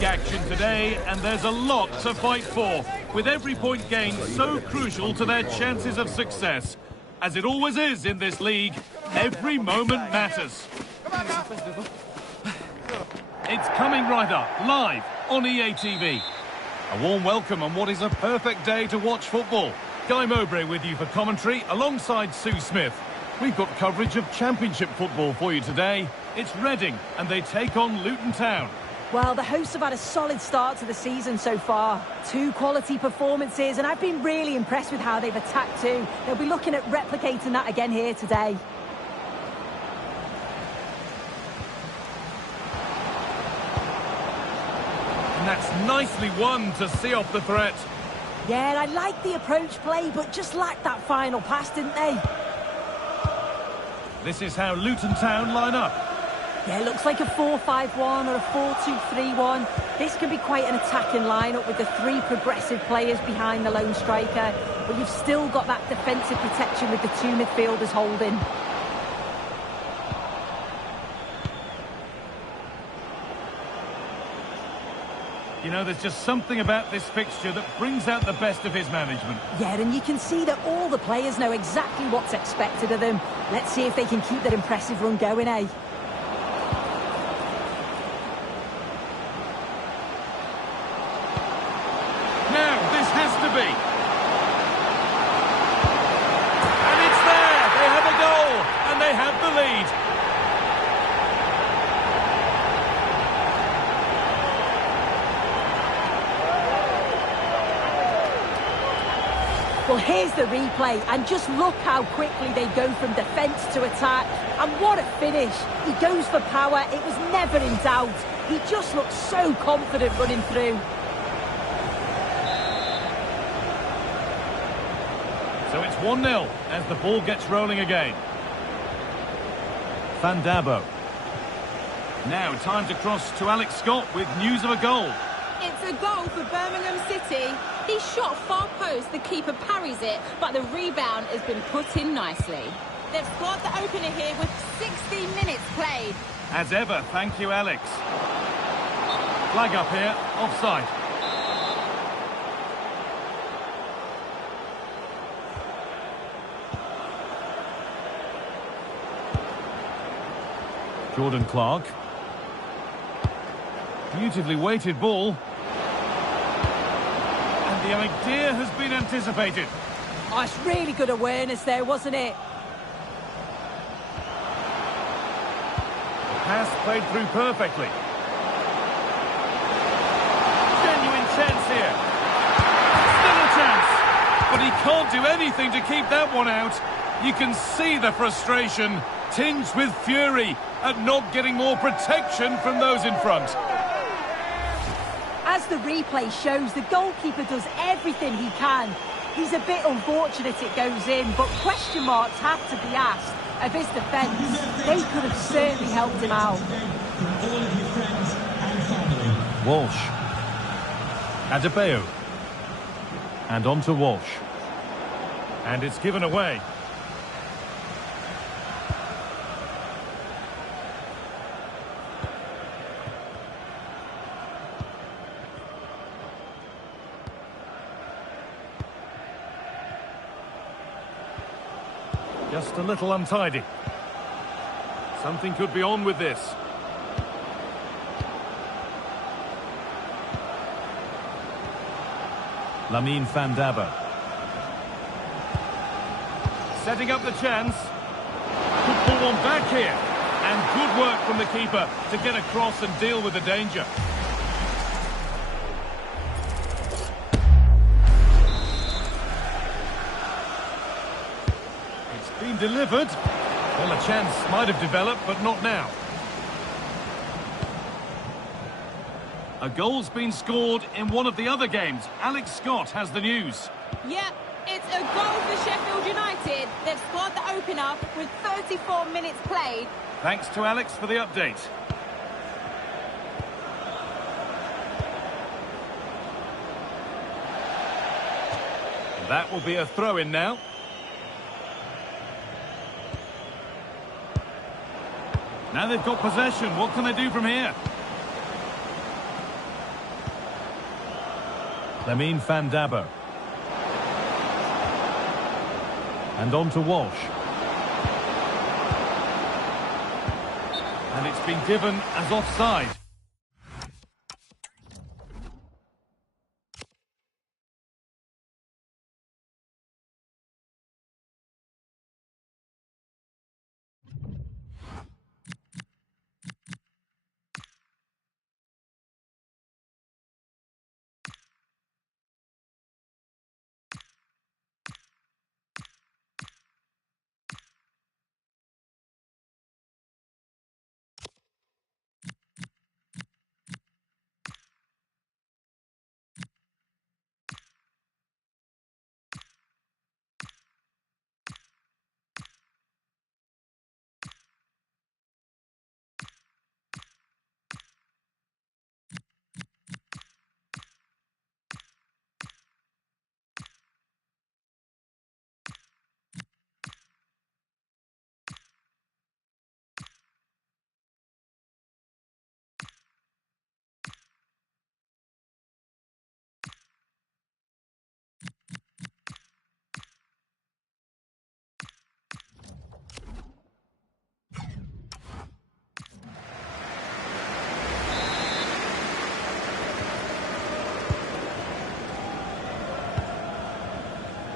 League action today, and there's a lot to fight for, with every point gained so crucial to their chances of success. As it always is in this league, every moment matters. It's coming right up, live on EA TV. A warm welcome on what is a perfect day to watch football. Guy Mowbray with you for commentary, alongside Sue Smith. We've got coverage of Championship football for you today. It's Reading, and they take on Luton Town. Well, the hosts have had a solid start to the season so far. 2 quality performances, and I've been really impressed with how they've attacked too. They'll be looking at replicating that again here today. And that's nicely won to see off the threat. Yeah, and I like the approach play, but just lacked that final pass, didn't they? This is how Luton Town line up. Yeah, it looks like a 4-5-1 or a 4-2-3-1. This can be quite an attacking lineup with the 3 progressive players behind the lone striker, but you've still got that defensive protection with the 2 midfielders holding. You know, there's just something about this fixture that brings out the best of his management. Yeah, and you can see that all the players know exactly what's expected of them. Let's see if they can keep that impressive run going, eh? Now, this has to be. And it's there! They have a goal, and they have the lead. Well, here's the replay, and just look how quickly they go from defence to attack. And what a finish. He goes for power. It was never in doubt. He just looks so confident running through. So it's 1-0 as the ball gets rolling again. Van Dabo. Now time to cross to Alex Scott with news of a goal. It's a goal for Birmingham City. He shot far post, the keeper parries it, but the rebound has been put in nicely. They've scored the opener here with 60 minutes played. As ever, thank you, Alex. Flag up here, offside. Jordan Clark. Beautifully weighted ball. And the idea has been anticipated. Oh, it's really good awareness there, wasn't it? Pass played through perfectly. Genuine chance here. Still a chance. But he can't do anything to keep that one out. You can see the frustration, tinged with fury at not getting more protection from those in front. As the replay shows, the goalkeeper does everything he can. He's a bit unfortunate it goes in, but question marks have to be asked of his defence. They could have certainly helped him out. Walsh. Adebayo. And on to Walsh. And it's given away. Just a little untidy. Something could be on with this. Lamine Van Dabo. Setting up the chance. Could pull one back here. And good work from the keeper to get across and deal with the danger. Been delivered. Well, a chance might have developed, but not now. A goal's been scored in one of the other games. Alex Scott has the news. Yep, it's a goal for Sheffield United. They've scored the opener with 34 minutes played. Thanks to Alex for the update. That will be a throw-in now. Now they've got possession. What can they do from here? Lamine Van Dabo. And on to Walsh. And it's been given as offside.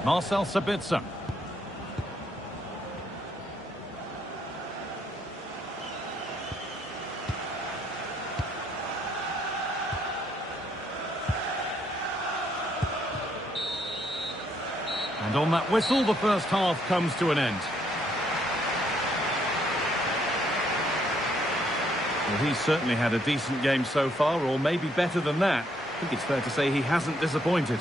Marcel Sabitzer. And on that whistle, the first half comes to an end. Well, he's certainly had a decent game so far, or maybe better than that. I think it's fair to say he hasn't disappointed.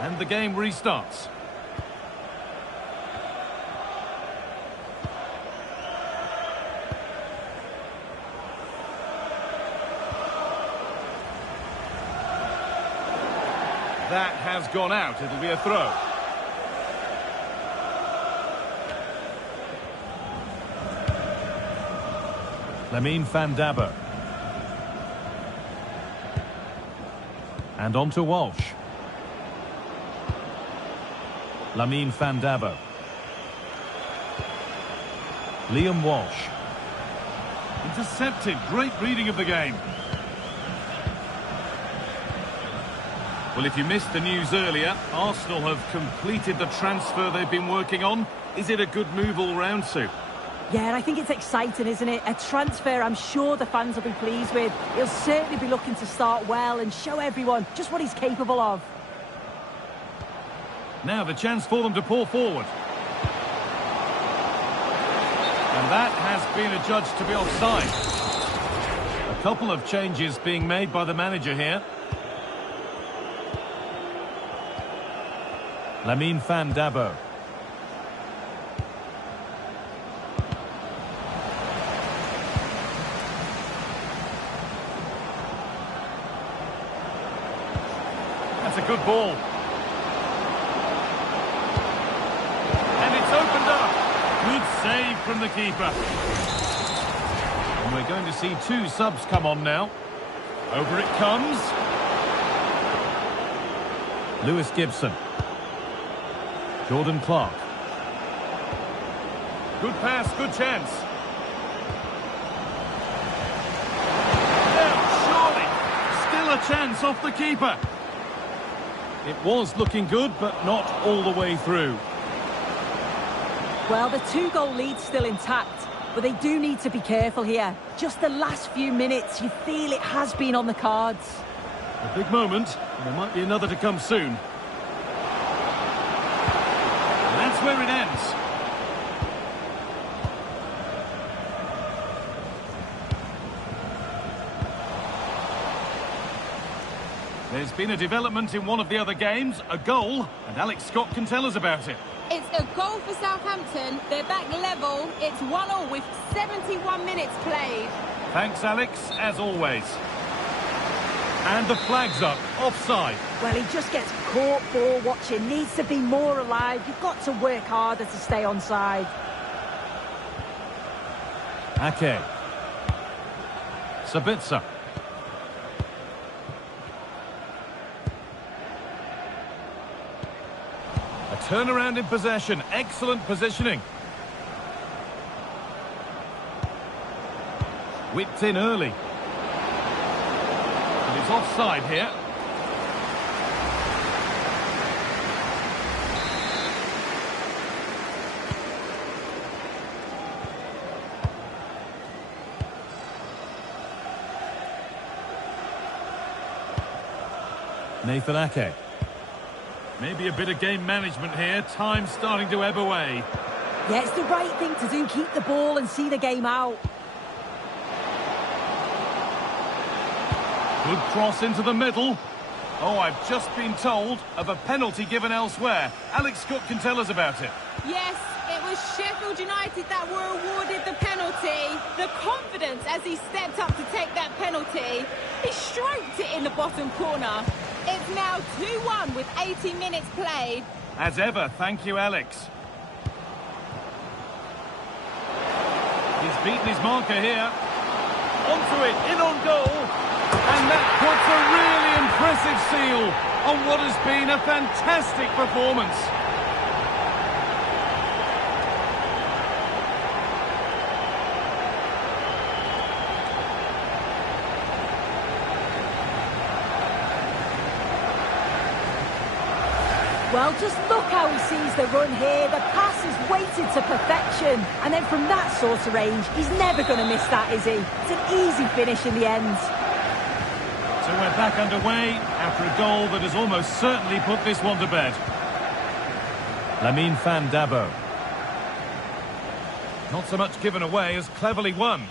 And the game restarts. That has gone out. It'll be a throw. Lamine Van Dabo. And on to Walsh. Lamine Van Dabo. Liam Walsh. Intercepted. Great reading of the game. Well, if you missed the news earlier, Arsenal have completed the transfer they've been working on. Is it a good move all round, Sue? Yeah, I think it's exciting, isn't it? A transfer I'm sure the fans will be pleased with. He'll certainly be looking to start well and show everyone just what he's capable of. Now the chance for them to pour forward. And that has been adjudged to be offside. A couple of changes being made by the manager here. Lamine Van Dabo. That's a good ball. Good save from the keeper. And we're going to see two subs come on now. Over it comes. Lewis Gibson. Jordan Clark. Good pass, good chance. Now, surely, still a chance off the keeper. It was looking good, but not all the way through. Well, the two-goal lead's still intact, but they do need to be careful here. Just the last few minutes, you feel it has been on the cards. A big moment, and there might be another to come soon. And that's where it ends. There's been a development in one of the other games, a goal, and Alex Scott can tell us about it. It's a goal for Southampton. They're back level. It's 1-1 with 71 minutes played. Thanks, Alex, as always. And the flag's up, offside. Well, he just gets caught ball watching. Needs to be more alive. You've got to work harder to stay onside. Ake. Sabitzer. A turnaround in possession. Excellent positioning. Whipped in early. And it's offside here. Nathan Ake. Maybe a bit of game management here. Time starting to ebb away. Yeah, it's the right thing to do. Keep the ball and see the game out. Good cross into the middle. Oh, I've just been told of a penalty given elsewhere. Alex Cook can tell us about it. Yes, it was Sheffield United that were awarded the penalty. The confidence as he stepped up to take that penalty. He stroked it in the bottom corner. It's now 2-1 with 80 minutes played. As ever, thank you, Alex. He's beaten his marker here. Onto it, in on goal. And that puts a really impressive seal on what has been a fantastic performance. Well, just look how he sees the run here. The pass is weighted to perfection. And then from that sort of range, he's never going to miss that, is he? It's an easy finish in the end. So we're back underway after a goal that has almost certainly put this one to bed. Lamine Van Dabo. Not so much given away as cleverly won.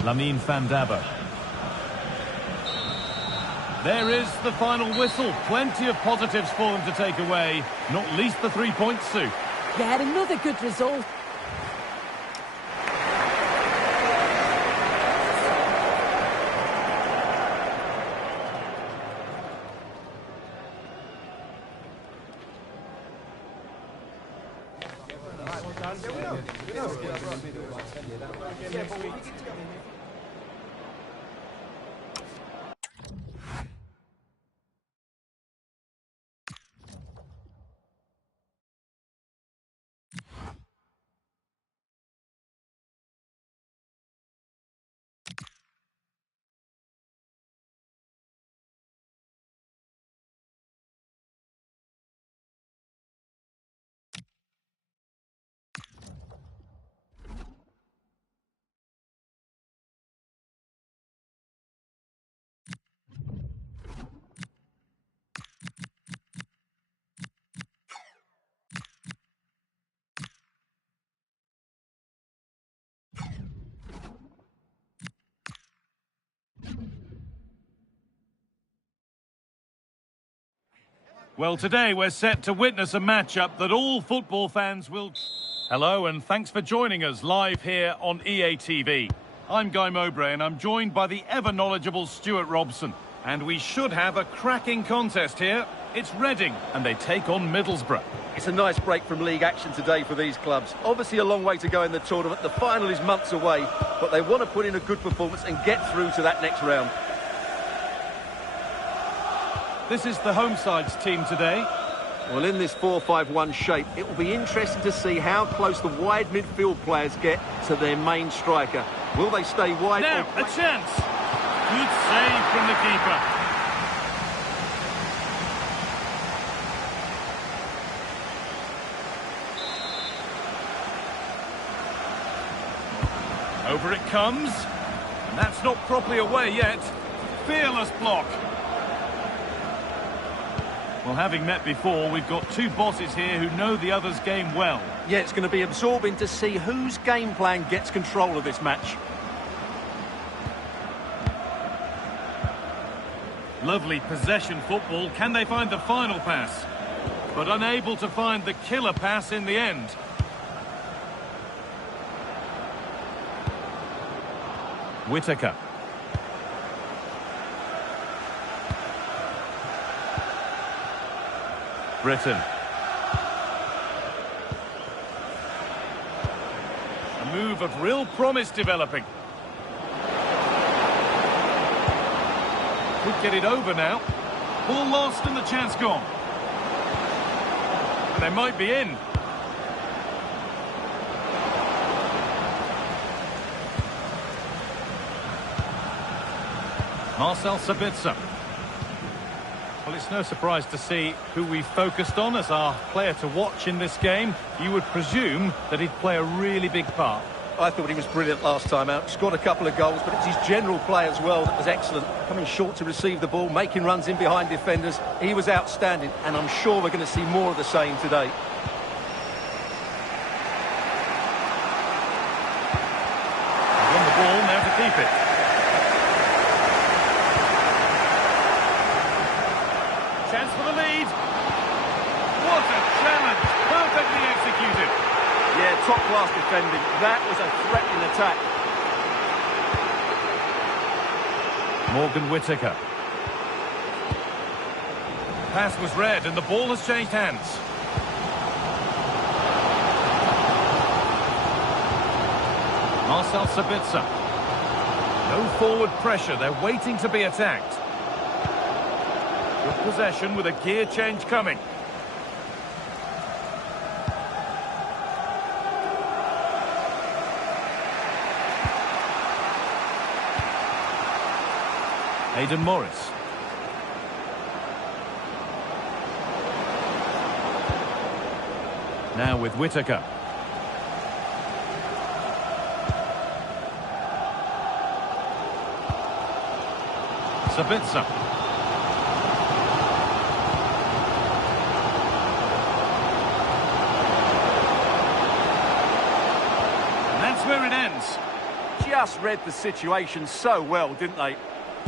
Lamine Van Dabo. There is the final whistle. Plenty of positives for them to take away, not least the 3 points, Sue. Yeah, another good result. Well, today we're set to witness a matchup that all football fans will... Hello, and thanks for joining us live here on EA TV. I'm Guy Mowbray, and I'm joined by the ever-knowledgeable Stuart Robson. And we should have a cracking contest here. It's Reading, and they take on Middlesbrough. It's a nice break from league action today for these clubs. Obviously a long way to go in the tournament. The final is months away, but they want to put in a good performance and get through to that next round. This is the home side's team today. Well, in this 4-5-1 shape, it will be interesting to see how close the wide midfield players get to their main striker. Will they stay wide? Now, a chance. Good save from the keeper. Over it comes. And that's not properly away yet. Fearless block. Well, having met before, we've got two bosses here who know the other's game well. Yeah, it's going to be absorbing to see whose game plan gets control of this match. Lovely possession football. Can they find the final pass? But unable to find the killer pass in the end. Whittaker. Britain. A move of real promise developing. Could get it over now. Ball lost and the chance gone. And they might be in. Marcel Sabitzer. Well, it's no surprise to see who we focused on as our player to watch in this game. You would presume that he'd play a really big part. I thought he was brilliant last time out. Scored a couple of goals, but it's his general play as well that was excellent. Coming short to receive the ball, making runs in behind defenders. He was outstanding, and I'm sure we're going to see more of the same today. He's on the ball, now to keep it. Chance for the lead. What a challenge. Perfectly executed. Yeah, top-class defending. That was a threatening attack. Morgan Whittaker. Pass was read and the ball has changed hands. Marcel Sabitzer. No forward pressure. They're waiting to be attacked. Good possession with a gear change coming. Aidan Morris. Now with Whittaker. Sabitzer. And that's where it ends. Just read the situation so well, didn't they?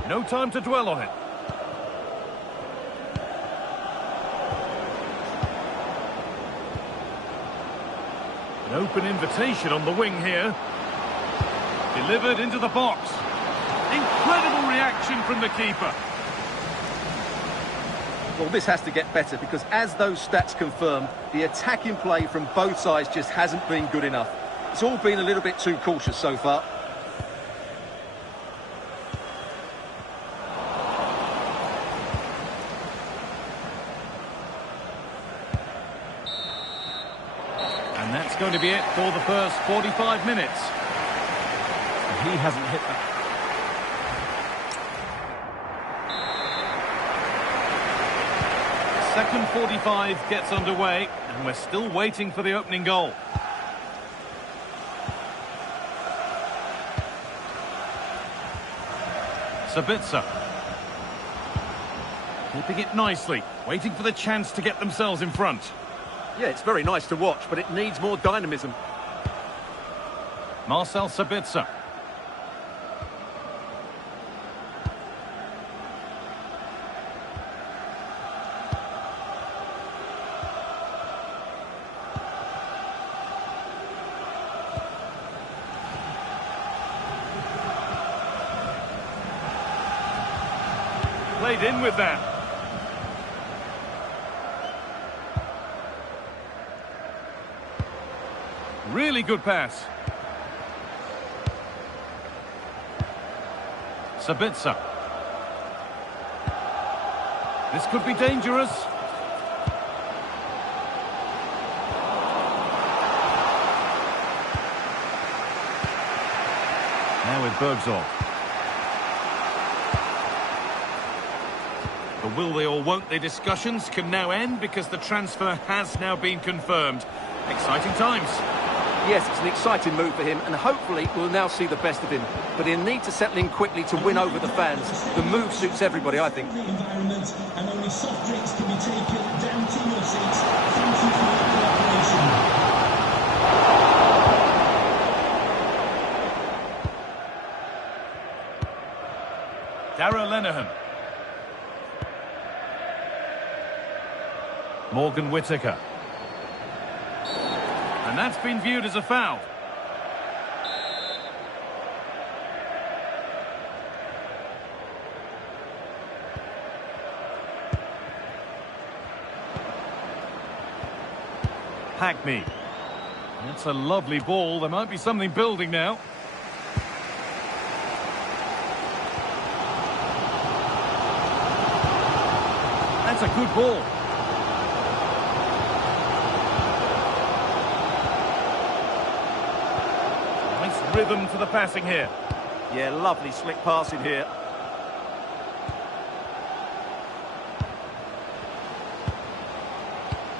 No time to dwell on it. An open invitation on the wing here. Delivered into the box. Incredible reaction from the keeper. Well, this has to get better because as those stats confirm, the attacking play from both sides just hasn't been good enough. It's all been a little bit too cautious so far. And that's going to be it for the first 45 minutes. He hasn't hit that. Second 45 gets underway, and we're still waiting for the opening goal. Sabitzer. Keeping it nicely, waiting for the chance to get themselves in front. Yeah, it's very nice to watch, but it needs more dynamism. Marcel Sabitzer. Played in with that. Really good pass. Sabitzer. This could be dangerous. Now with Bergzorf. The will they or won't they discussions can now end because the transfer has now been confirmed. Exciting times. Yes, it's an exciting move for him, and hopefully we'll now see the best of him. But he'll need to settle in quickly to win over the fans. The move suits everybody, I think. The environment, and only soft drinks can be taken down to your seats. Thank you for your cooperation. Darragh Lenihan. Morgan Whittaker. And that's been viewed as a foul. Hackney. That's a lovely ball. There might be something building now. That's a good ball. Nice rhythm to the passing here. Yeah, lovely slick passing here.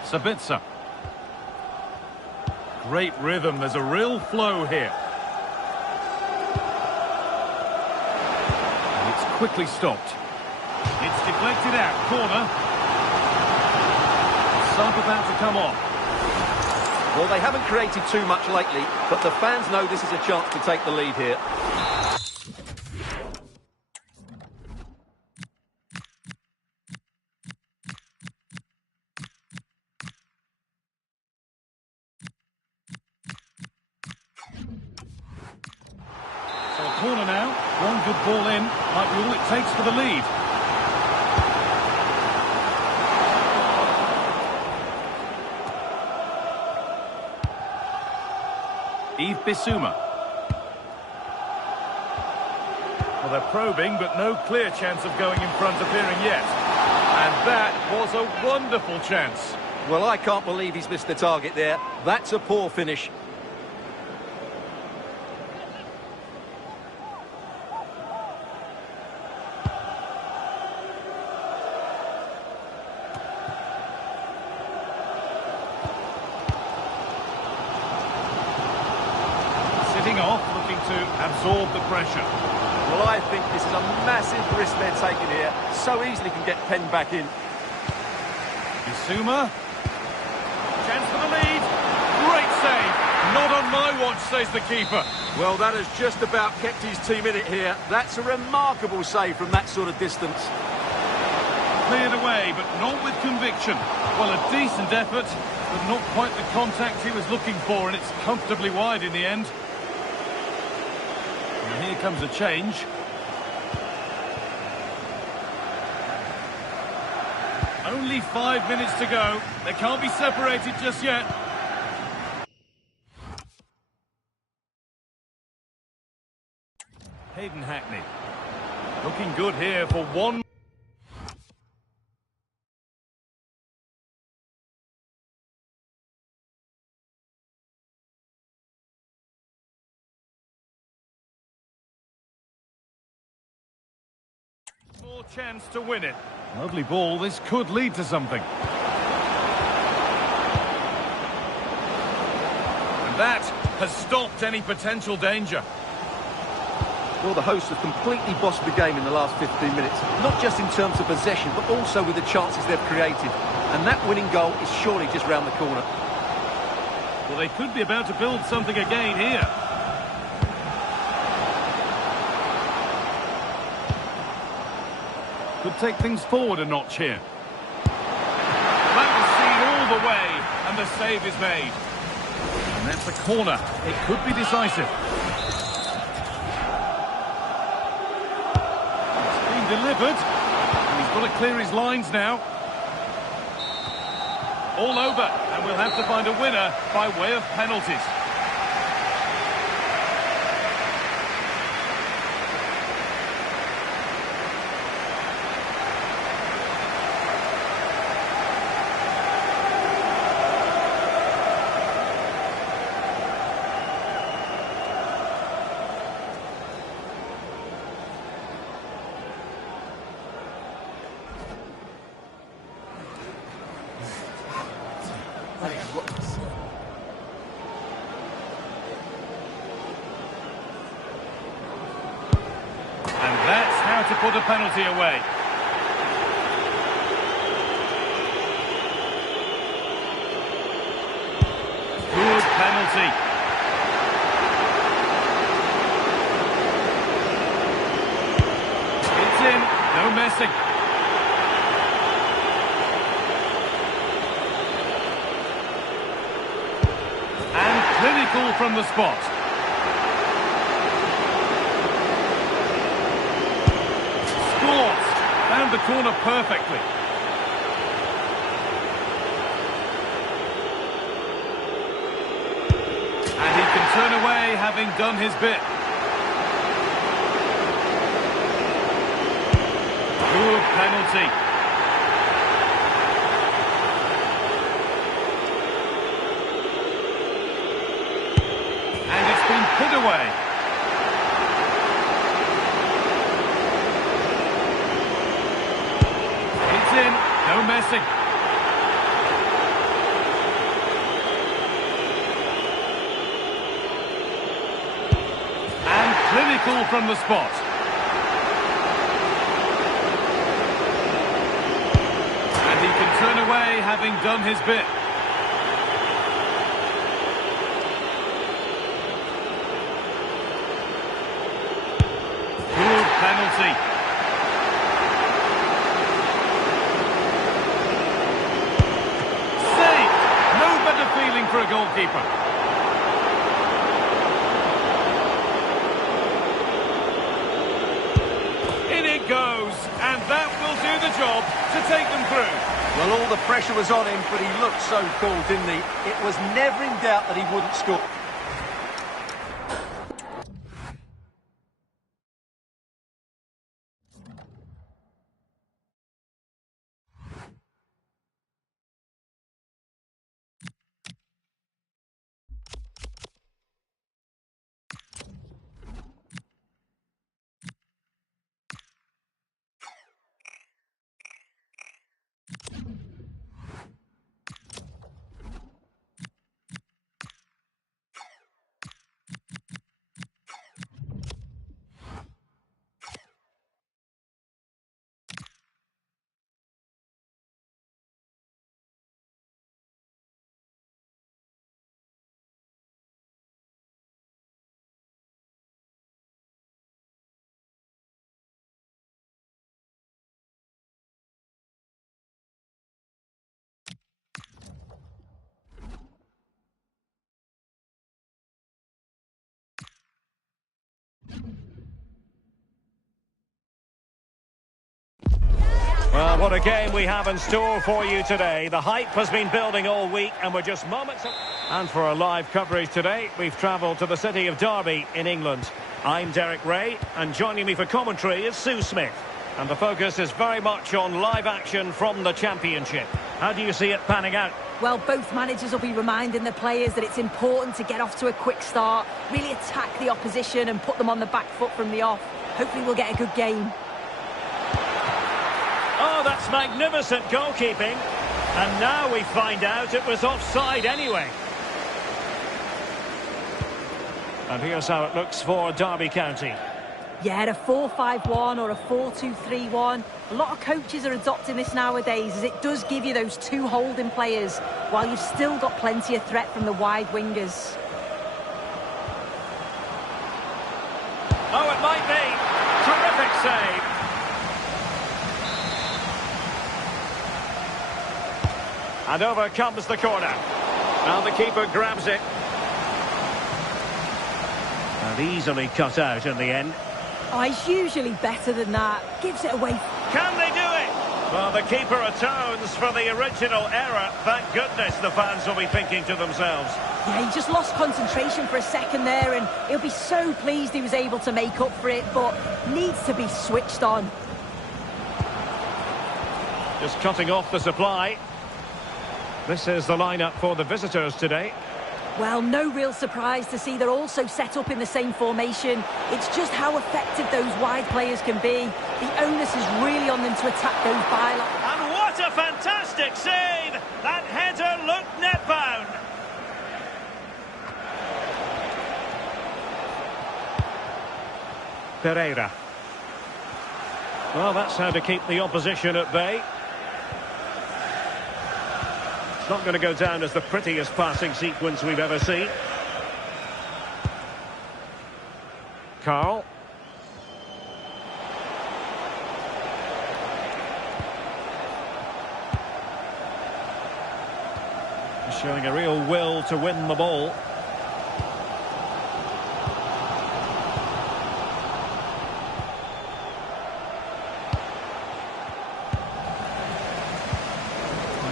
Sabitzer. Great rhythm. There's a real flow here. And it's quickly stopped. It's deflected out. Corner. Sub about to come on. Well, they haven't created too much lately, but the fans know this is a chance to take the lead here. So a corner now. One good ball in. Might be all it takes for the lead. Yves Bissouma. Well, they're probing, but no clear chance of going in front appearing yet. And that was a wonderful chance. Well, I can't believe he's missed the target there. That's a poor finish. Sitting off, looking to absorb the pressure. Well, I think this is a massive risk they're taking here. So easily can get penned back in. Bissouma. Chance for the lead. Great save. Not on my watch, says the keeper. Well, that has just about kept his team in it here. That's a remarkable save from that sort of distance. Cleared away, but not with conviction. Well, a decent effort, but not quite the contact he was looking for, and it's comfortably wide in the end. And here comes a change. Only 5 minutes to go. They can't be separated just yet. Hayden Hackney. Looking good here for one. More chance to win it. Lovely ball. This could lead to something. And that has stopped any potential danger. Well, the hosts have completely bossed the game in the last 15 minutes. Not just in terms of possession, but also with the chances they've created. And that winning goal is surely just round the corner. Well, they could be about to build something again here. Could take things forward a notch here. That was seen all the way, and the save is made. And that's a corner. It could be decisive. It's been delivered. And he's got to clear his lines now. All over, and we'll have to find a winner by way of penalties. And that's how to put a penalty away. Good penalty. It's in, no messing. And clinical from the spot. Found the corner perfectly. having done his bit. Good penalty. And it's been put away. It's in. No messing. And clinical from the spot. He can turn away, having done his bit. Good penalty. Saved! No better feeling for a goalkeeper. In it goes, and that will do the job to take them through. Well, all the pressure was on him, but he looked so cool, didn't he? It was never in doubt that he wouldn't score. Well, what a game we have in store for you today. The hype has been building all week and we're just moments of... And for our live coverage today, we've travelled to the city of Derby in England. I'm Derek Ray, and joining me for commentary is Sue Smith. And the focus is very much on live action from the Championship. How do you see it panning out? Well, both managers will be reminding the players that it's important to get off to a quick start, really attack the opposition and put them on the back foot from the off. Hopefully we'll get a good game. Oh, that's magnificent goalkeeping. And now we find out it was offside anyway. And here's how it looks for Derby County. Yeah, a 4-5-1 or a 4-2-3-1. A lot of coaches are adopting this nowadays, as it does give you those two holding players, while you've still got plenty of threat from the wide wingers. Oh, it might be. Terrific save. And over comes the corner. Now the keeper grabs it. And easily cut out in the end. Oh, he's usually better than that. Gives it away. Can they do it? Well, the keeper atones for the original error. Thank goodness the fans will be thinking to themselves. Yeah, he just lost concentration for a second there, and he'll be so pleased he was able to make up for it, but needs to be switched on. Just cutting off the supply. This is the lineup for the visitors today. Well, no real surprise to see they're also set up in the same formation. It's just how effective those wide players can be. The onus is really on them to attack those bylines. And what a fantastic save! That header looked net-bound. Pereira. Well, that's how to keep the opposition at bay. It's not going to go down as the prettiest passing sequence we've ever seen. Carl. Showing a real will to win the ball.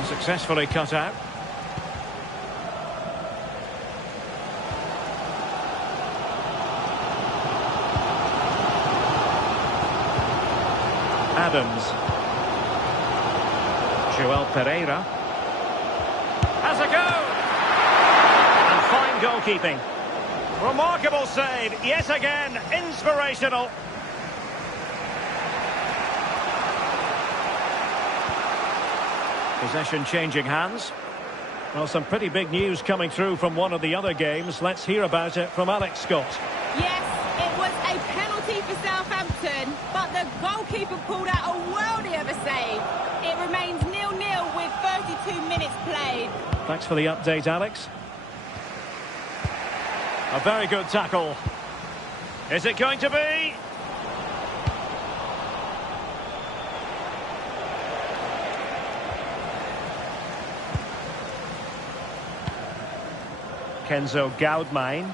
Successfully cut out. Adams. Joel Pereira. Has a go! And fine goalkeeping. Remarkable save, yet again, inspirational. Possession changing hands. Well, some pretty big news coming through from one of the other games. Let's hear about it from Alex Scott. Yes, it was a penalty for Southampton, but the goalkeeper pulled out a worldie of a save. It remains 0-0 with 32 minutes played. Thanks for the update, Alex. A very good tackle. Is it going to be? Kenzo Goudmine.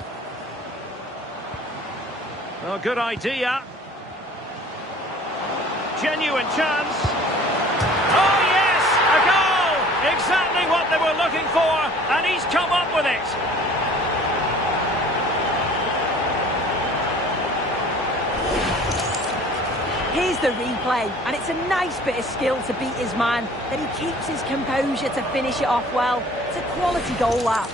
Oh, good idea. Genuine chance. Oh, yes! A goal! Exactly what they were looking for, and he's come up with it. Here's the replay, and it's a nice bit of skill to beat his man. Then he keeps his composure to finish it off well. It's a quality goal, that.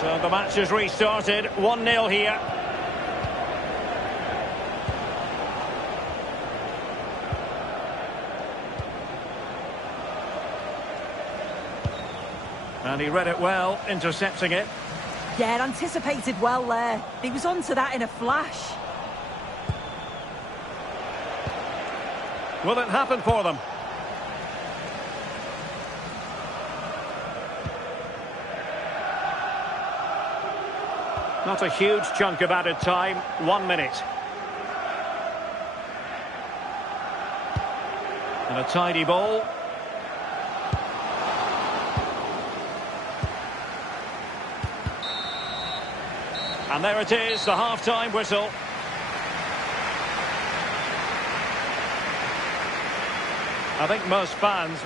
So the match has restarted, 1-0 here. And he read it well, intercepting it. Yeah, anticipated well there. He was onto that in a flash. Will it happen for them? Not a huge chunk of added time, 1 minute. And a tidy ball. And there it is, the half-time whistle. I think most fans...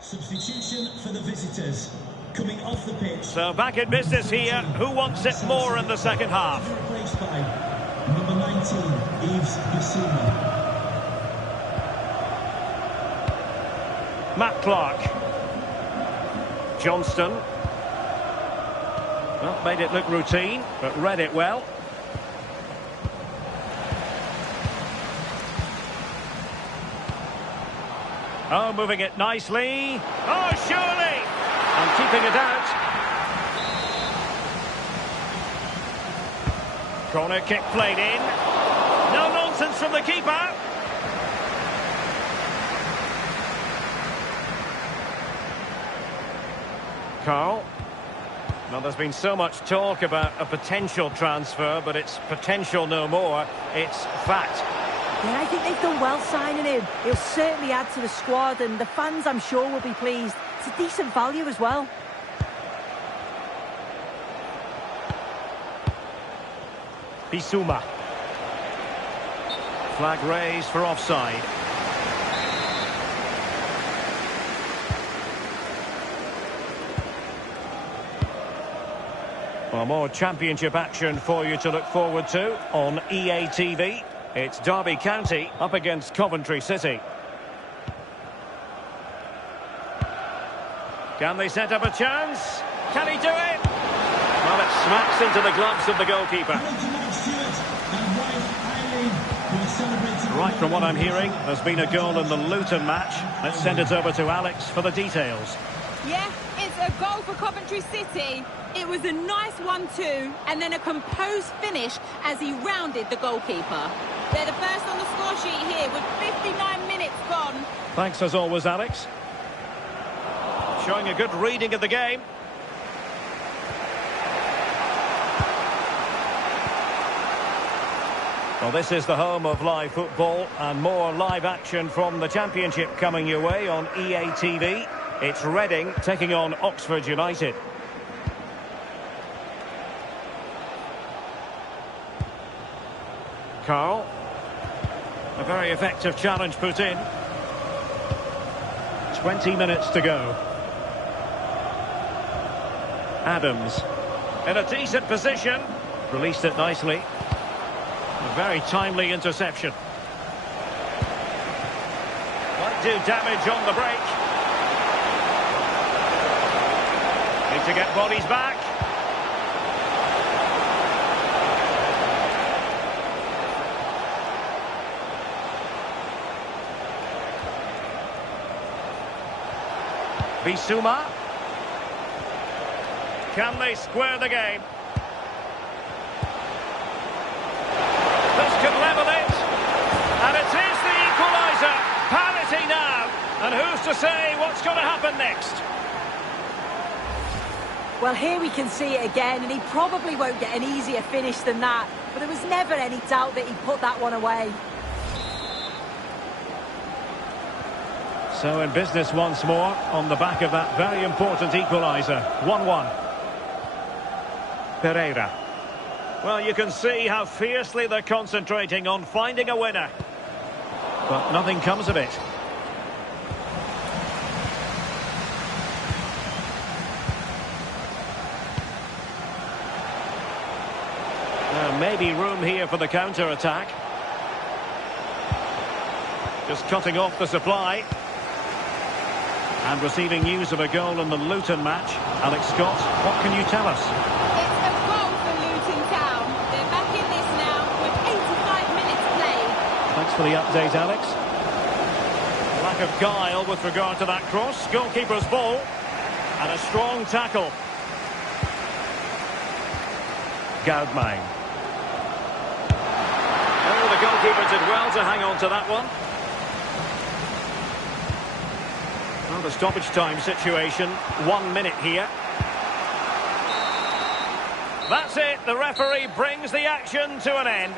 Substitution for the visitors. Coming off the pitch. So back in business here. Who wants it more in the second half? Replaced by number 19, Yves Bissouma. Matt Clark. Johnston. Well, made it look routine, but read it well. Oh, moving it nicely. Oh, surely! And keeping it out. Corner kick played in. No nonsense from the keeper. Carl. Well, there's been so much talk about a potential transfer, but it's potential no more. It's fact. Yeah, I think they've done well signing him. He'll certainly add to the squad, and the fans, I'm sure, will be pleased. It's a decent value as well. Bissouma. Flag raised for offside. Well, more championship action for you to look forward to on EA TV. It's Derby County up against Coventry City. Can they set up a chance? Can he do it? Well, it smacks into the gloves of the goalkeeper. Right, from what I'm hearing, there's been a goal in the Luton match. Let's send it over to Alex for the details. Yeah, it's a goal for Coventry City. It was a nice 1-2 and then a composed finish as he rounded the goalkeeper. They're the first on the score sheet here with 59 minutes gone. Thanks as always, Alex. Showing a good reading of the game. Well, this is the home of live football and more live action from the Championship coming your way on EA TV. It's Reading taking on Oxford United. Carl. A very effective challenge put in. 20 minutes to go. Adams. In a decent position. Released it nicely. A very timely interception. Might do damage on the break. Need to get bodies back. Bissouma. Can they square the game? This could level it. And it is the equaliser. Parity now. And who's to say what's going to happen next? Well, here we can see it again, and he probably won't get an easier finish than that. But there was never any doubt that he put that one away. So in business once more on the back of that very important equaliser. 1-1. Pereira. Well, you can see how fiercely they're concentrating on finding a winner. But nothing comes of it. Maybe room here for the counter-attack. Just cutting off the supply. And receiving news of a goal in the Luton match. Alex Scott, what can you tell us? It's a goal for Luton Town. They're back in this now with 85 minutes played. Thanks for the update, Alex. Lack of guile with regard to that cross. Goalkeeper's ball. And a strong tackle. Gaudmain. Oh, the goalkeeper did well to hang on to that one. Well, the stoppage time situation, 1 minute here. That's it, the referee brings the action to an end.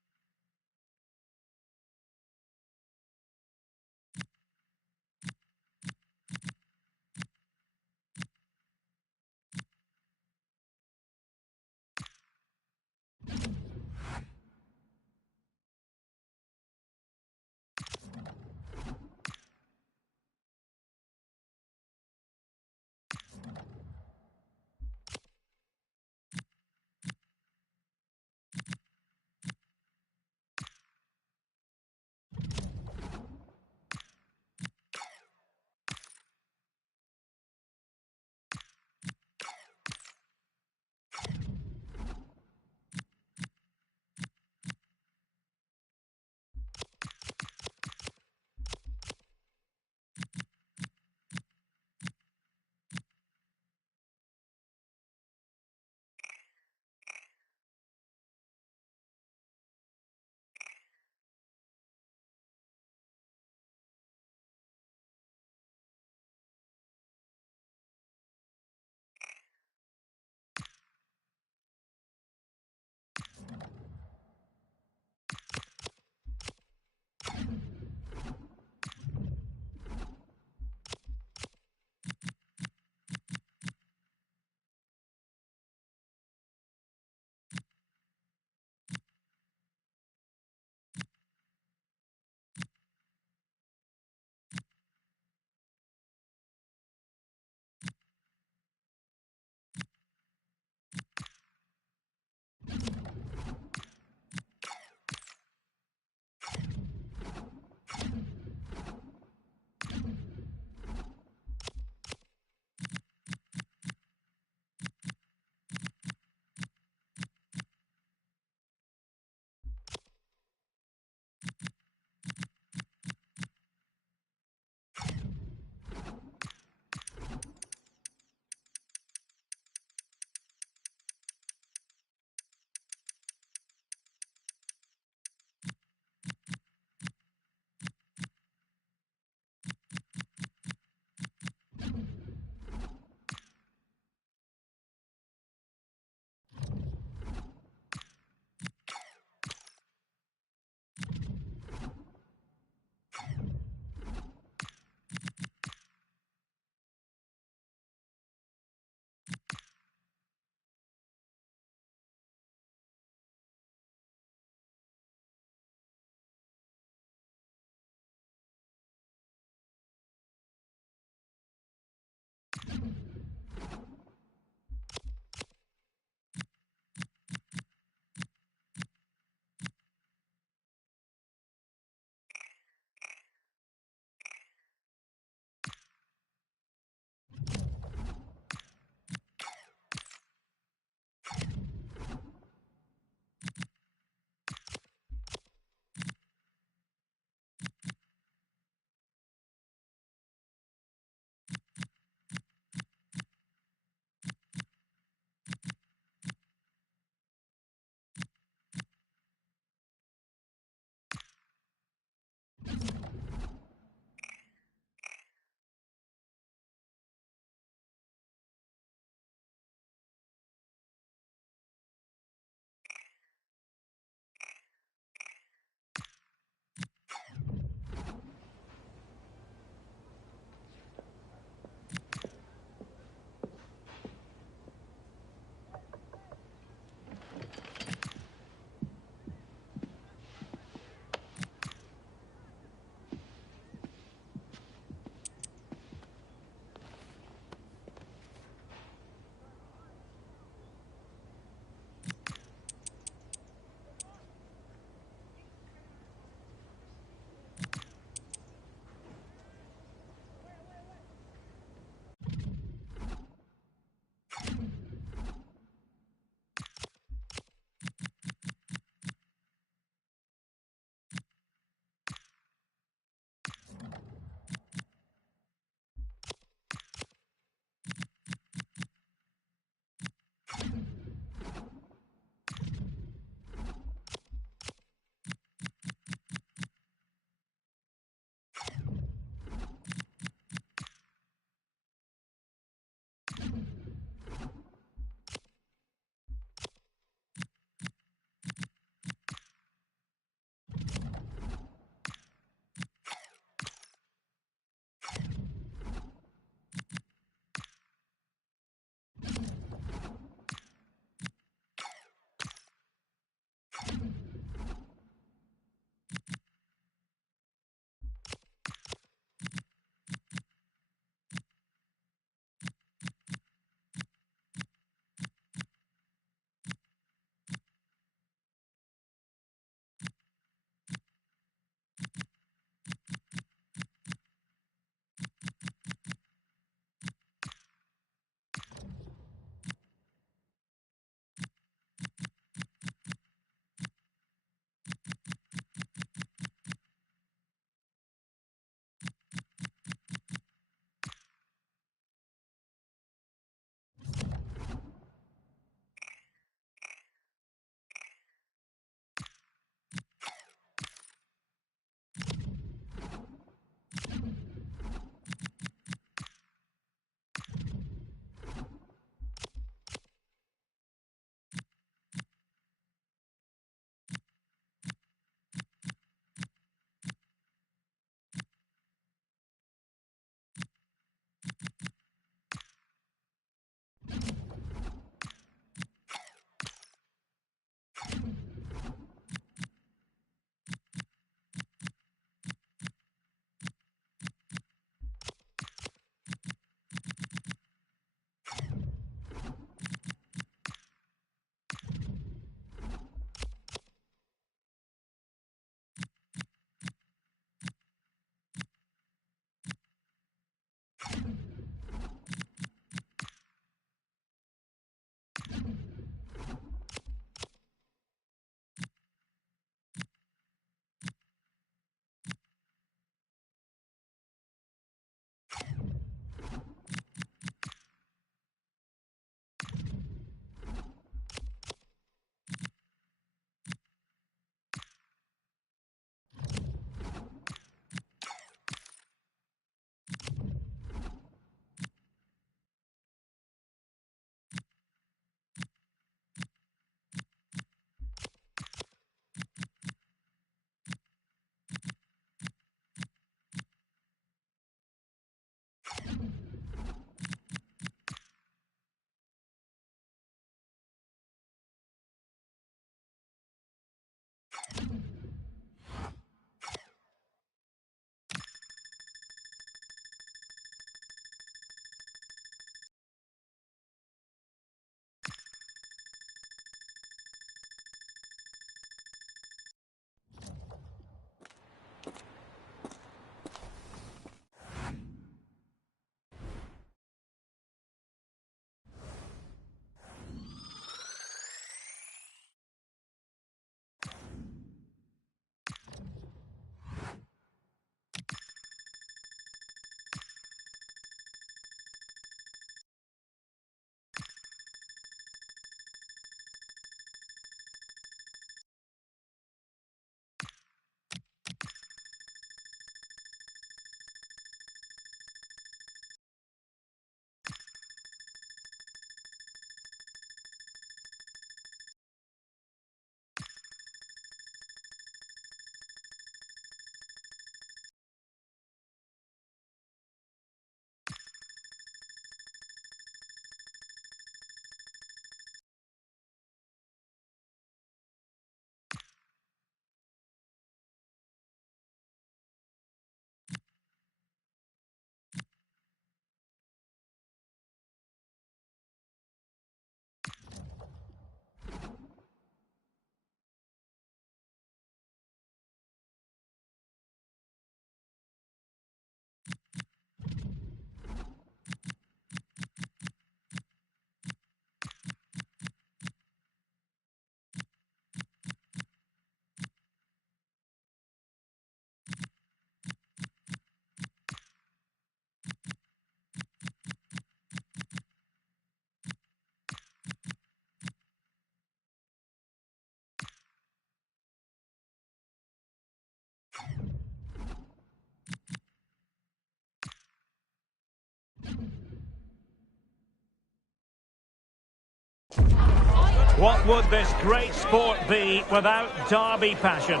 What would this great sport be without derby passion?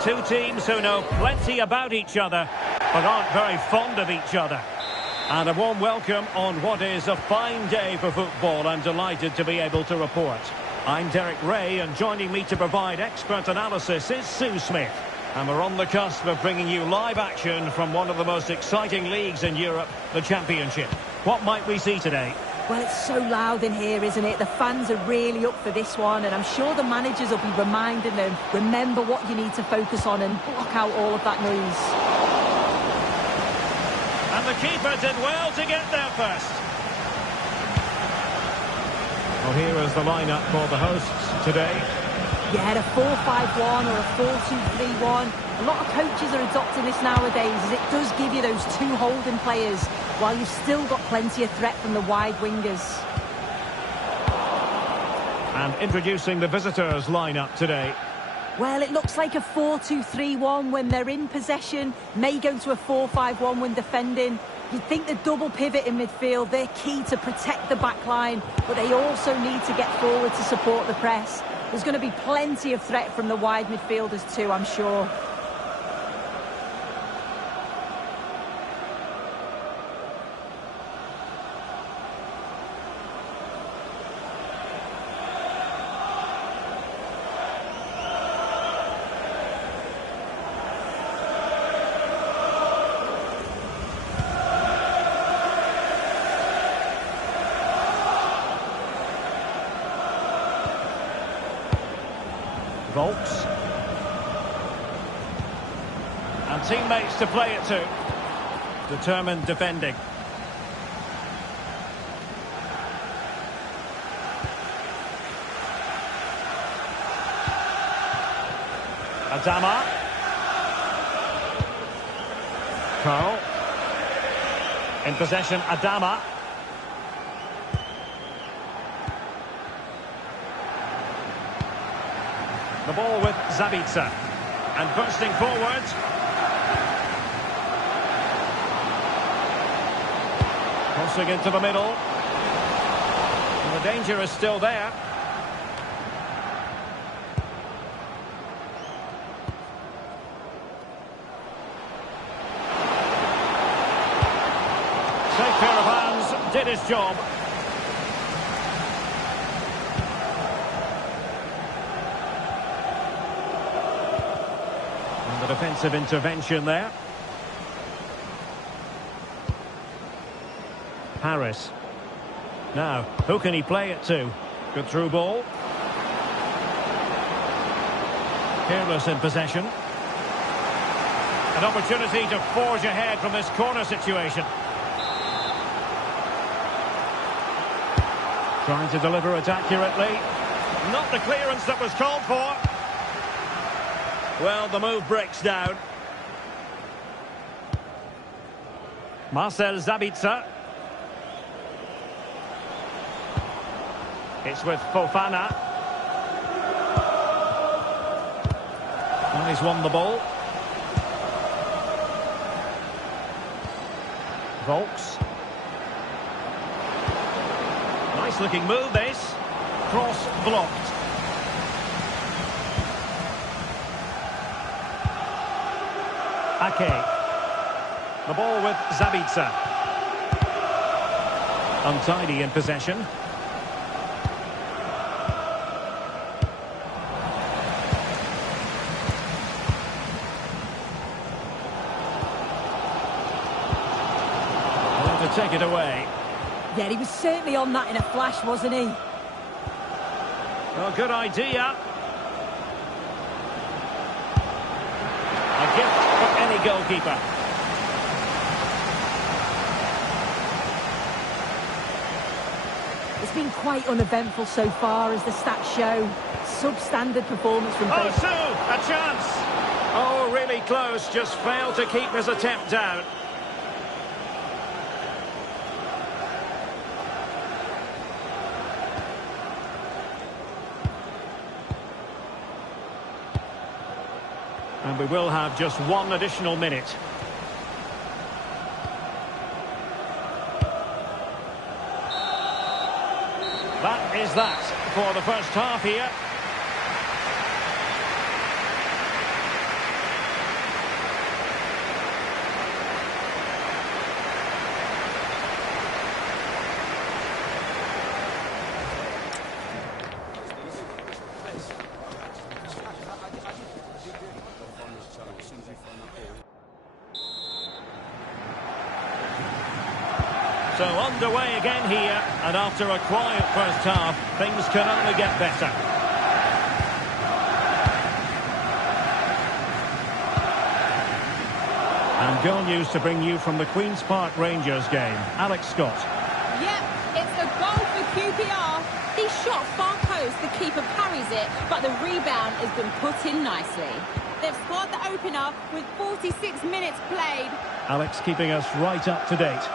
Two teams who know plenty about each other, but aren't very fond of each other. And a warm welcome on what is a fine day for football. I'm delighted to be able to report. I'm Derek Ray, and joining me to provide expert analysis is Sue Smith. And we're on the cusp of bringing you live action from one of the most exciting leagues in Europe, the Championship. What might we see today? Well, it's so loud in here, isn't it? The fans are really up for this one, and I'm sure the managers will be reminding them, remember what you need to focus on and block out all of that noise. And the keeper did well to get there first. Well, here is the lineup for the hosts today. Yeah, a 4-5-1 or a 4-2-3-1. A lot of coaches are adopting this nowadays, as it does give you those two holding players, while you've still got plenty of threat from the wide wingers. And introducing the visitors' lineup today. Well, it looks like a 4-2-3-1 when they're in possession. May go to a 4-5-1 when defending. You'd think the double pivot in midfield, they're key to protect the back line, but they also need to get forward to support the press. There's going to be plenty of threat from the wide midfielders too, I'm sure. Volks. And teammates to play it to. Determined defending. Adama. Carl. In possession, Adama. The ball with Zabitzer. And bursting forward. Crossing into the middle. And the danger is still there. Safe pair of hands, did his job. The defensive intervention there. Paris. Now, who can he play it to? Good through ball. Careless in possession. An opportunity to forge ahead from this corner situation. Trying to deliver it accurately. Not the clearance that was called for. Well, the move breaks down. Marcel Zabitzer. It's with Fofana. And he's won the ball. Volks. Nice looking move, this. Cross blocked. Ake. The ball with Zabitzer. Untidy in possession. Well, to take it away. Yeah, he was certainly on that in a flash, wasn't he? Well, good idea. A gift for any goalkeeper. It's been quite uneventful so far, as the stats show. Substandard performance from both. Oh, Sue, a chance. Oh, really close, just failed to keep his attempt down. And we will have just one additional minute. That is that. for the first half here. So underway again here, and after a quiet first half, things can only get better. And goal news to bring you from the Queen's Park Rangers game. Alex Scott. Yep, it's a goal for QPR. He shot far post, the keeper parries it, but the rebound has been put in nicely. They've scored the opener with 46 minutes played. Alex keeping us right up to date.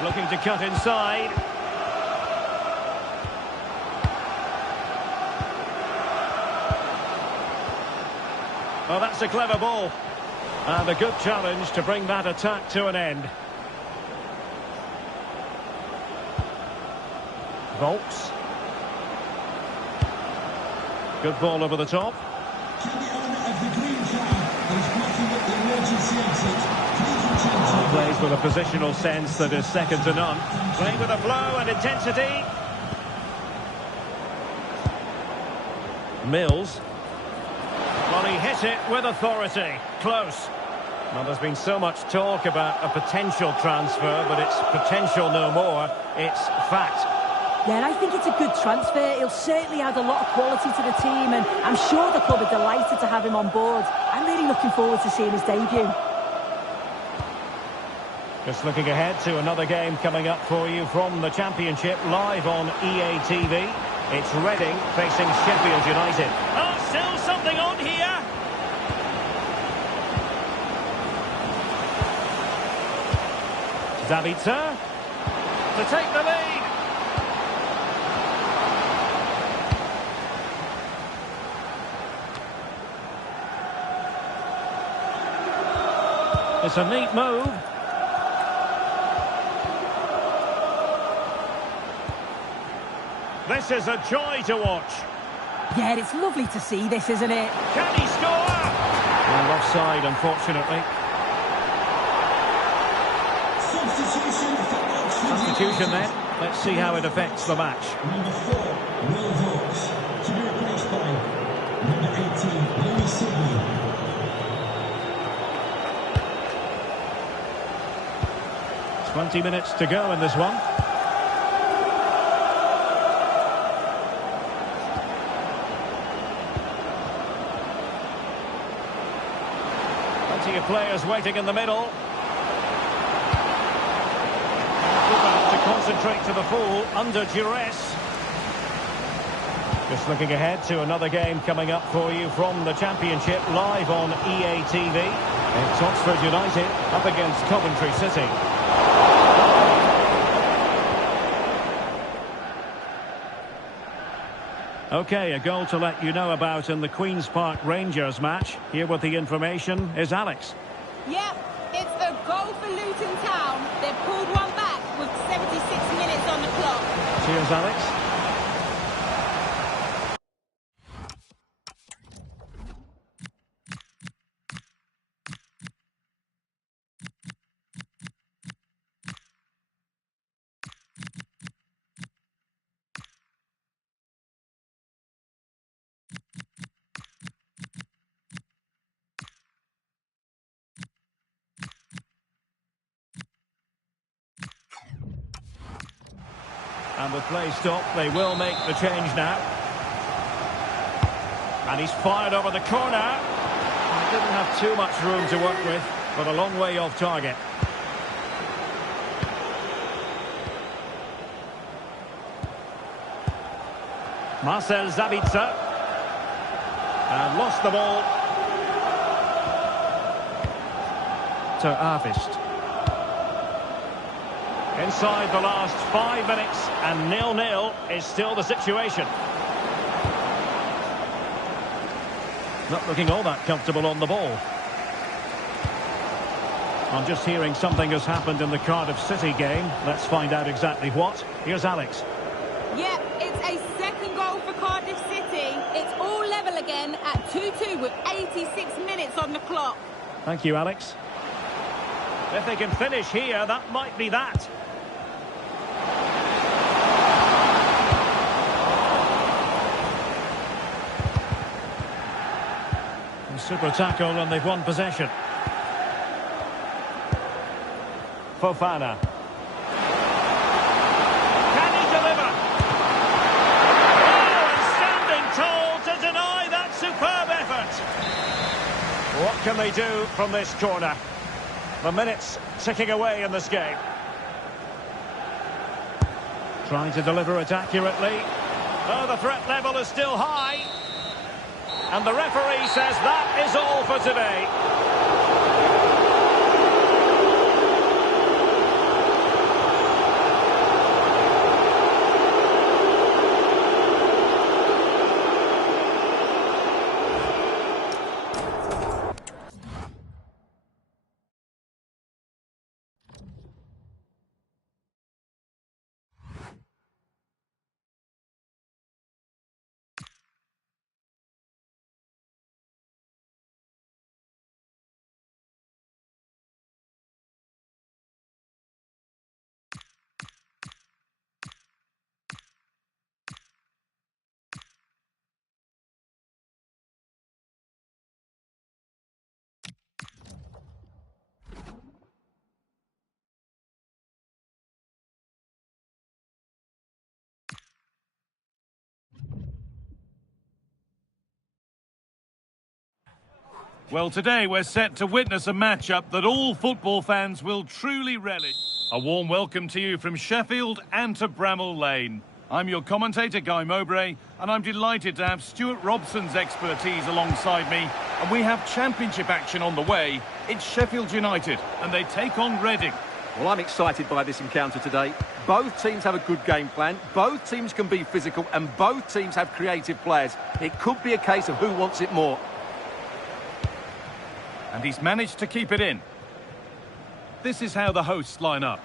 Looking to cut inside. Well, that's a clever ball. And a good challenge to bring that attack to an end. Volks. Good ball over the top. Can the owner of the green car that is blocking up the emergency exit please return to Plays with a positional sense that is second to none. Playing with a flow and intensity. Mills. Well, he hit it with authority. Close. Well, there's been so much talk about a potential transfer, but it's potential no more. It's fact. Yeah, and I think it's a good transfer. He'll certainly add a lot of quality to the team, and I'm sure the club are delighted to have him on board. I'm really looking forward to seeing his debut. Just looking ahead to another game coming up for you from the Championship, live on EA TV. It's Reading facing Sheffield United. Oh, still something on here. Zabitzer to take the lead. It's a neat move. This is a joy to watch. Yeah, it's lovely to see this, isn't it? Can he score? Well, offside, unfortunately. Substitution then. Let's see how it affects the match. number 4, Will Volks, to be replaced by number 18, Louis Sidney. 20 minutes to go in this one. Plenty of players waiting in the middle. To concentrate to the full under duress. Just looking ahead to another game coming up for you from the Championship, live on EA TV. It's Oxford United up against Coventry City. Okay, a goal to let you know about in the Queen's Park Rangers match. Here with the information is Alex. Yep, it's a goal for Luton Town. They've pulled one back with 76 minutes on the clock. Cheers, Alex. And with play stopped, they will make the change now. And he's fired over the corner. He didn't have too much room to work with, but a long way off target. Marcel Zabitzer. And lost the ball. To Arvist. Inside the last 5 minutes, and 0-0 is still the situation. Not looking all that comfortable on the ball. I'm just hearing something has happened in the Cardiff City game. Let's find out exactly what. Here's Alex. Yep, it's a second goal for Cardiff City. It's all level again at 2-2 with 86 minutes on the clock. Thank you, Alex. If they can finish here, that might be that. Super tackle, and they've won possession. Fofana. Can he deliver? Oh, and standing tall to deny that superb effort. What can they do from this corner? The minutes ticking away in this game. Trying to deliver it accurately. Oh, the threat level is still high. And the referee says that is all for today. Well, today we're set to witness a matchup that all football fans will truly relish. A warm welcome to you from Sheffield and to Bramall Lane. I'm your commentator, Guy Mowbray, and I'm delighted to have Stuart Robson's expertise alongside me. And we have championship action on the way. It's Sheffield United, and they take on Reading. Well, I'm excited by this encounter today. Both teams have a good game plan, both teams can be physical, and both teams have creative players. It could be a case of who wants it more. And he's managed to keep it in. This is how the hosts line up.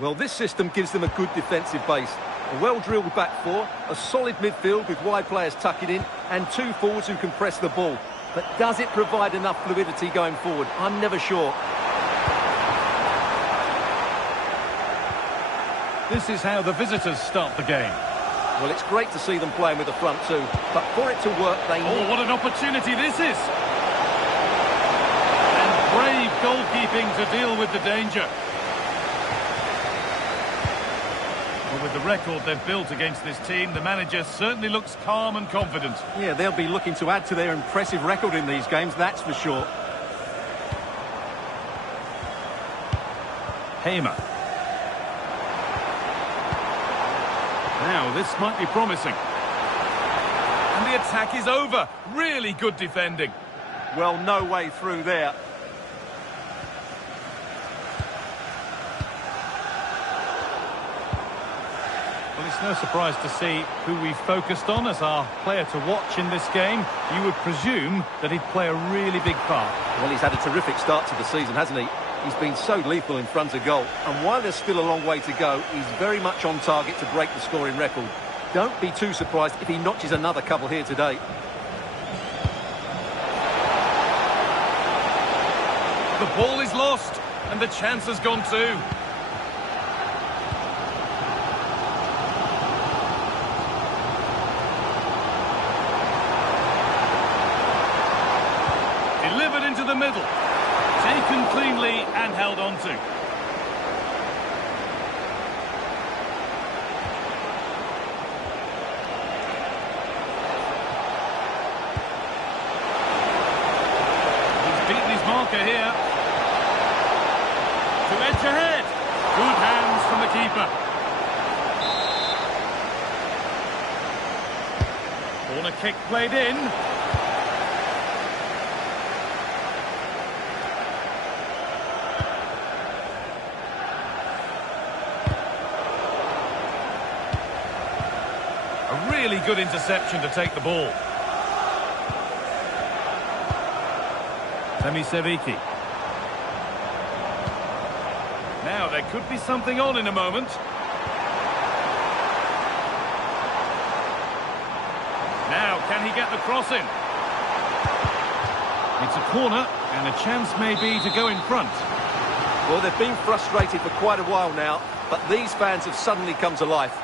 Well, this system gives them a good defensive base. A well-drilled back four, a solid midfield with wide players tucking in, and two forwards who can press the ball. But does it provide enough fluidity going forward? I'm never sure. This is how the visitors start the game. Well, it's great to see them playing with the front two, but for it to work, they need... Oh, what an opportunity this is! Brave goalkeeping to deal with the danger. Well, with the record they've built against this team, the manager certainly looks calm and confident. Yeah, they'll be looking to add to their impressive record in these games, that's for sure. Hamer. Now, this might be promising. And the attack is over. Really good defending. Well, no way through there. Well, it's no surprise to see who we focused on as our player to watch in this game. You would presume that he'd play a really big part. Well, he's had a terrific start to the season, hasn't he? He's been so lethal in front of goal. And while there's still a long way to go, he's very much on target to break the scoring record. Don't be too surprised if he notches another couple here today. The ball is lost, and the chance has gone too. Delivered into the middle. Taken cleanly and held on to. He's beaten his marker here. To edge ahead. Good hands from the keeper. Corner kick played in. A really good interception to take the ball. Semi Sevicki. There could be something on in a moment. Now, can he get the cross in? It's a corner, and a chance may be to go in front. Well, they've been frustrated for quite a while now, but these fans have suddenly come to life.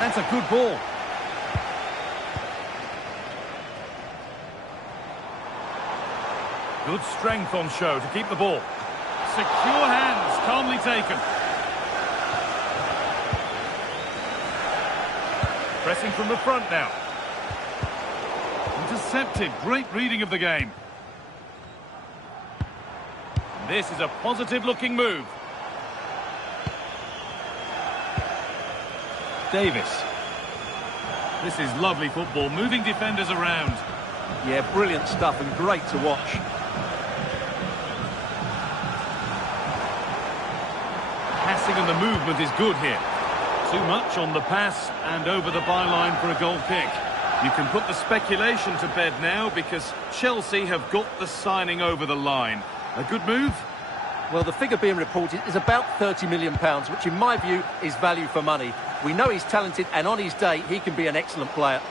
That's a good ball. Good strength on show to keep the ball. Secure hands, calmly taken. Pressing from the front now. Intercepted, great reading of the game. This is a positive-looking move. Davis. This is lovely football, moving defenders around. Yeah, brilliant stuff and great to watch. Passing and the movement is good here. Too much on the pass and over the byline for a goal kick. You can put the speculation to bed now because Chelsea have got the signing over the line. A good move? Well, the figure being reported is about £30 million, which in my view is value for money. We know he's talented and on his day he can be an excellent player.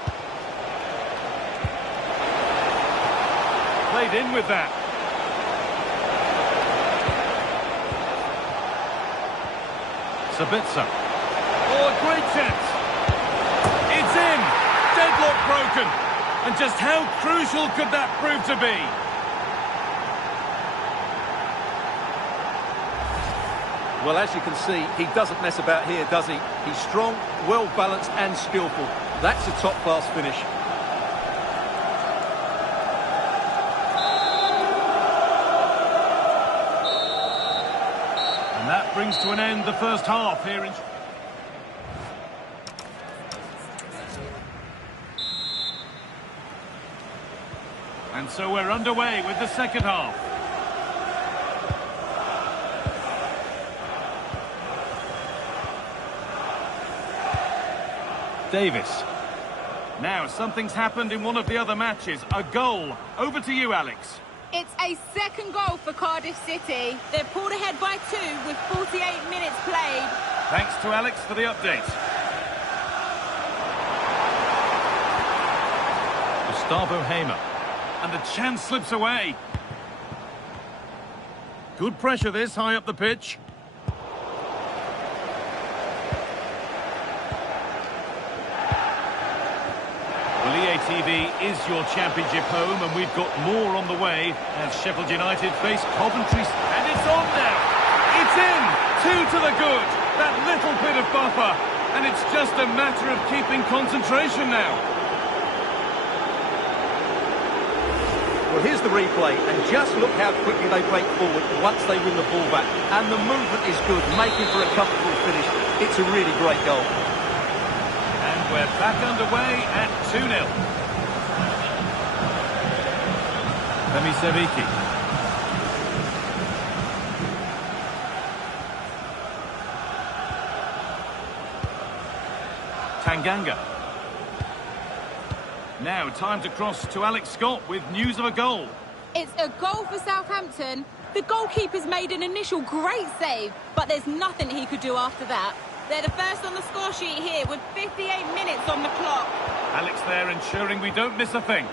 Played in with that. Sabitzer. Oh, a great chance. It's in. Deadlock broken. And just how crucial could that prove to be? Well, as you can see, he doesn't mess about here, does he? He's strong, well-balanced and skillful. That's a top-class finish. And that brings to an end the first half here in... And so we're underway with the second half. Davis. Now, something's happened in one of the other matches. A goal. Over to you, Alex. It's a second goal for Cardiff City. They're pulled ahead by 2 with 48 minutes played. Thanks to Alex for the update. Gustavo Hamer. And the chance slips away. Good pressure this, high up the pitch. Well, EA TV is your championship home, and we've got more on the way as Sheffield United face Coventry. And it's on now. It's in. 2 to the good. That little bit of buffer. And it's just a matter of keeping concentration now. Well, here's the replay, and just look how quickly they break forward once they win the ball back. And the movement is good, making for a comfortable finish. It's a really great goal. And we're back underway at 2-0. Femi Seviki. Tanganga. Now, time to cross to Alex Scott with news of a goal. It's a goal for Southampton. The goalkeeper's made an initial great save, but there's nothing he could do after that. They're the first on the score sheet here with 58 minutes on the clock. Alex there ensuring we don't miss a thing.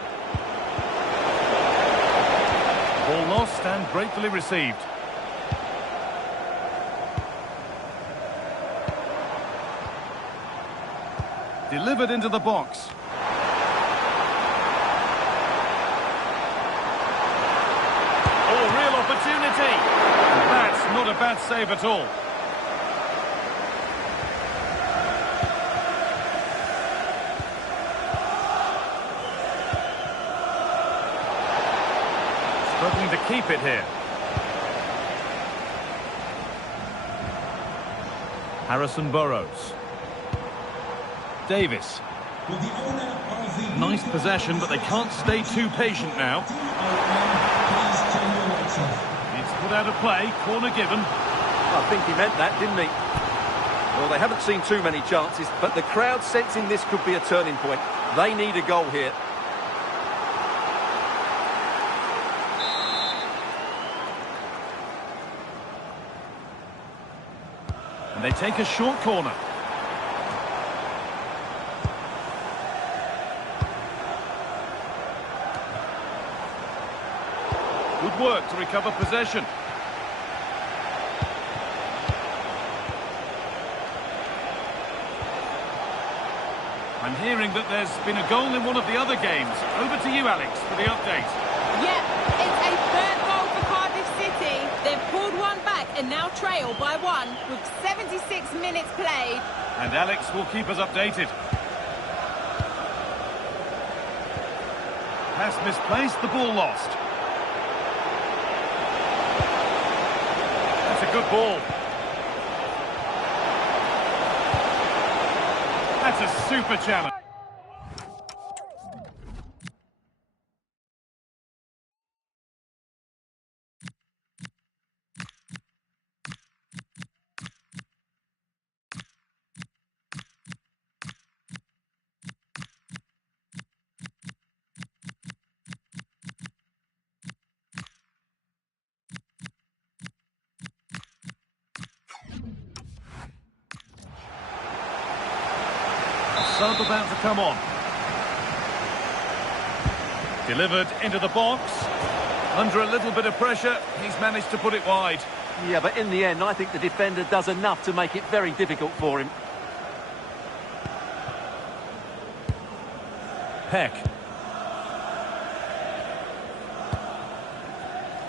Ball lost and gratefully received. Delivered into the box. Opportunity. That's not a bad save at all. Struggling to keep it here. Harrison Burrows. Davis. Nice possession, but they can't stay too patient now. It's put out of play, corner given. I think he meant that, didn't he? Well, they haven't seen too many chances, but the crowd sensing this could be a turning point. They need a goal here. And they take a short corner. Good work to recover possession. I'm hearing that there's been a goal in one of the other games. Over to you, Alex, for the update. Yep, it's a third goal for Cardiff City. They've pulled one back and now trail by one with 76 minutes played. And Alex will keep us updated. Pass misplaced, the ball lost. That's a good ball. That's a super challenge. Sub about to come on. Delivered into the box. Under a little bit of pressure, he's managed to put it wide. Yeah, but in the end, I think the defender does enough to make it very difficult for him. Peck.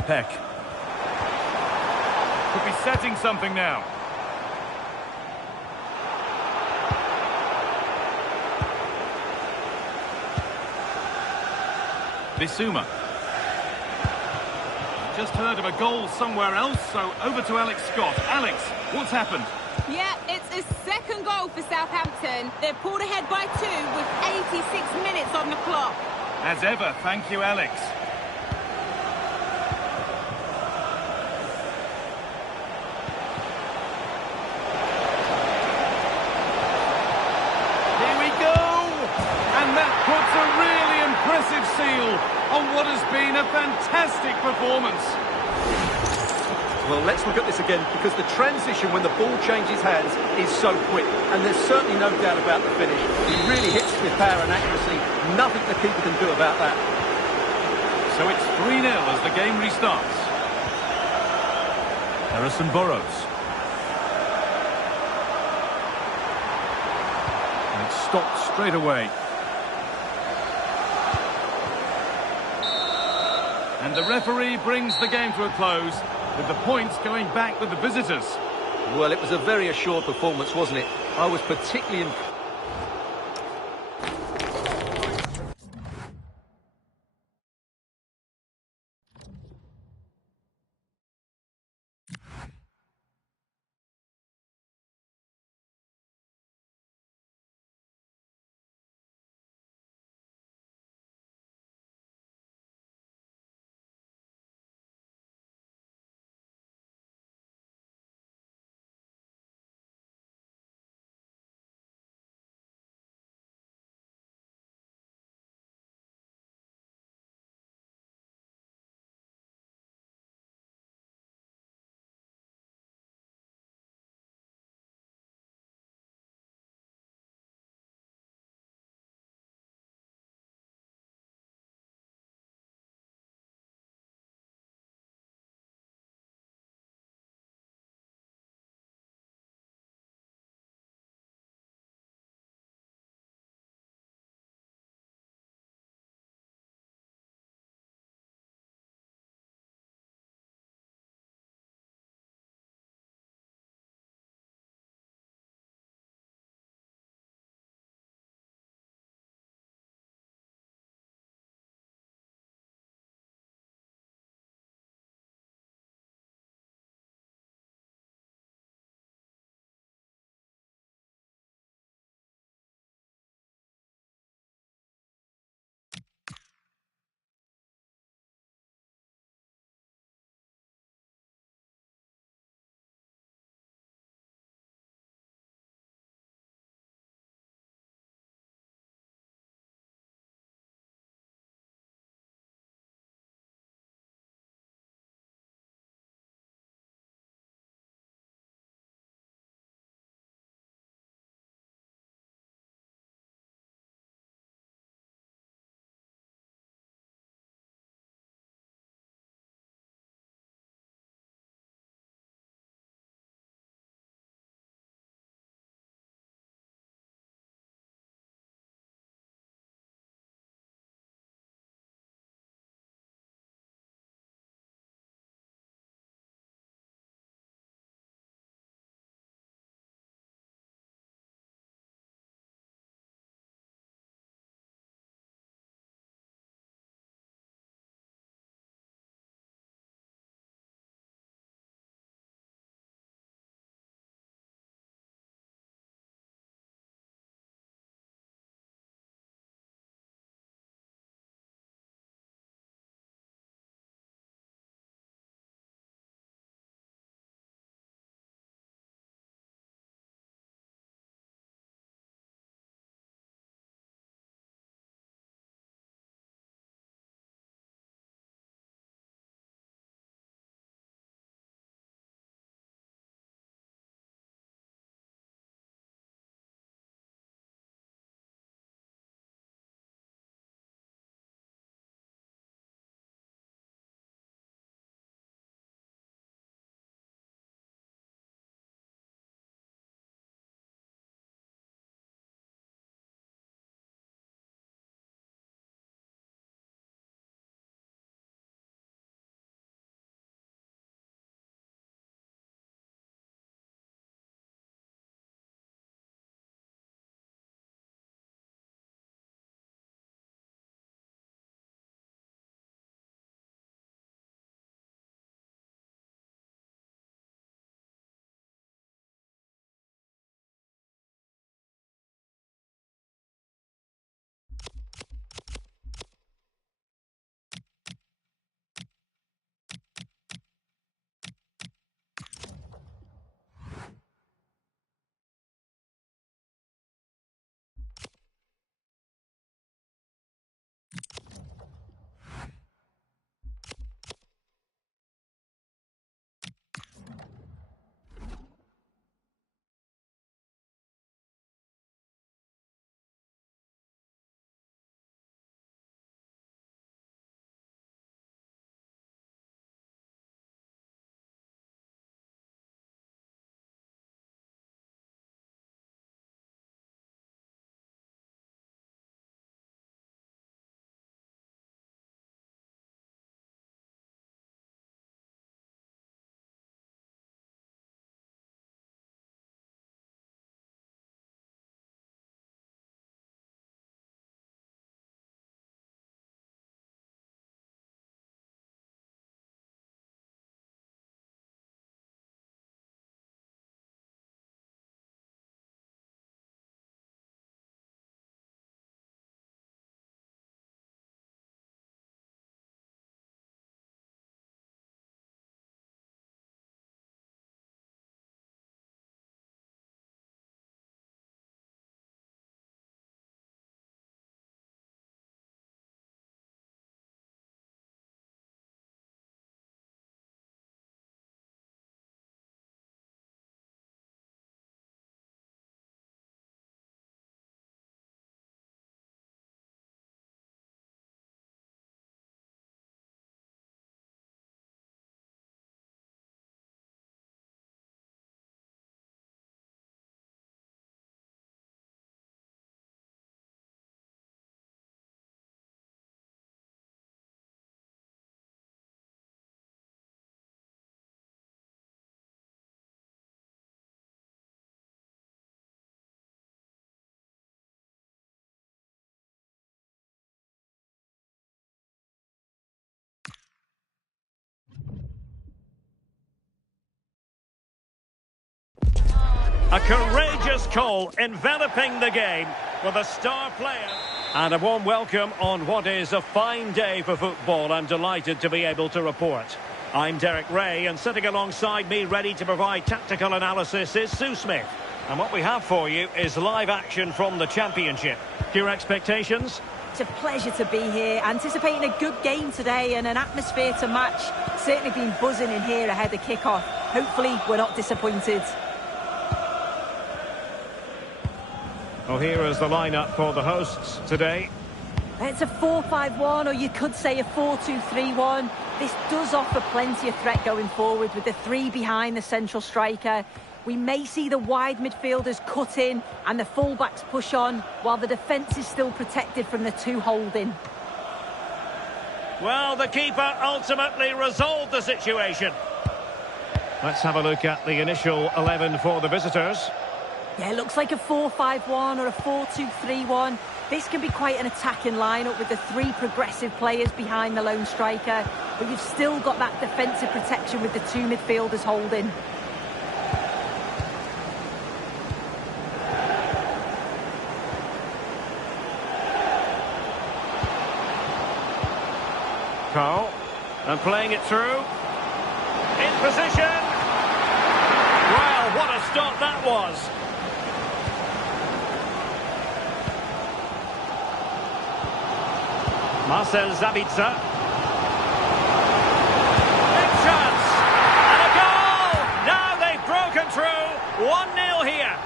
Peck. Could be setting something now. Bissouma. Just heard of a goal somewhere else, so over to Alex Scott. Alex, what's happened? Yeah, it's a second goal for Southampton. They're pulled ahead by 2 with 86 minutes on the clock. As ever, thank you, Alex. Here we go! And that puts a really impressive seal on what has been a fantastic performance. Well, let's look at this again, because the transition when the ball changes hands is so quick, and there's certainly no doubt about the finish. He really hits with power and accuracy. Nothing the keeper can do about that. So it's 3-0 as the game restarts. Harrison Burrows. And it's stopped straight away. And the referee brings the game to a close, with the points going back with the visitors. Well, it was a very assured performance, wasn't it? I was particularly A courageous goal enveloping the game with a star player. And a warm welcome on what is a fine day for football. I'm delighted to be able to report. I'm Derek Ray, and sitting alongside me ready to provide tactical analysis is Sue Smith. And what we have for you is live action from the Championship. Your expectations? It's a pleasure to be here, anticipating a good game today and an atmosphere to match. Certainly been buzzing in here ahead of kick-off. Hopefully we're not disappointed. Well, here is the lineup for the hosts today. It's a 4-5-1, or you could say a 4-2-3-1. This does offer plenty of threat going forward with the three behind the central striker. We may see the wide midfielders cut in and the fullbacks push on, while the defence is still protected from the two holding. Well, the keeper ultimately resolved the situation. Let's have a look at the initial 11 for the visitors. Yeah, it looks like a 4-5-1 or a 4-2-3-1. This can be quite an attacking lineup with the three progressive players behind the lone striker, but you've still got that defensive protection with the two midfielders holding. Cole, and playing it through. In position. Well, what a stop that was. Marcel Sabitzer. Big chance. And a goal! Now they've broken through. 1-0 here.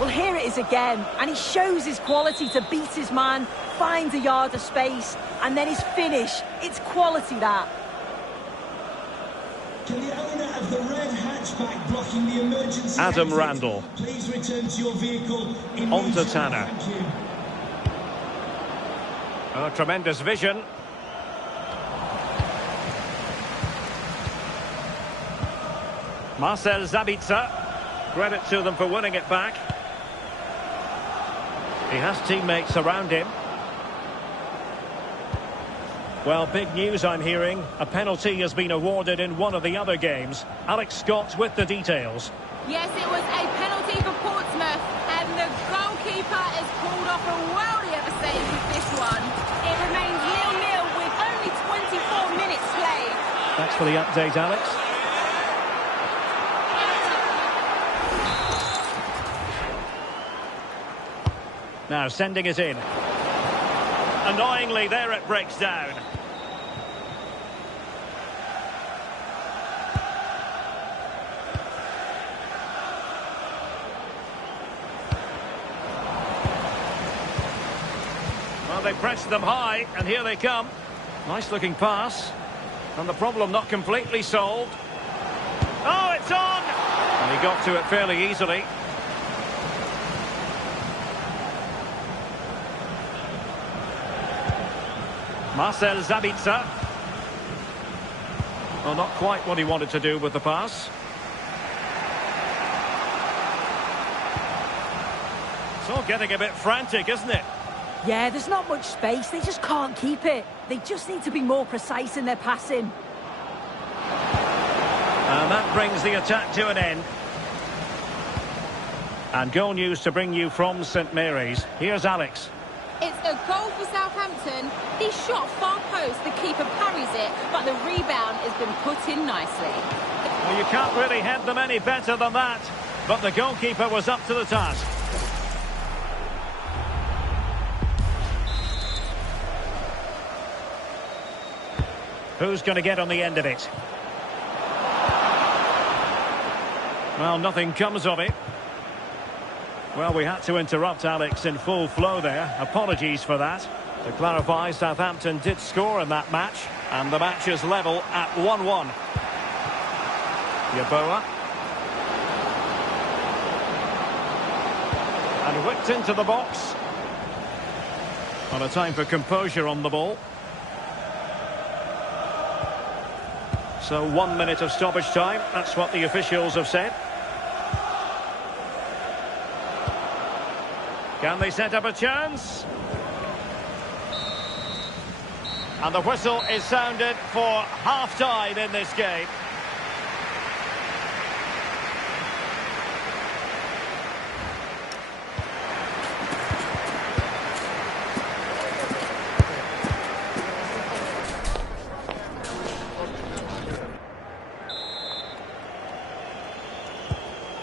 Well, here it is again, and he shows his quality to beat his man, finds a yard of space, and then his finish. It's quality, that. Can the owner of the red hatchback blocking the emergency Adam exit Randall. please return to your vehicle On to immediately? Tanner. Thank you. Oh, tremendous vision. Marcel Sabitzer. Credit to them for winning it back. He has teammates around him. Well, big news I'm hearing. A penalty has been awarded in one of the other games. Alex Scott with the details. Yes, it was a penalty for Portsmouth, and the goalkeeper has pulled off a worldie of a save with this one. It remains 0-0 with only 24 minutes played. Thanks for the update, Alex. Now sending it in. Annoyingly, there it breaks down. Well, they pressed them high, and here they come. Nice looking pass. And the problem not completely solved. Oh, it's on! And he got to it fairly easily. Marcel Sabitzer. Well, not quite what he wanted to do with the pass. It's all getting a bit frantic, isn't it? Yeah, there's not much space. They just can't keep it. They just need to be more precise in their passing. And that brings the attack to an end. And goal news to bring you from St Mary's. Here's Alex. It's a goal for Southampton. He shot far post, the keeper parries it, but the rebound has been put in nicely. Well, you can't really head them any better than that. But the goalkeeper was up to the task. Who's going to get on the end of it? Well, nothing comes of it. Well, we had to interrupt Alex in full flow there. Apologies for that. To clarify, Southampton did score in that match, and the match is level at 1-1. Yeboah. And whipped into the box. On a time for composure on the ball. So 1 minute of stoppage time. That's what the officials have said. Can they set up a chance? And the whistle is sounded for half-time in this game.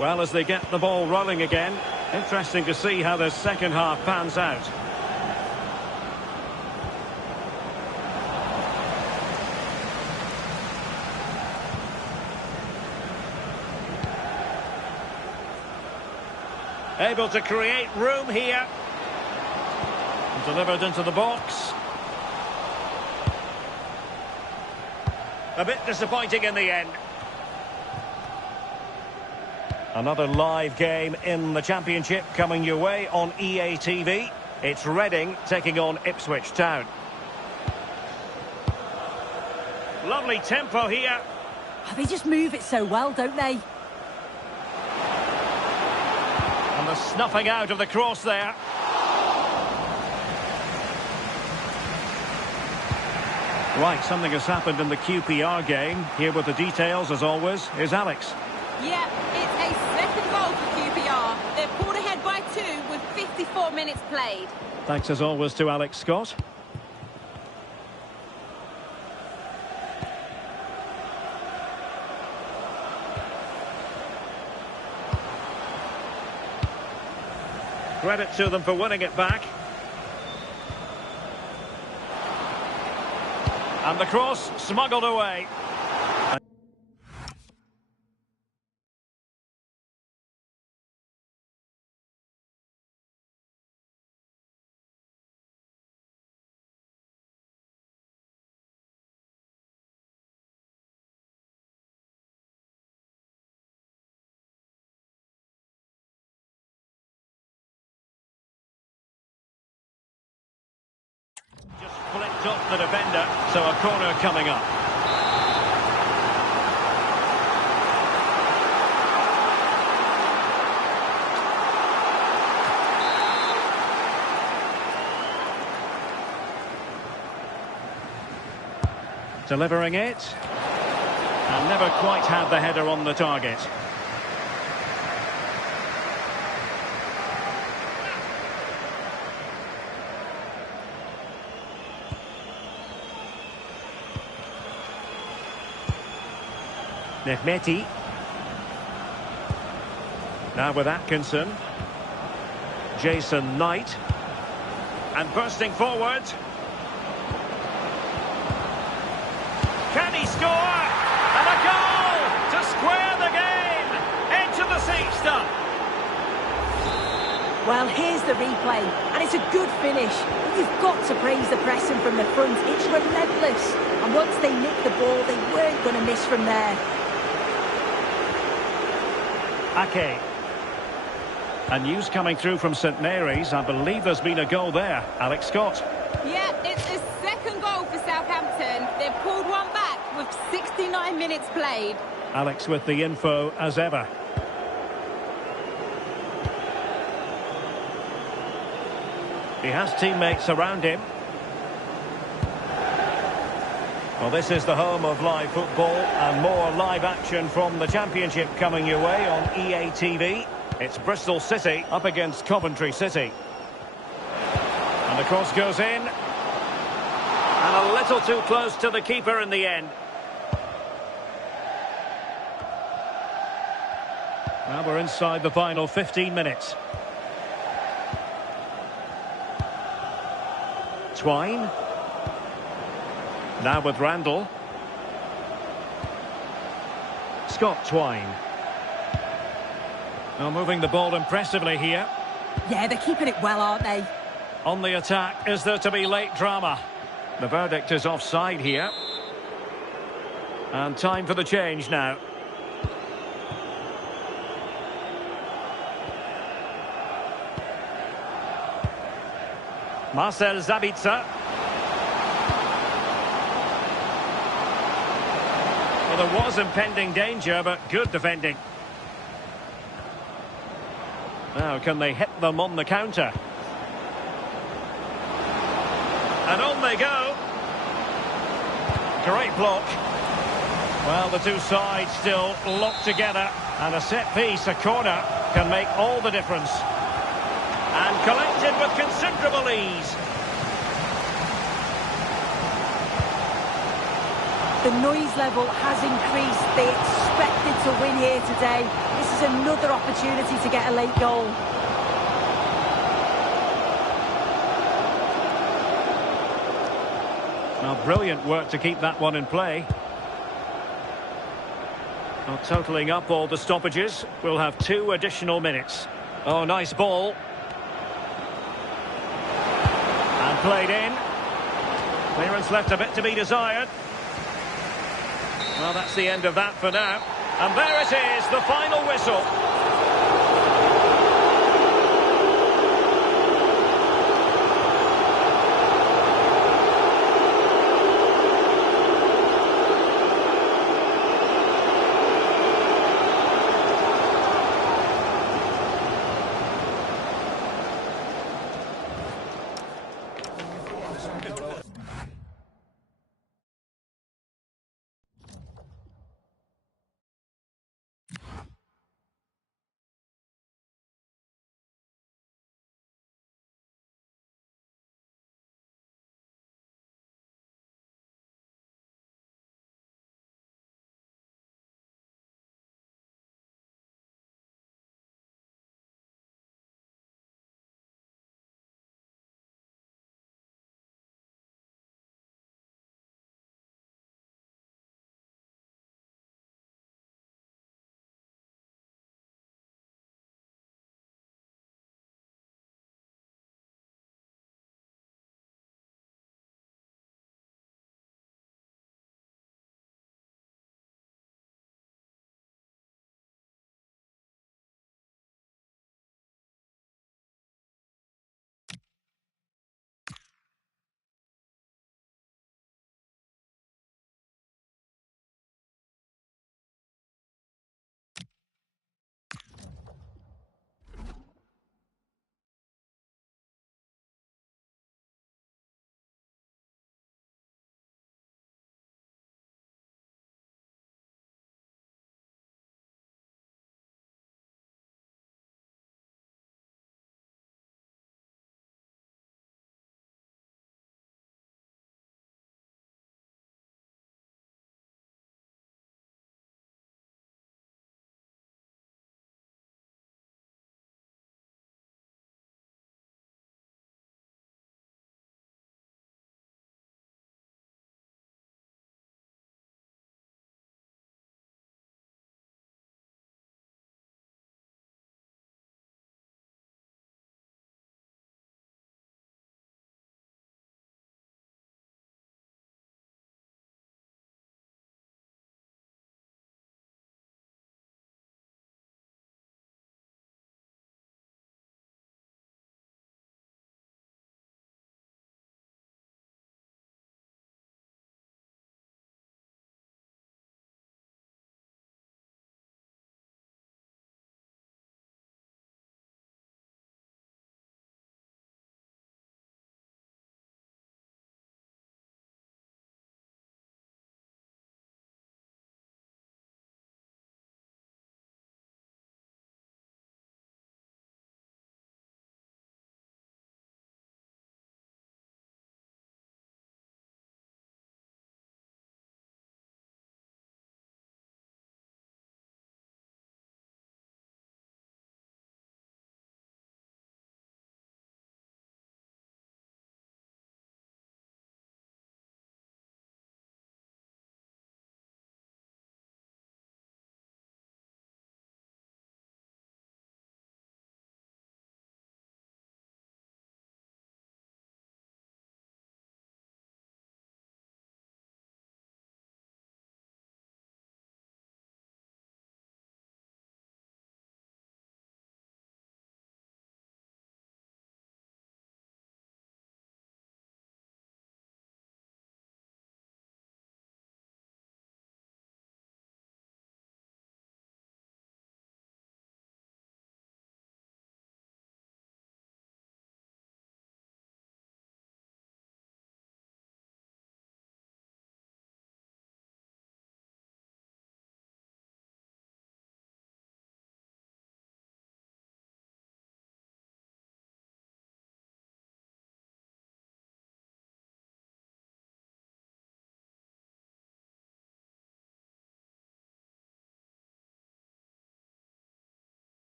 Well, as they get the ball rolling again, interesting to see how the second half pans out. Able to create room here. And delivered into the box. A bit disappointing in the end. Another live game in the Championship coming your way on EA TV. It's Reading taking on Ipswich Town. Lovely tempo here. Oh, they just move it so well, don't they? And the snuffing out of the cross there. Right, something has happened in the QPR game. Here with the details, as always, is Alex. Yeah, it's a second goal for QPR. They're pulled ahead by 2 with 54 minutes played. Thanks as always to Alex Scott. Credit to them for winning it back. And the cross smuggled away. Just flicked up the defender, so a corner coming up. Delivering it. And never quite had the header on the target. Mehmeti. Now with Atkinson. Jason Knight. And bursting forward. Can he score? And a goal to square the game. Edge of the seat stuff. Well, here's the replay, and it's a good finish. But you've got to praise the pressing from the front. It's relentless. And once they nicked the ball, they weren't going to miss from there. Ake. And news coming through from St Mary's. I believe there's been a goal there. Alex Scott. Yeah, it's a second goal for Southampton. They've pulled one back with 69 minutes played. Alex with the info as ever. He has teammates around him. Well, this is the home of live football and more live action from the Championship coming your way on EA TV. It's Bristol City up against Coventry City. And the cross goes in. And a little too close to the keeper in the end. Now we're inside the final 15 minutes. Twine. Now with Randall. Scott Twine. Now moving the ball impressively here. Yeah, they're keeping it well, aren't they? On the attack, is there to be late drama? The verdict is offside here. And time for the change now. Marcel Sabitzer. Well, there was impending danger, but good defending. Now, can they hit them on the counter? And on they go. Great block. Well, the two sides still locked together. And a set piece, a corner, can make all the difference. And collected with considerable ease. The noise level has increased. They expected to win here today. This is another opportunity to get a late goal. Now, brilliant work to keep that one in play. Now, totalling up all the stoppages, we'll have 2 additional minutes. Oh, nice ball. And played in. Clearance left a bit to be desired. Well, that's the end of that for now. And there it is, the final whistle.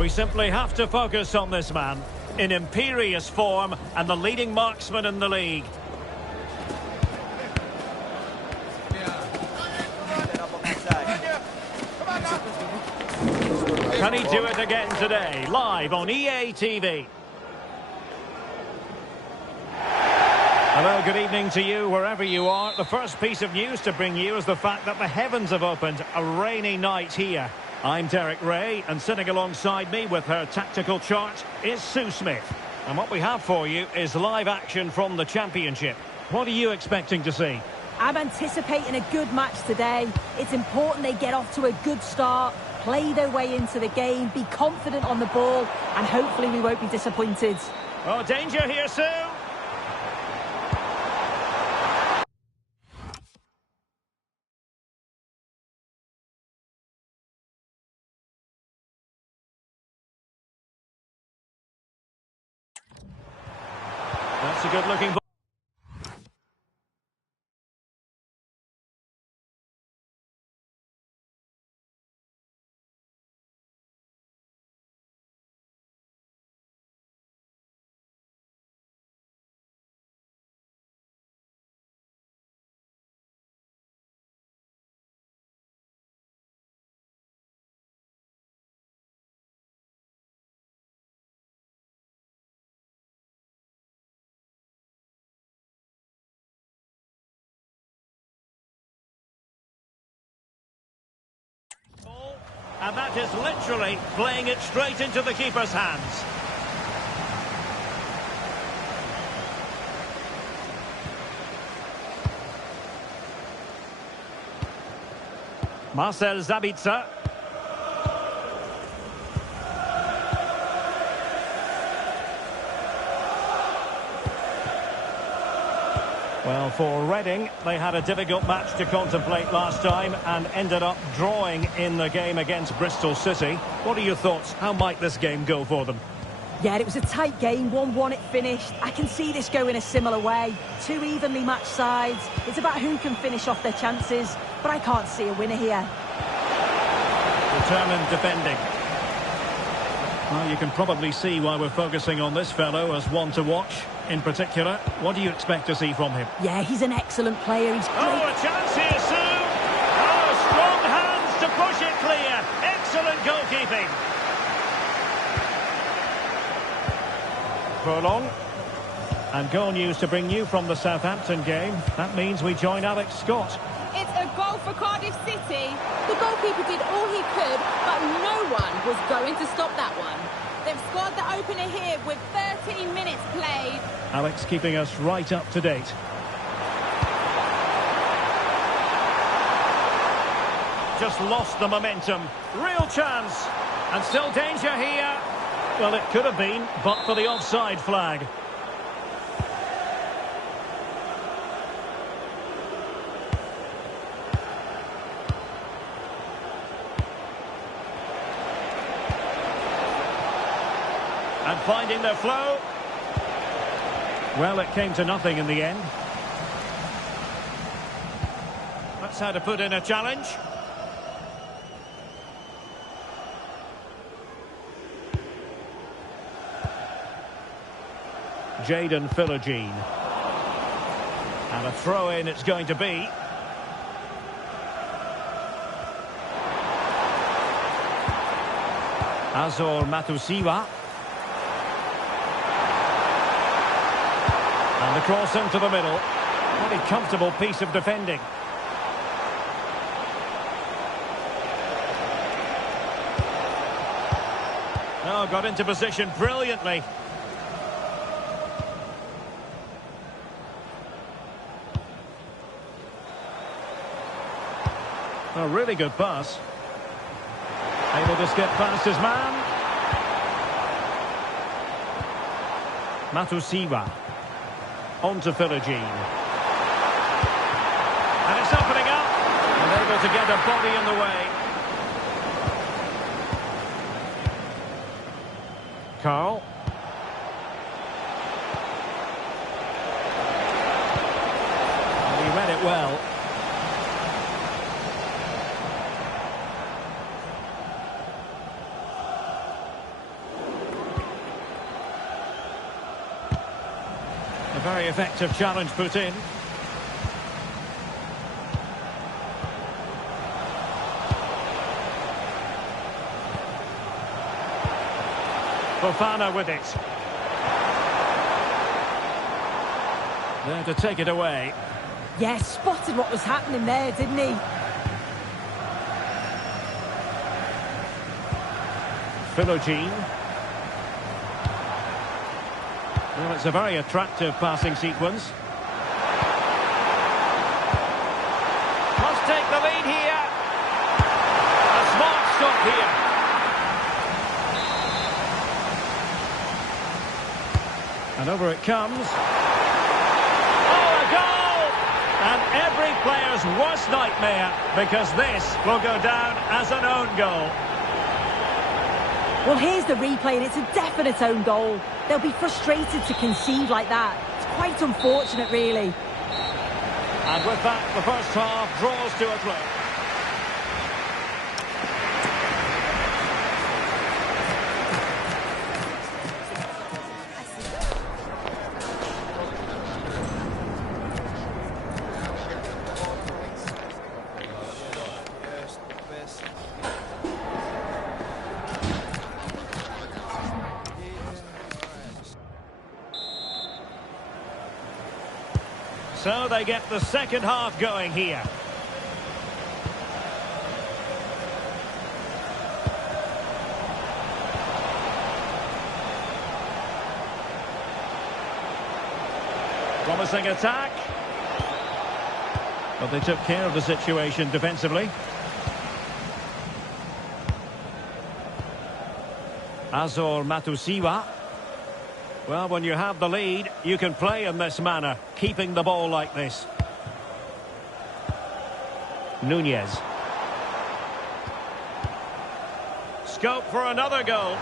We simply have to focus on this man. In imperious form and the leading marksman in the league. Can he do it again today? Live on EA TV. Hello, good evening to you wherever you are. The first piece of news to bring you is the fact that the heavens have opened. A rainy night here. I'm Derek Ray, and sitting alongside me with her tactical chart is Sue Smith. And what we have for you is live action from the Championship. What are you expecting to see? I'm anticipating a good match today. It's important they get off to a good start, play their way into the game, be confident on the ball, and hopefully we won't be disappointed. Oh, danger here, Sue! That's a good-looking ball. And that is literally playing it straight into the keeper's hands. Marcel Sabitzer. Well, for Reading, they had a difficult match to contemplate last time and ended up drawing in the game against Bristol City. What are your thoughts? How might this game go for them? Yeah, it was a tight game, 1-1 it finished. I can see this going a similar way. Two evenly matched sides. It's about who can finish off their chances, but I can't see a winner here. Determined defending. Well, you can probably see why we're focusing on this fellow as one to watch. In particular, what do you expect to see from him? Yeah, he's an excellent player. He's great. Oh, a chance here, Sue! Oh, strong hands to push it clear. Excellent goalkeeping. Furlong. And goal news to bring you from the Southampton game. That means we join Alex Scott. It's a goal for Cardiff City. The goalkeeper did all he could, but no one was going to stop that one. They've scored the opener here with 13 minutes played. Alex keeping us right up to date. Just lost the momentum. Real chance. And still danger here. Well, it could have been, but for the offside flag. And finding their flow. Well, it came to nothing in the end. That's how to put in a challenge. Jayden Philogene. And a throw-in it's going to be. Azor Matusiwa. And the cross into the middle. Very comfortable piece of defending. Oh, got into position brilliantly. A really good pass. Able to skip past his man. Matusiwa. On to Philogene. And it's opening up. And able to get a body in the way. Carl. And he read it well. effective challenge put in. Fofana with it. There to take it away. Yes, spotted what was happening there, didn't he? Philogene. Well, it's a very attractive passing sequence. Must take the lead here. A smart stop here. And over it comes. Oh, a goal! And every player's worst nightmare, because this will go down as an own goal. Well, here's the replay, and it's a definite own goal. They'll be frustrated to concede like that. It's quite unfortunate, really. And with that, the first half draws to a close. So they get the second half going here. Promising attack. But they took care of the situation defensively. Azor Matusiwa. Well, when you have the lead, you can play in this manner, keeping the ball like this. Nunez. Scope for another goal.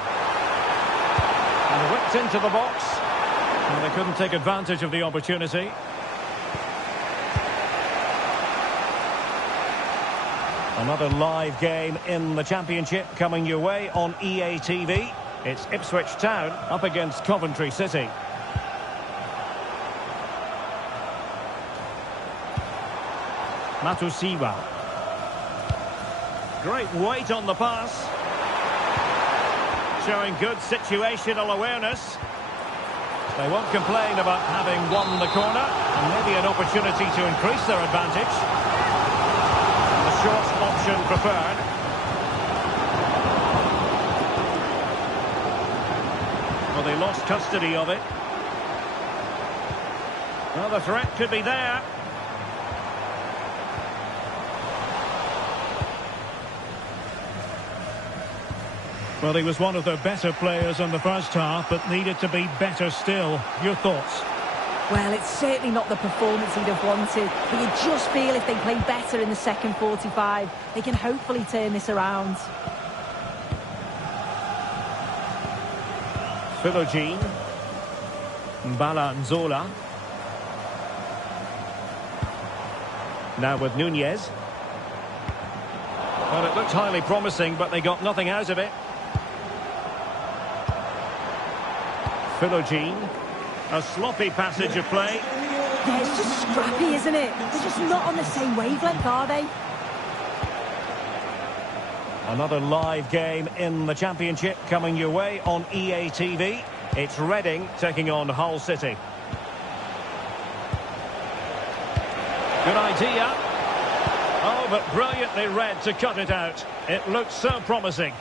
And whipped into the box. And they couldn't take advantage of the opportunity. Another live game in the Championship coming your way on EA TV. It's Ipswich Town up against Coventry City. Matusiwa. Great weight on the pass. Showing good situational awareness. They won't complain about having won the corner. And maybe an opportunity to increase their advantage. The short option preferred. Well, they lost custody of it. Well, the threat could be there. Well, he was one of their better players in the first half, but needed to be better still. Your thoughts? Well, it's certainly not the performance he'd have wanted, but you just feel if they play better in the second 45, they can hopefully turn this around. Philogene. Mbala Nzola. Now with Nunez. Well, it looked highly promising, but they got nothing out of it. Philogene. A sloppy passage of play. Yeah, it's just scrappy, isn't it? They're just not on the same wavelength, are they? Another live game in the Championship coming your way on EA TV. It's Reading taking on Hull City. Good idea. Oh, but brilliantly read to cut it out. It looked so promising.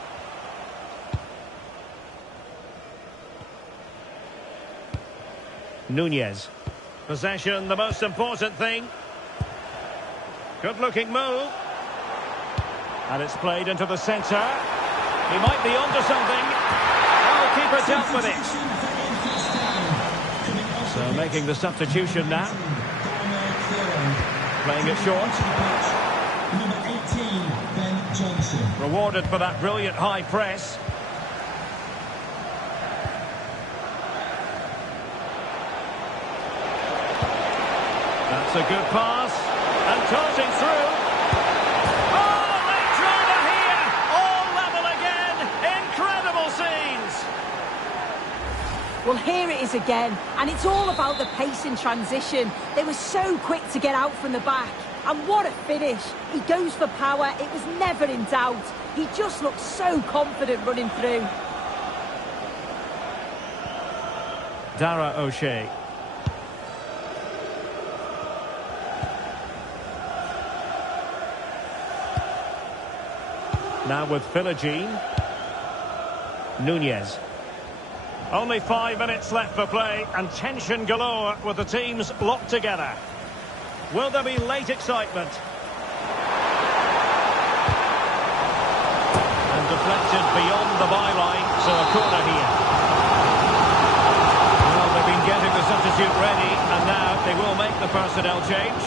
Nunez. Possession, the most important thing. Good-looking move. And it's played into the centre. He might be onto something. Oh, keeper dealt with it. So making the substitution now. Playing it short. Number 18, Ben Johnson. Rewarded for that brilliant high press. That's a good pass. And tossing through. Oh, late driver here. All level again. Incredible scenes. Well, here it is again, and it's all about the pace in transition. They were so quick to get out from the back. And what a finish. He goes for power. It was never in doubt. He just looked so confident running through. Dara O'Shea. Now with Philogene. Nunez. Only 5 minutes left for play and tension galore with the teams locked together. Will there be late excitement? And deflected beyond the byline, so a corner here. Well, they've been getting the substitute ready, and now they will make the personnel change.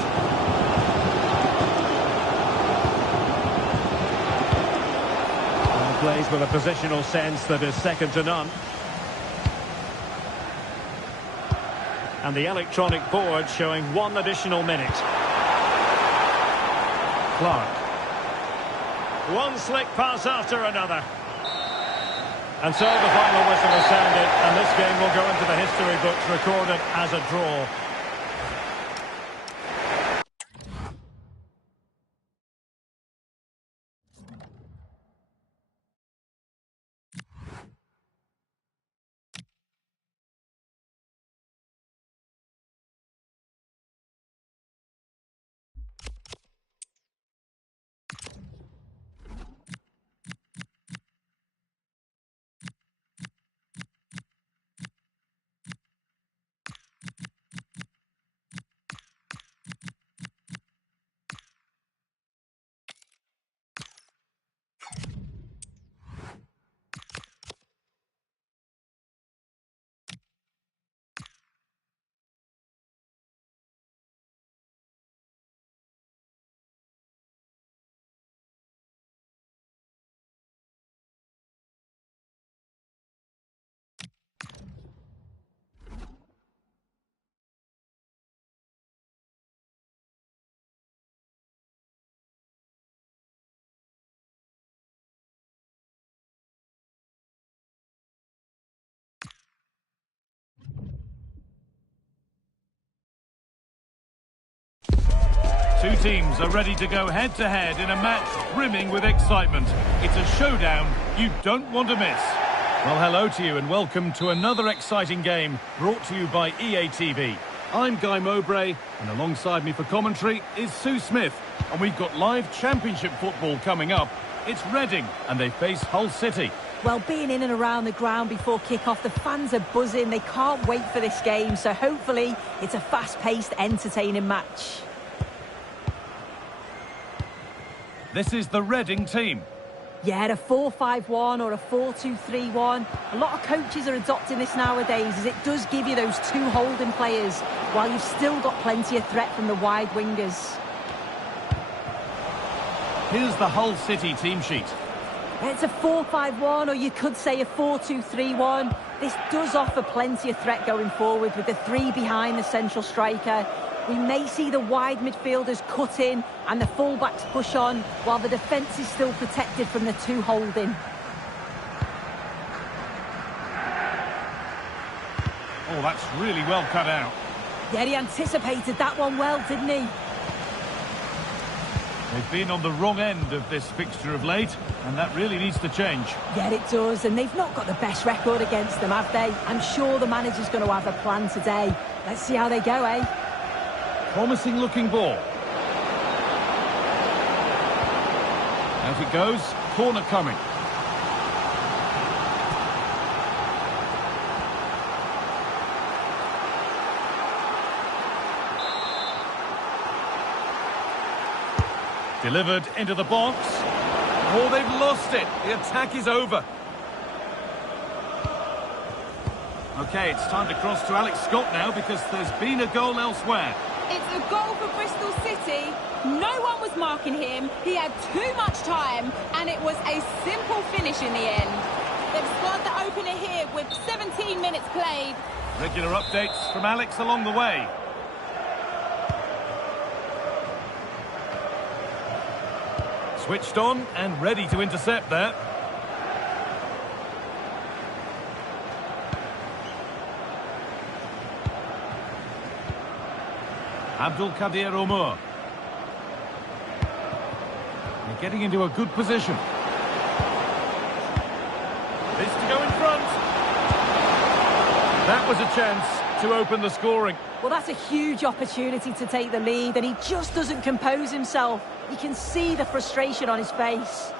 And plays with a positional sense that is second to none. And the electronic board showing 1 additional minute. Clark. One slick pass after another. And so the final whistle is sounded, and this game will go into the history books recorded as a draw. Two teams are ready to go head-to-head in a match brimming with excitement. It's a showdown you don't want to miss. Well, hello to you and welcome to another exciting game brought to you by EA TV. I'm Guy Mowbray, and alongside me for commentary is Sue Smith. And we've got live championship football coming up. It's Reading, and they face Hull City. Well, being in and around the ground before kick-off, the fans are buzzing. They can't wait for this game, so hopefully it's a fast-paced, entertaining match. This is the Reading team. Yeah, a 4-5-1 or a 4-2-3-1. A lot of coaches are adopting this nowadays, as it does give you those two holding players, while you've still got plenty of threat from the wide wingers. Here's the Hull City team sheet. It's a 4-5-1, or you could say a 4-2-3-1. This does offer plenty of threat going forward with the three behind the central striker. We may see the wide midfielders cut in and the fullbacks push on, while the defence is still protected from the two holding. Oh, that's really well cut out. Yeah, he anticipated that one well, didn't he? They've been on the wrong end of this fixture of late, and that really needs to change. Yeah, it does, and they've not got the best record against them, have they? I'm sure the manager's going to have a plan today. Let's see how they go, eh? Promising looking ball. Out it goes, corner coming. Delivered into the box. Oh, they've lost it. The attack is over. Okay, it's time to cross to Alex Scott now because there's been a goal elsewhere. It's a goal for Bristol City. No one was marking him. He had too much time, and it was a simple finish in the end. They've scored the opener here with 17 minutes played. Regular updates from Alex along the way. Switched on and ready to intercept there. Abdulkadir Ömür. They're getting into a good position. This to go in front. That was a chance to open the scoring. Well, that's a huge opportunity to take the lead, and he just doesn't compose himself. You can see the frustration on his face.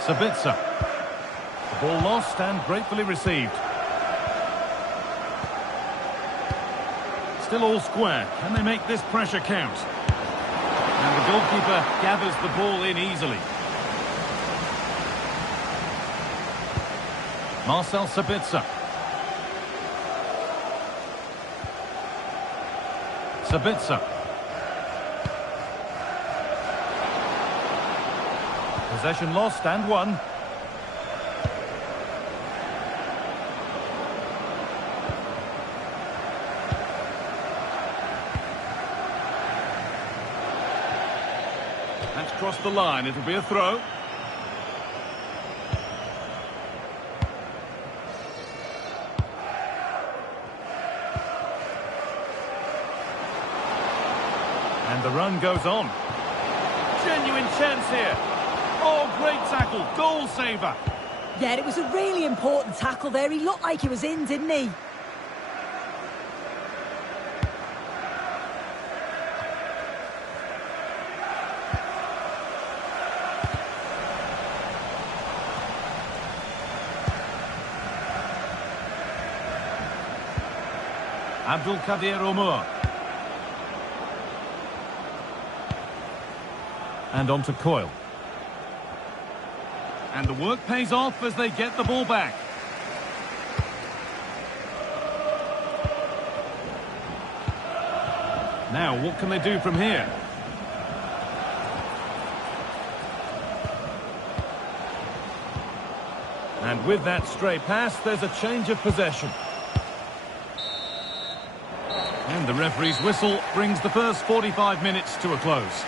Sabitzer. The ball lost and gratefully received. Still all square. Can they make this pressure count? And the goalkeeper gathers the ball in easily. Marcel Sabitzer. Sabitzer. Possession lost and won. That's crossed the line. It'll be a throw. And the run goes on. Genuine chance here. Oh, great tackle. Goal saver. Yeah, it was a really important tackle there. He looked like he was in, didn't he? Abdulkadir Ömür. And on to Coyle. And the work pays off as they get the ball back. Now, what can they do from here? And with that stray pass, there's a change of possession. And the referee's whistle brings the first 45 minutes to a close.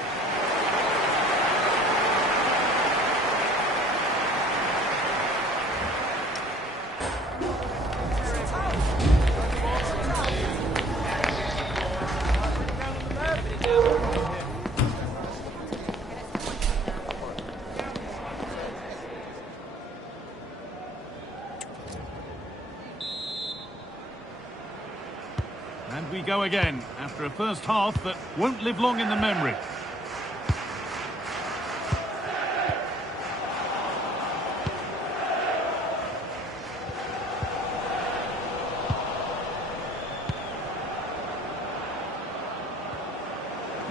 And we go again, after a first half that won't live long in the memory.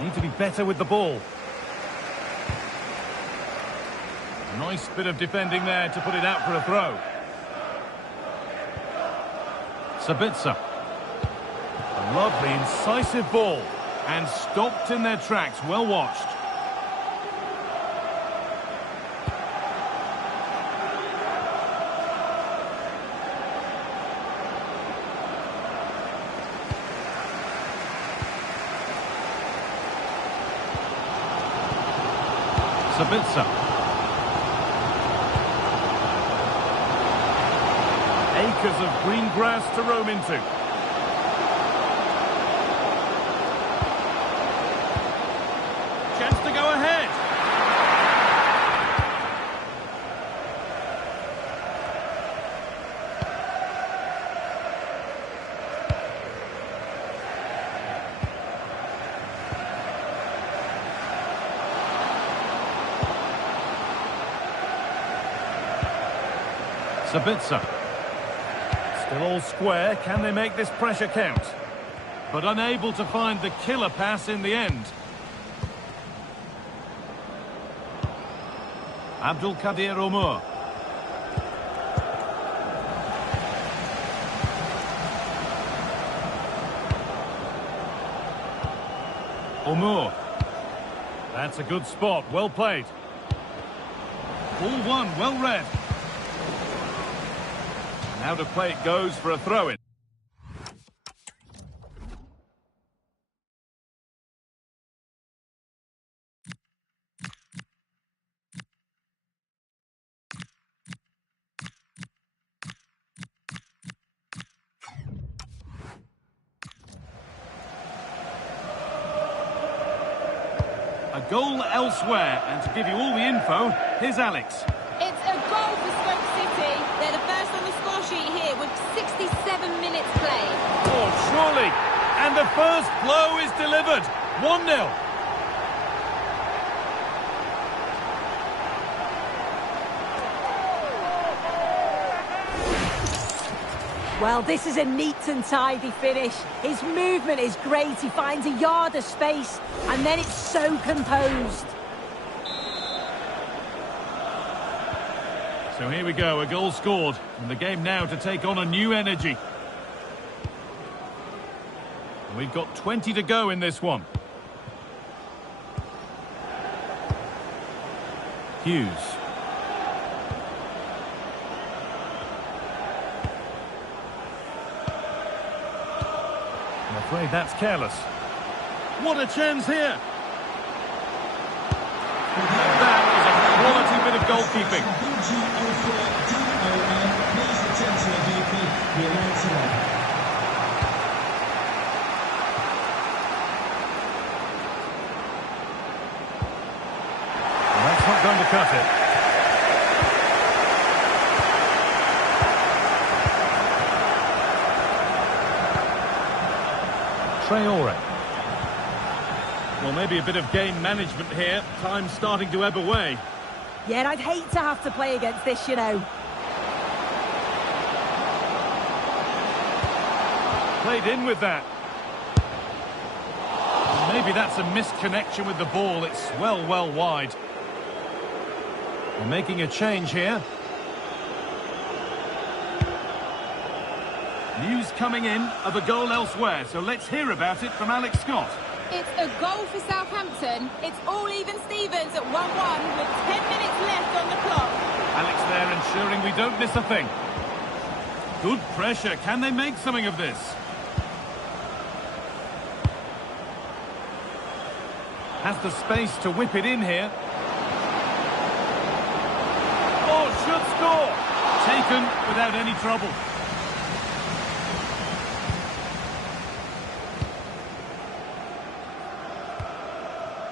Need to be better with the ball. Nice bit of defending there to put it out for a throw. Sabitzer. A lovely, incisive ball. And stopped in their tracks. Well watched. Sabitzer. Acres of green grass to roam into. Chance to go ahead. Sabitzer. Still all square. Can they make this pressure count? But unable to find the killer pass in the end. Abdulkadir Ömür. Ömür. That's a good spot. Well played. Ball one. Well read. And out of play it goes for a throw-in. goal elsewhere. And to give you all the info, here's Alex. It's a goal for Stoke City. They're the first on the score sheet here with 67 minutes played. Oh, surely. And the first blow is delivered. 1-0. Well, this is a neat and tidy finish. His movement is great. He finds a yard of space, and then it's so composed. So here we go, a goal scored. And the game now to take on a new energy. We've got 20 to go in this one. Hughes. I'm afraid that's careless. What a chance here! That is a quality bit of goalkeeping. Well, that's not going to cut it. Traore. Well, maybe a bit of game management here. Time's starting to ebb away. Yeah, I'd hate to have to play against this, you know. Played in with that. Maybe that's a misconnection with the ball. It's well wide. They're making a change here. News coming in of a goal elsewhere, so let's hear about it from Alex Scott. It's a goal for Southampton. It's all even Stevens at 1-1 with 10 minutes left on the clock. Alex there ensuring we don't miss a thing. Good pressure. Can they make something of this? Has the space to whip it in here. Oh, should score. Taken without any trouble.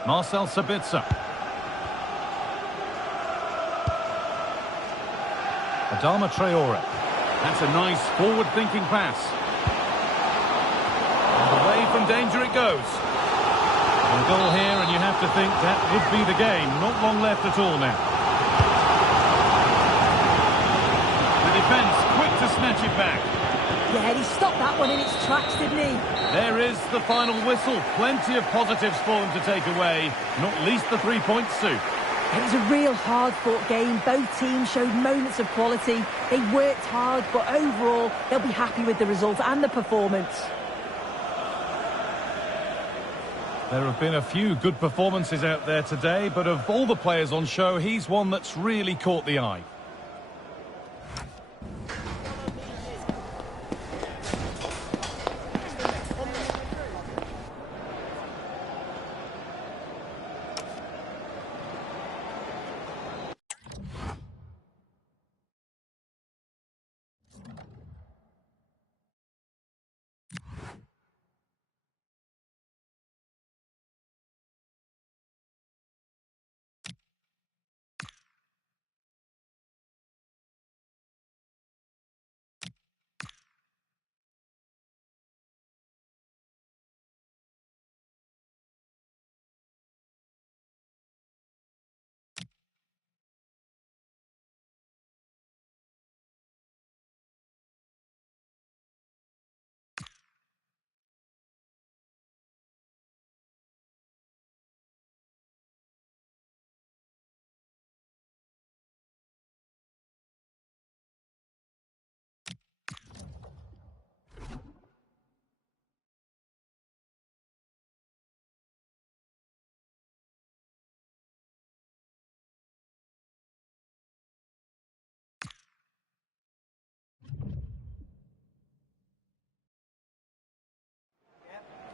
Marcel Sabitzer. Adama Traore. That's a nice forward-thinking pass. And away from danger it goes. A goal here, and you have to think that would be the game. Not long left at all now. The defence quick to snatch it back. Yeah, he stopped that one in its tracks, didn't he? There is the final whistle. Plenty of positives for them to take away, not least the 3 points, Sue. It was a real hard-fought game. Both teams showed moments of quality. They worked hard, but overall, they'll be happy with the result and the performance. There have been a few good performances out there today, but of all the players on show, he's one that's really caught the eye.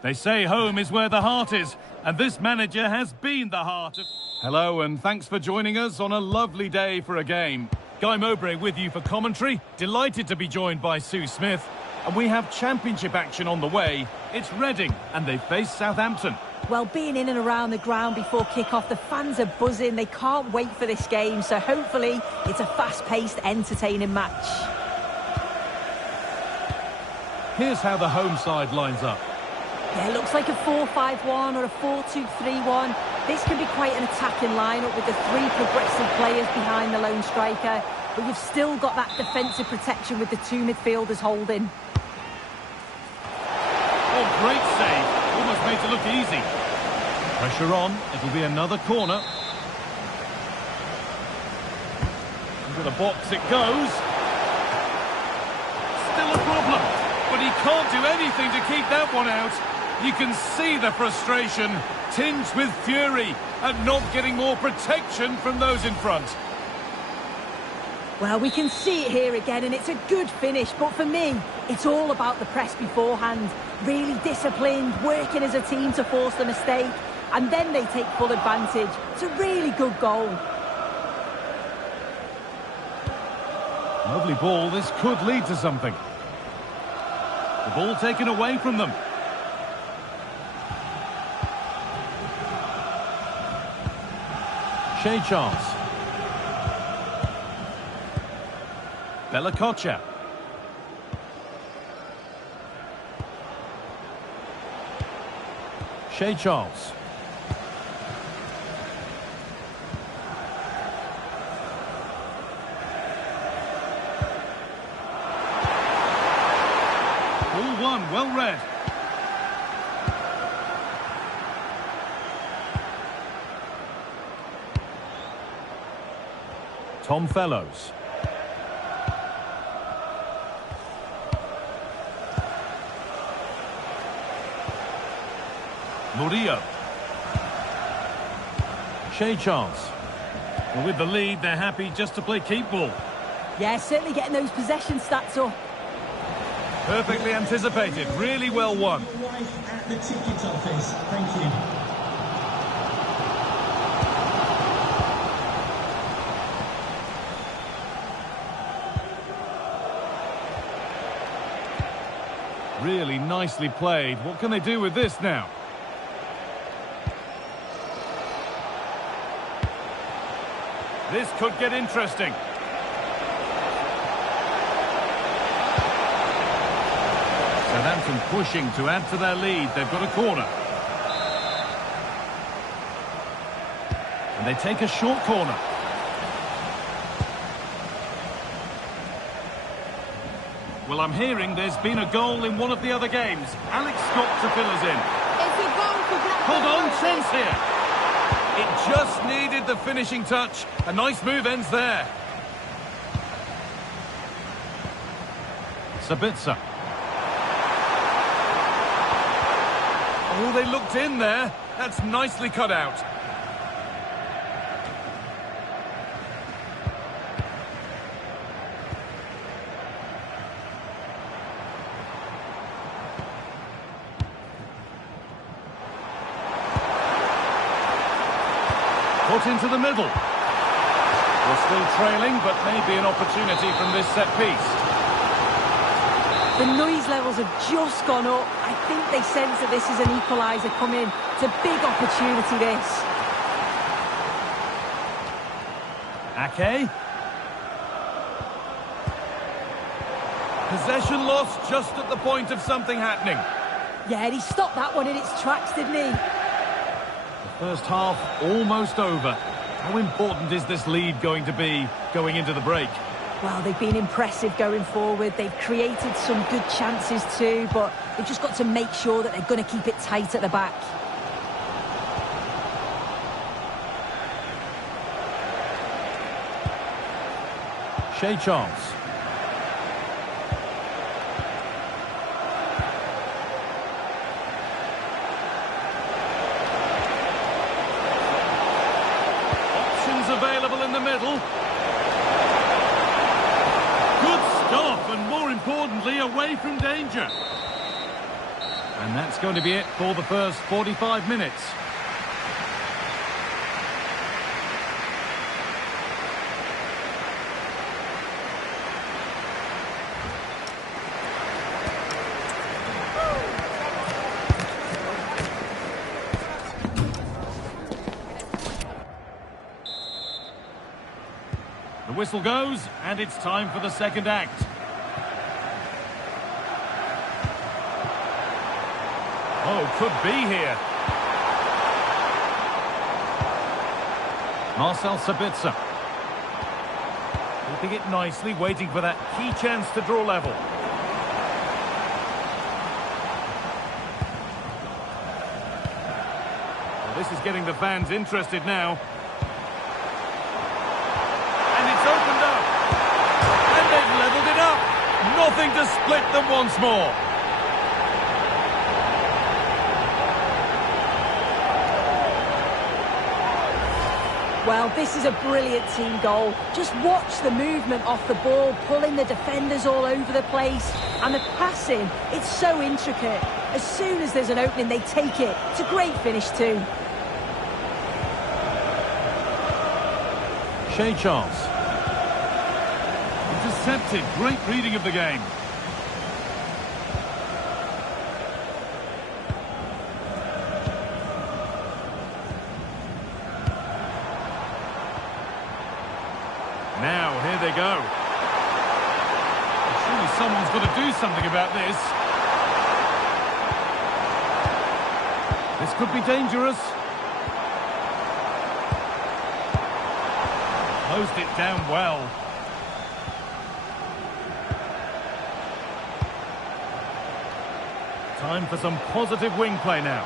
They say home is where the heart is, and this manager has been the heart of... Hello, and thanks for joining us on a lovely day for a game. Guy Mowbray with you for commentary. Delighted to be joined by Sue Smith. And we have championship action on the way. It's Reading, and they face Southampton. Well, being in and around the ground before kick-off, the fans are buzzing. They can't wait for this game, so hopefully it's a fast-paced, entertaining match. Here's how the home side lines up. Yeah, it looks like a 4-5-1 or a 4-2-3-1. This can be quite an attacking lineup with the three progressive players behind the lone striker, but you've still got that defensive protection with the two midfielders holding. Oh, great save. Almost made it look easy. Pressure on. It'll be another corner. Into the box it goes. Still a problem, but he can't do anything to keep that one out. You can see the frustration, tinged with fury, at not getting more protection from those in front. Well, we can see it here again, and it's a good finish, but for me, it's all about the press beforehand. Really disciplined, working as a team to force the mistake, and then they take full advantage. It's a really good goal. Lovely ball. This could lead to something. The ball taken away from them. Shea Charles. Bella Kocha. Shea Charles. Ball one, well read. Tom Fellows. Murillo. Shea Charles. And with the lead, they're happy just to play keep ball. Yeah, certainly getting those possession stats up. Perfectly anticipated. Really well won. Your wife at the ticket office. Thank you. Really nicely played. What can they do with this now? This could get interesting. Southampton pushing to add to their lead. They've got a corner. And they take a short corner. Well, I'm hearing there's been a goal in one of the other games. Alex Scott to fill us in. It's a goal for Blackburn. Hold on, chance here. It just needed the finishing touch. A nice move ends there. Sabitzer. Oh, they looked in there. That's nicely cut out. Put into the middle. We're still trailing, but maybe an opportunity from this set piece. The noise levels have just gone up. I think they sense that this is an equaliser coming. It's a big opportunity, this. Ake. Possession lost just at the point of something happening. Yeah, he stopped that one in its tracks, didn't he? First half almost over. How important is this lead going to be going into the break? Well, they've been impressive going forward. They've created some good chances too, but they've just got to make sure that they're going to keep it tight at the back. Shea Charles. Available in the middle. Good stop, and more importantly, away from danger. And that's going to be it for the first 45 minutes. whistle goes, and it's time for the second act. Oh, could be here. Marcel Sabitzer. Keeping it nicely, waiting for that key chance to draw level. Well, this is getting the fans interested now. And it's opened up. And they've levelled it up. Nothing to split them once more. Well, this is a brilliant team goal. Just watch the movement off the ball, pulling the defenders all over the place. And the passing, it's so intricate. As soon as there's an opening, they take it. It's a great finish too. Shea Charles. Intercepted. Great reading of the game. Now, here they go. Surely someone's got to do something about this. This could be dangerous. Closed it down well. Time for some positive wing play now.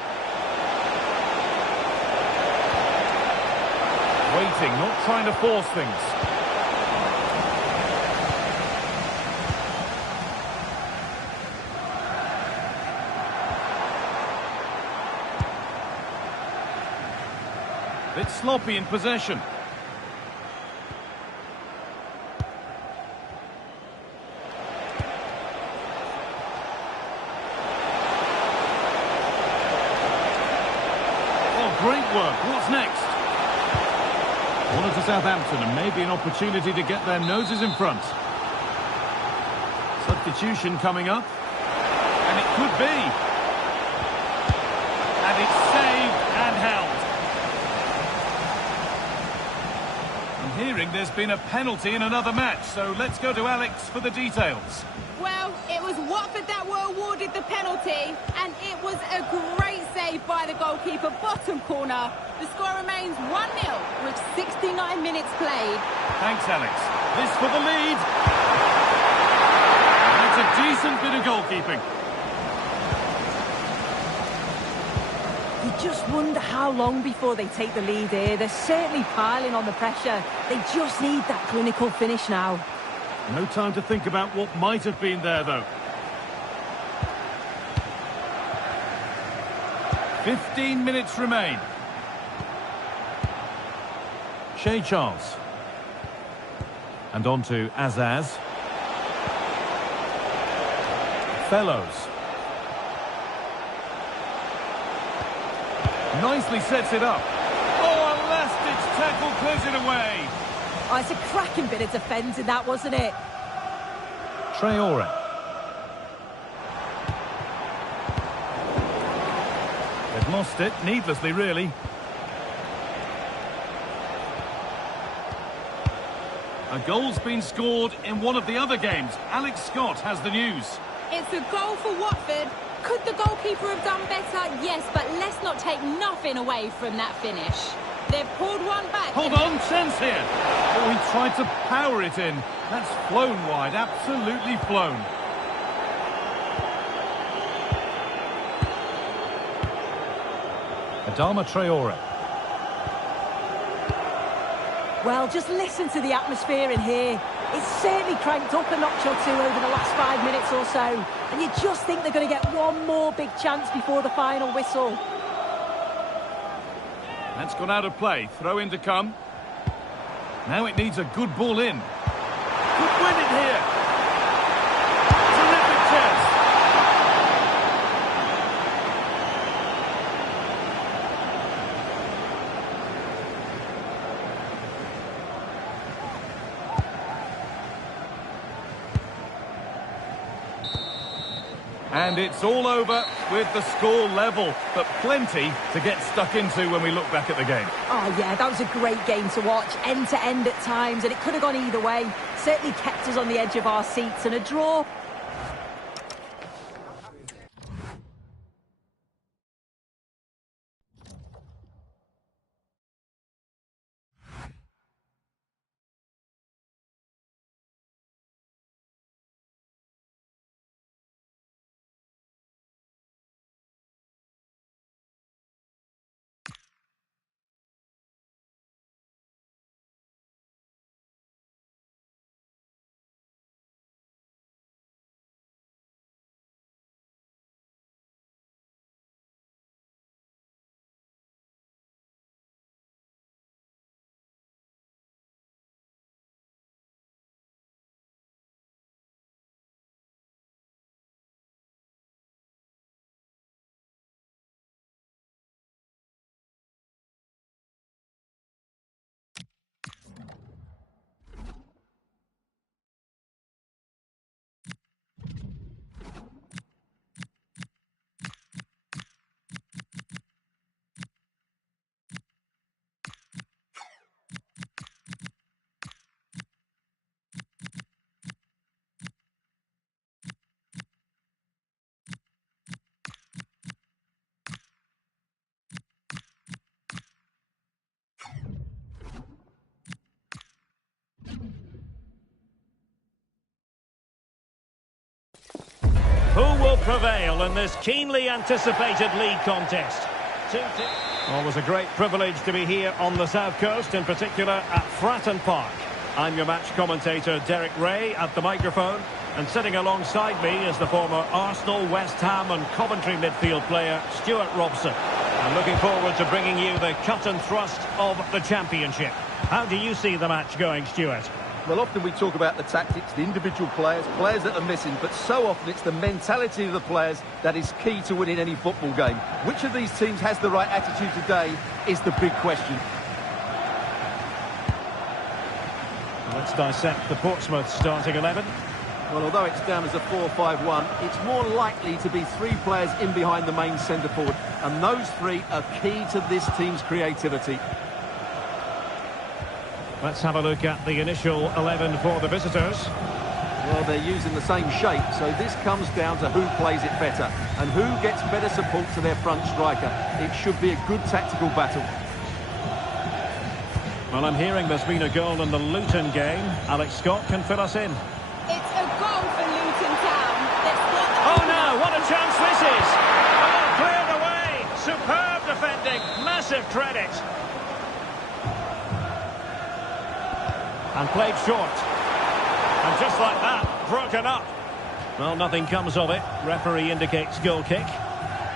Waiting, not trying to force things. Bit sloppy in possession. Oh, great work. What's next? Corner to Southampton, and maybe an opportunity to get their noses in front. Substitution coming up. And it could be. And it's saved and held. Hearing there's been a penalty in another match, so let's go to Alex for the details. Well, it was Watford that were awarded the penalty, and it was a great save by the goalkeeper, bottom corner. The score remains 1-0 with 69 minutes played. Thanks, Alex. This for the lead. That's a decent bit of goalkeeping. You just wonder how long before they take the lead here. They're certainly piling on the pressure. They just need that clinical finish now. No time to think about what might have been there, though. 15 minutes remain. Shea Charles. And on to Azaz. Fellows. Nicely sets it up. Oh, a last-ditch tackle clears it away. Oh, it's a cracking bit of defending, that, wasn't it? Traore. They've lost it, needlessly, really. A goal's been scored in one of the other games. Alex Scott has the news. It's a goal for Watford. Could the goalkeeper have done better? Yes, but let's not take nothing away from that finish. They've pulled one back. Hold on, chance here. Oh, he tried to power it in. That's flown wide, absolutely flown. Adama Traore. Well, just listen to the atmosphere in here. It's certainly cranked up a notch or two over the last 5 minutes or so. And you just think they're going to get one more big chance before the final whistle. That's gone out of play. Throw in to come. Now it needs a good ball in. Could win it here. Terrific chance. And it's all over with the score level, but plenty to get stuck into when we look back at the game. Oh, yeah, that was a great game to watch, end to end at times, and it could have gone either way. Certainly kept us on the edge of our seats, and a draw. Who will prevail in this keenly anticipated league contest? Always a great privilege to be here on the South Coast, in particular at Fratton Park. I'm your match commentator Derek Ray at the microphone, and sitting alongside me is the former Arsenal, West Ham and Coventry midfield player Stuart Robson. I'm looking forward to bringing you the cut and thrust of the championship. How do you see the match going, Stuart? Well, often we talk about the tactics, the individual players that are missing, but so often it's the mentality of the players that is key to winning any football game. Which of these teams has the right attitude today is the big question. Let's dissect the Portsmouth starting 11. Well, although it's down as a 4-5-1, it's more likely to be three players in behind the main centre-forward, and those three are key to this team's creativity. Let's have a look at the initial 11 for the visitors. Well, they're using the same shape, so this comes down to who plays it better and who gets better support to their front striker. It should be a good tactical battle. Well, I'm hearing there's been a goal in the Luton game. Alex Scott can fill us in. It's a goal for Luton Town. Oh no, what a chance this is! Oh, cleared away! Superb defending, massive credit. And played short. And just like that, broken up. Well, nothing comes of it. Referee indicates goal kick.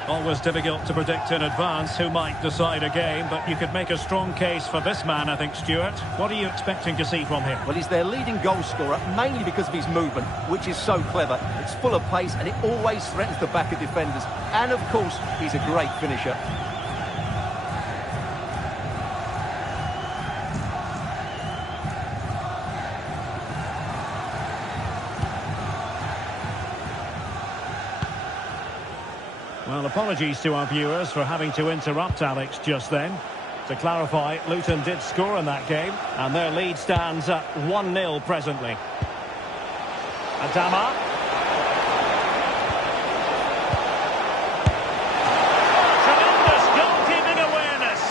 Always difficult to predict in advance who might decide a game, but you could make a strong case for this man, I think, Stuart. What are you expecting to see from him? Well, he's their leading goal scorer, mainly because of his movement, which is so clever. It's full of pace, and it always threatens the back of defenders. And, of course, he's a great finisher. Well, apologies to our viewers for having to interrupt Alex just then. To clarify, Luton did score in that game, and their lead stands at 1-0 presently. Adama. Tremendous goalkeeping awareness.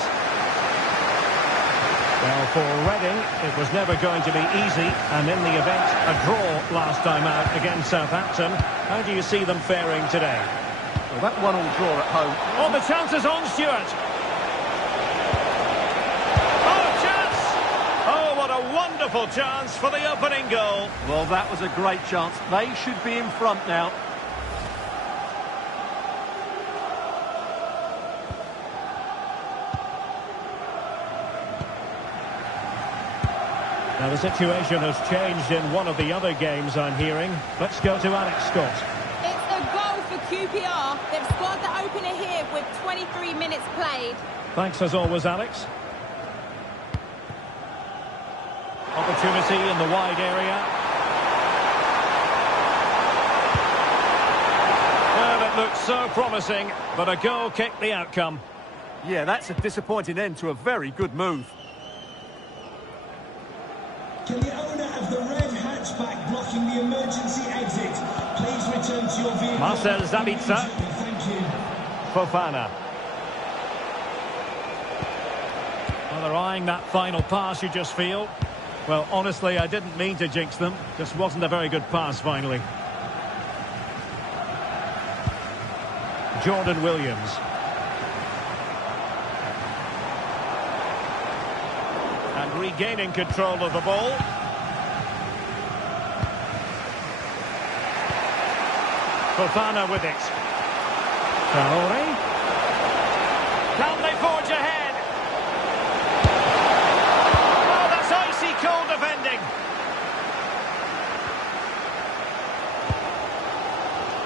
Well, for Reading, it was never going to be easy, and in the event, a draw last time out against Southampton. How do you see them faring today? Well, that 1-1 draw at home. Oh, the chance is on, Stuart. Oh, chance! Oh, what a wonderful chance for the opening goal. Well, that was a great chance. They should be in front now. Now, the situation has changed in one of the other games, I'm hearing. Let's go to Alex Scott. It's a goal for QPR. They've scored the opener here with 23 minutes played. Thanks as always, Alex. Opportunity in the wide area. so promising, but a goal kicked the outcome. Yeah, that's a disappointing end to a very good move. Can the owner of the red hatchback blocking the emergency exit please return to your vehicle? Marcel Sabitzer. Thank you. Fofana. Well, they're eyeing that final pass, you just feel. Well, honestly, I didn't mean to jinx them. Just wasn't a very good pass, finally. Jordan Williams. And regaining control of the ball. Fofana with it. Traore. Can they forge ahead? Oh, that's icy cold defending.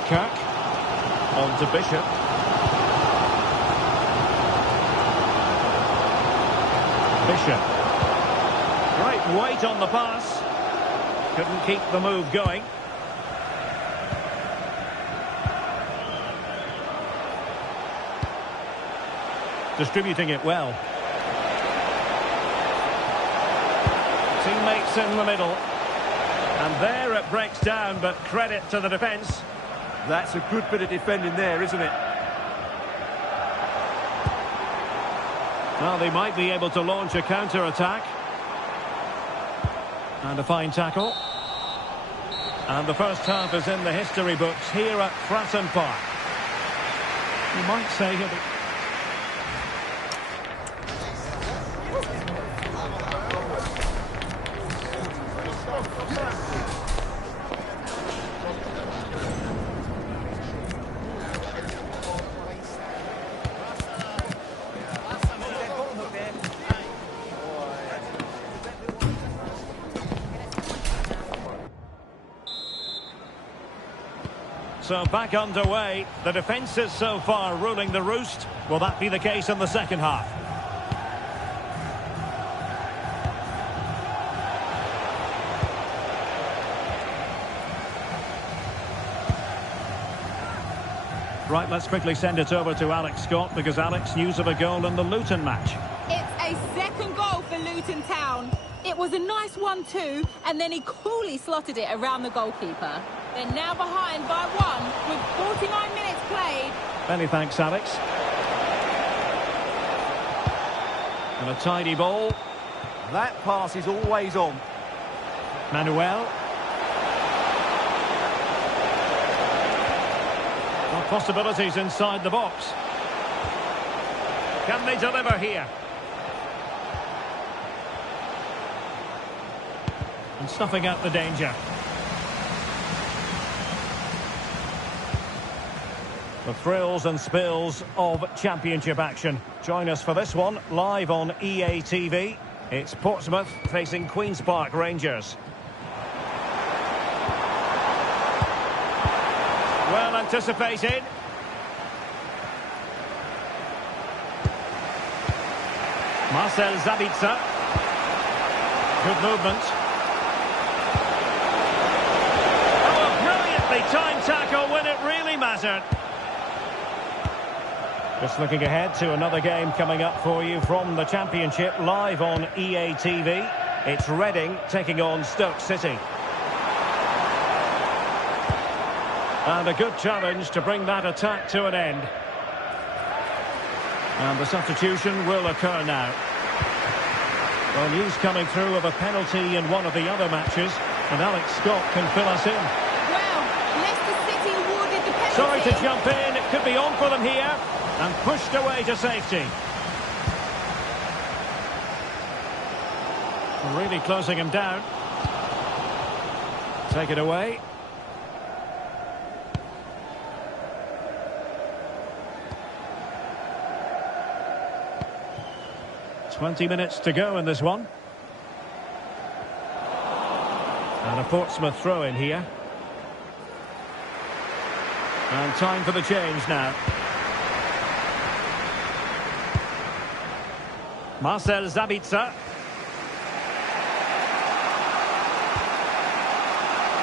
Kirk. On to Bishop. Bishop. Great weight on the pass. Couldn't keep the move going. Distributing it well. Teammates in the middle. And there it breaks down, but credit to the defence. That's a good bit of defending there, isn't it? Well, they might be able to launch a counter-attack. And a fine tackle. And the first half is in the history books here at Fratton Park. You might say he'll be... So back underway. The defence is so far ruling the roost. Will that be the case in the second half? Right, let's quickly send it over to Alex Scott, because Alex, news of a goal in the Luton match. It's a second goal for Luton Town. It was a nice 1-2, and then he coolly slotted it around the goalkeeper. They're now behind by 1 with 49 minutes played. Many thanks, Alex. And a tidy ball. That pass is always on. Manuel. Well, possibilities inside the box. Can they deliver here? And snuffing out the danger. The thrills and spills of championship action. Join us for this one, live on EA TV. It's Portsmouth facing Queen's Park Rangers. Well anticipated. Marcel Sabitzer. Good movement. Oh, a brilliantly timed tackle when it really mattered. Just looking ahead to another game coming up for you from the Championship, live on EA TV. It's Reading taking on Stoke City. And a good challenge to bring that attack to an end. And the substitution will occur now. Well, news coming through of a penalty in one of the other matches, and Alex Scott can fill us in. Well, Leicester City awarded the penalty. Sorry to jump in, it could be on for them here. And pushed away to safety. Really closing him down. Take it away. "20 minutes to go in this one. And a Portsmouth throw in here. And time for the change now. Marcel Sabitzer.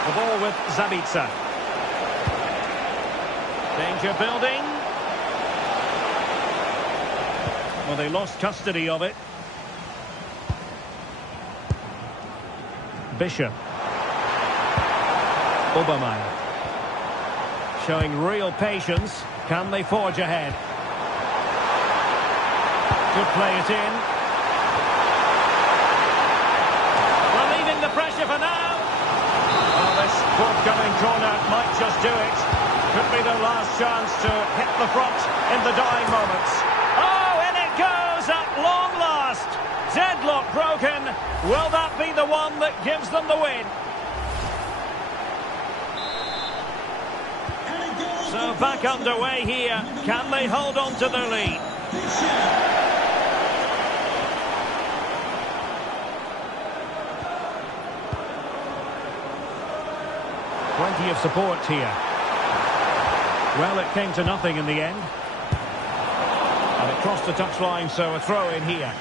The ball with Sabitzer. Danger building. Well, they lost custody of it. Bishop. Aubameyang. Showing real patience. Can they forge ahead? Could play it in. Relieving the pressure for now. Well, this forthcoming corner might just do it. Could be their last chance to hit the front in the dying moments. Oh, and it goes at long last. Deadlock broken. Will that be the one that gives them the win? So back underway here. Can they hold on to their lead? Plenty of support here. Well, it came to nothing in the end. And it crossed the touchline, so a throw in here.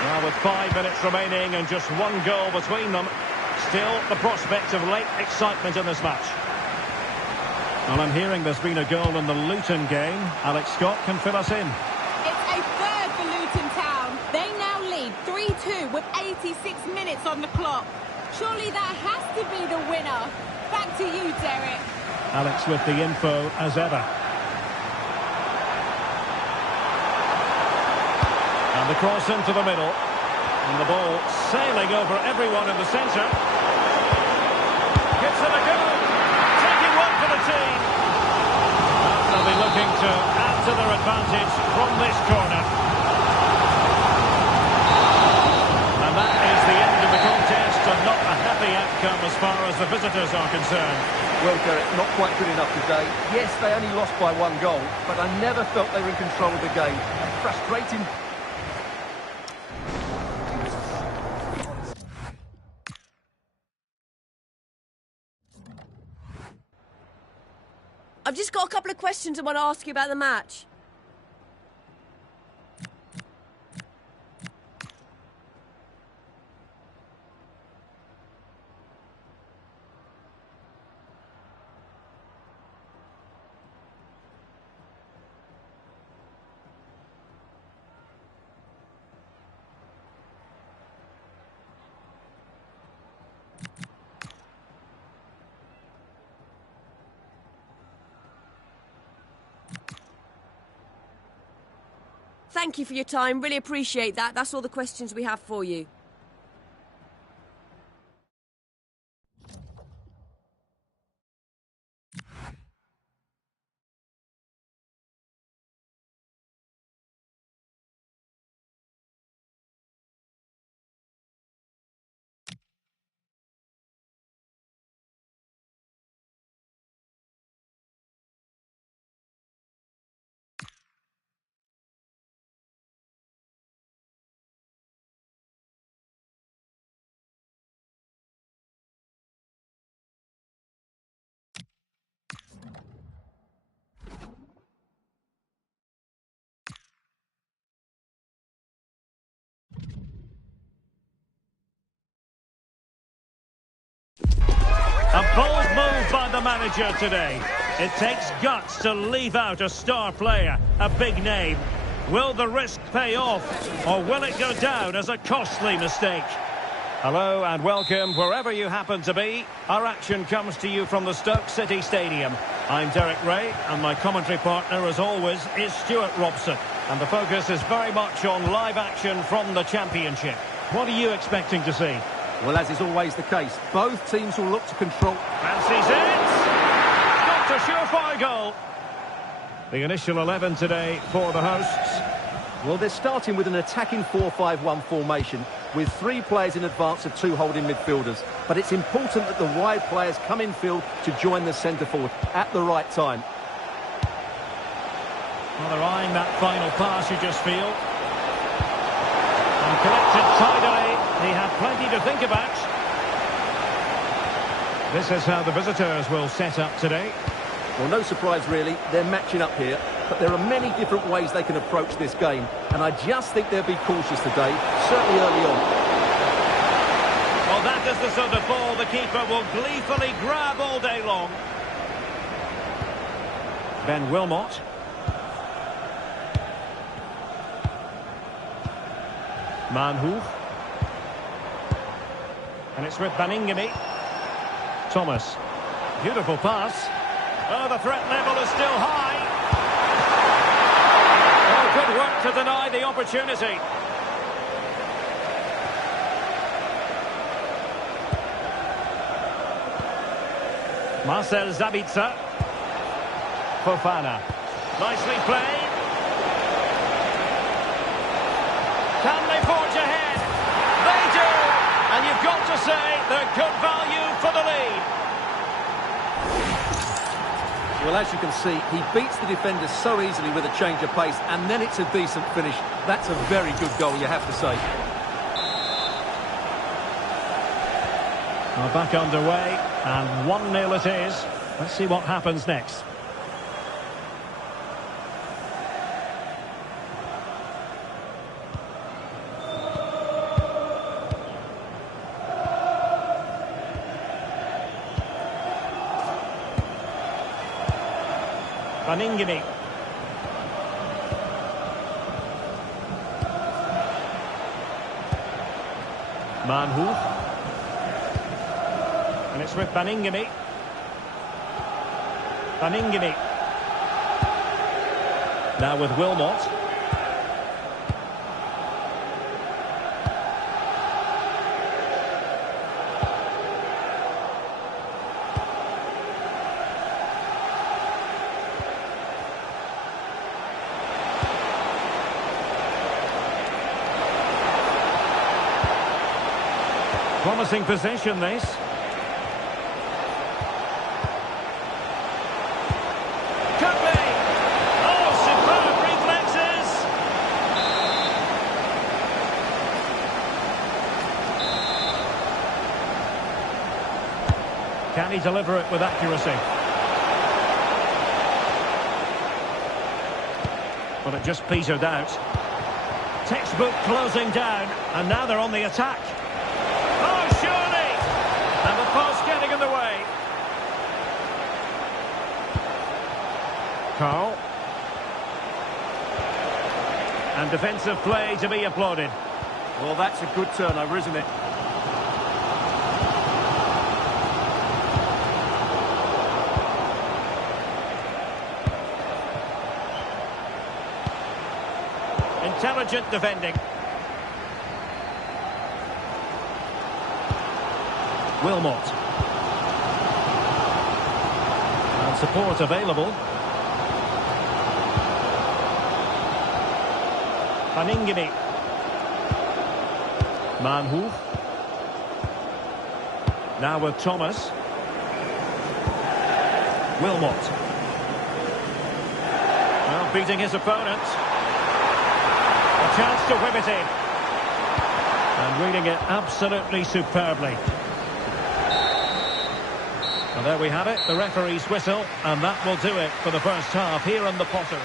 Now with 5 minutes remaining and just one goal between them, still the prospect of late excitement in this match. Well, I'm hearing there's been a goal in the Luton game. Alex Scott can fill us in. It's a third for Luton Town. They now lead 3-2 with 86 minutes on the clock. Surely that has to be the winner. Back to you, Derek. Alex with the info as ever. And the cross into the middle. And the ball sailing over everyone in the centre. Gives it a go. Taking one for the team. And they'll be looking to add to their advantage from this corner. And that is the end of the contest, and not a happy outcome as far as the visitors are concerned. Well, Derek, not quite good enough today. Yes, they only lost by 1 goal, but I never felt they were in control of the game. A frustrating... I've just got a couple of questions I want to ask you about the match. Thank you for your time. Really appreciate that. That's all the questions we have for you. A bold move by the manager today. It takes guts to leave out a star player, a big name. Will the risk pay off, or will it go down as a costly mistake? Hello and welcome wherever you happen to be. Our action comes to you from the Stoke City Stadium. I'm Derek Ray, and my commentary partner, as always, is Stuart Robson. And the focus is very much on live action from the Championship. What are you expecting to see? Well, as is always the case, both teams will look to control... Fancies it! Got a surefire goal. The initial 11 today for the hosts. Well, they're starting with an attacking 4-5-1 formation with 3 players in advance of 2 holding midfielders. But it's important that the wide players come in field to join the centre forward at the right time. Well, they're eyeing that final pass, you just feel. And collected tidily. He had plenty to think about. This is how the visitors will set up today. Well, no surprise really, they're matching up here, but there are many different ways they can approach this game, and I just think they'll be cautious today, certainly early on. Well, That is the sort of ball the keeper will gleefully grab all day long. Ben Wilmot. Manhoef. And it's with Baningime. Thomas. Beautiful pass. Oh, the threat level is still high. Oh, good work to deny the opportunity. Marcel Sabitzer. Fofana. Nicely played. Can they forge ahead? They do! And you've got to say they're good value for the lead. Well, as you can see, he beats the defenders so easily with a change of pace, and then it's a decent finish. That's a very good goal, you have to say. Well, back underway, and 1-0 it is. Let's see what happens next. Baningime. Manhoef. And it's with Baningime. Baningime. Now with Wilmot. Promising possession, this. Could be! Oh, superb reflexes! Can he deliver it with accuracy? But it just petered out. Textbook closing down, and now they're on the attack. Oh, surely! And the post getting in the way. Carl. And defensive play to be applauded. Well, that's a good turnover, isn't it? Intelligent defending. Wilmot. And support available. Baningime. Manhoef. Now with Thomas. Wilmot. Well, beating his opponent. A chance to whip it in. And reading it absolutely superbly. And there we have it, the referee's whistle, and that will do it for the first half here on the Potter.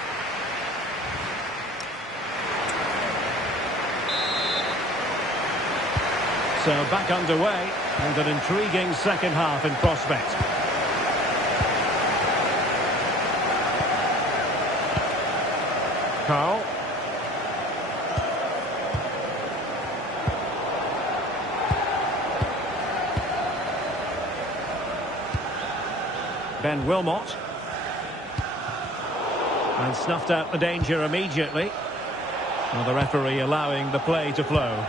So back underway, and an intriguing second half in prospect. Carl. Ben Wilmot. And snuffed out the danger immediately. Well, the referee allowing the play to flow.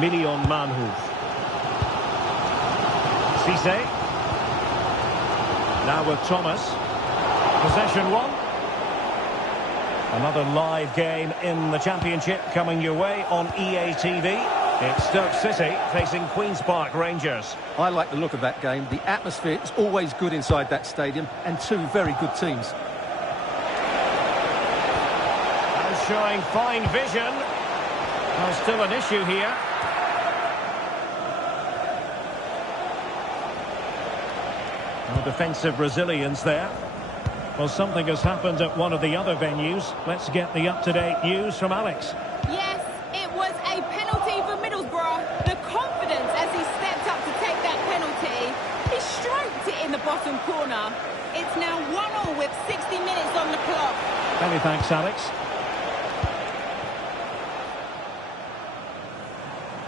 Million Manhoef. Cisse. Now with Thomas. Possession one. Another live game in the Championship coming your way on EA TV. It's Stoke City facing Queen's Park Rangers. I like the look of that game. The atmosphere is always good inside that stadium, and two very good teams. And showing fine vision. There's still an issue here. Well, defensive resilience there. Well, something has happened at one of the other venues. Let's get the up-to-date news from Alex. Yes, it was a penalty for Middlesbrough. The confidence as he stepped up to take that penalty. He stroked it in the bottom corner. It's now 1-1 with 60 minutes on the clock. Many thanks, Alex.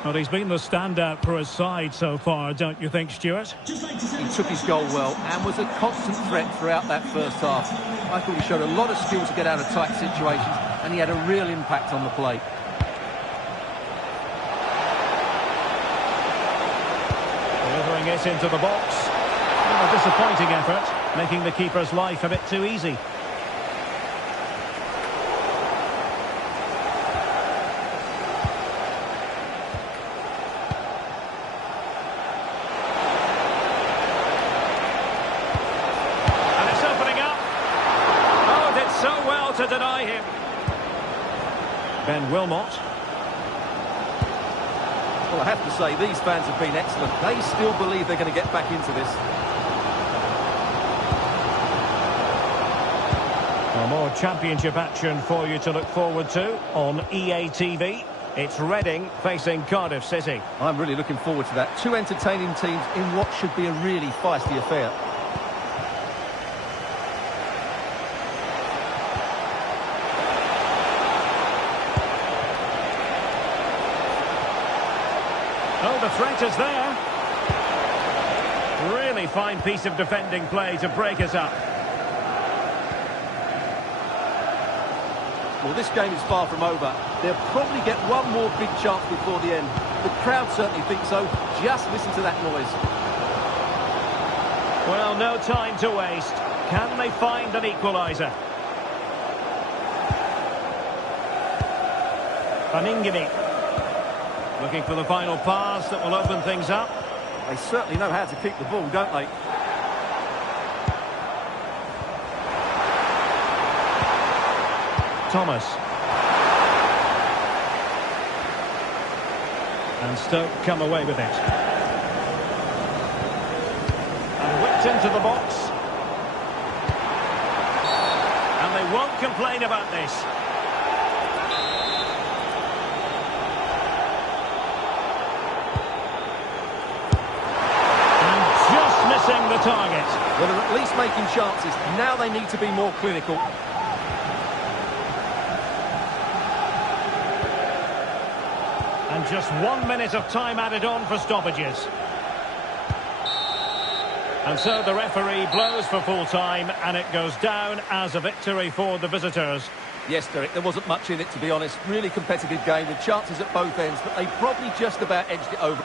Well, he's been the standout for his side so far, don't you think, Stuart? He took his goal well and was a constant threat throughout that first half. I thought he showed a lot of skill to get out of tight situations, and he had a real impact on the plate. Delivering it into the box. Well, a disappointing effort, making the keeper's life a bit too easy. To deny him. Ben Wilmot. Well, I have to say, these fans have been excellent. They still believe they're going to get back into this. Well, more championship action for you to look forward to on EA TV. It's Reading facing Cardiff City. I'm really looking forward to that. Two entertaining teams in what should be a really feisty affair. Oh, the threat is there. Really fine piece of defending play to break us up. Well, this game is far from over. They'll probably get one more big chance before the end. The crowd certainly think so. Just listen to that noise. Well, no time to waste. Can they find an equaliser? Baningini. Looking for the final pass that will open things up. They certainly know how to keep the ball, don't they? Thomas. And Stoke come away with it. And whipped into the box. And they won't complain about this. Missing the target. Well, they're at least making chances. Now they need to be more clinical. And just 1 minute of time added on for stoppages. And so the referee blows for full time, and it goes down as a victory for the visitors. Yes, Derek, there wasn't much in it, to be honest. Really competitive game with chances at both ends, but they probably just about edged it over.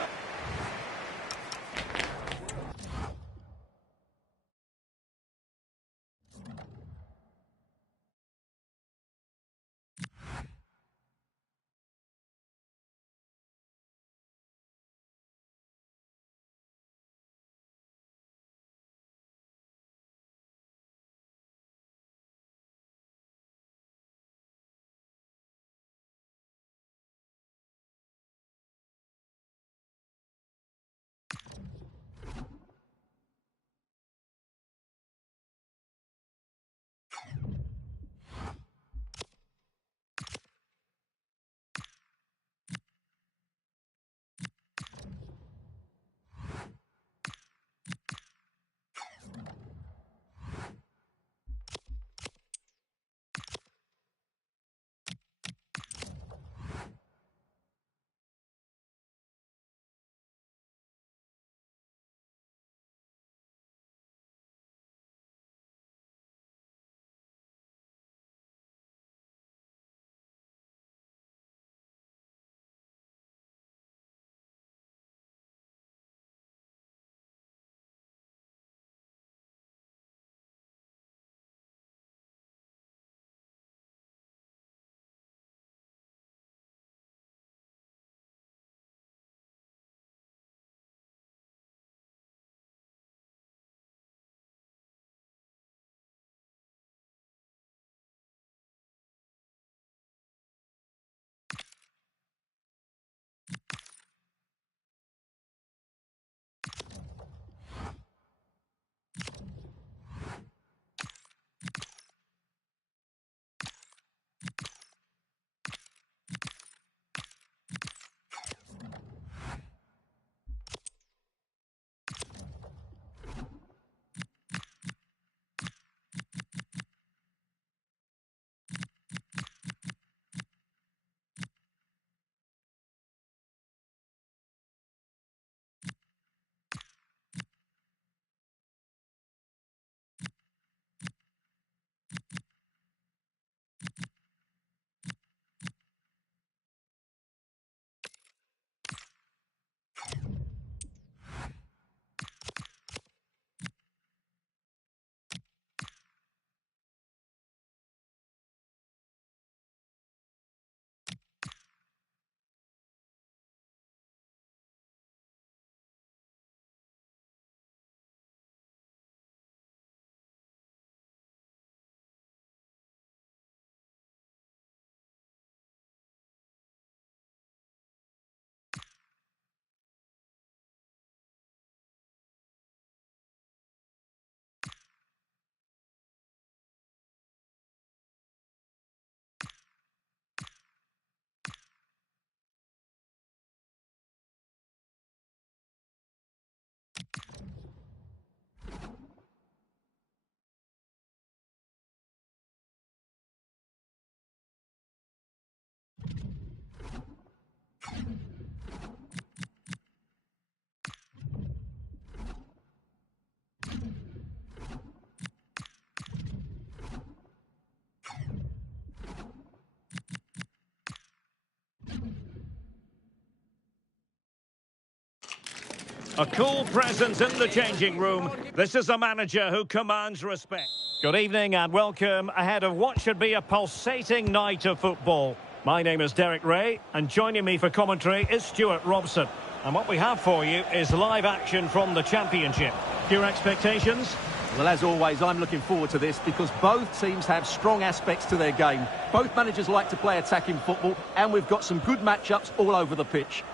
A cool presence in the changing room. This is a manager who commands respect. Good evening and welcome ahead of what should be a pulsating night of football. My name is Derek Ray, and joining me for commentary is Stuart Robson. And what we have for you is live action from the Championship. Your expectations? Well, as always, I'm looking forward to this because both teams have strong aspects to their game. Both managers like to play attacking football, and we've got some good matchups all over the pitch.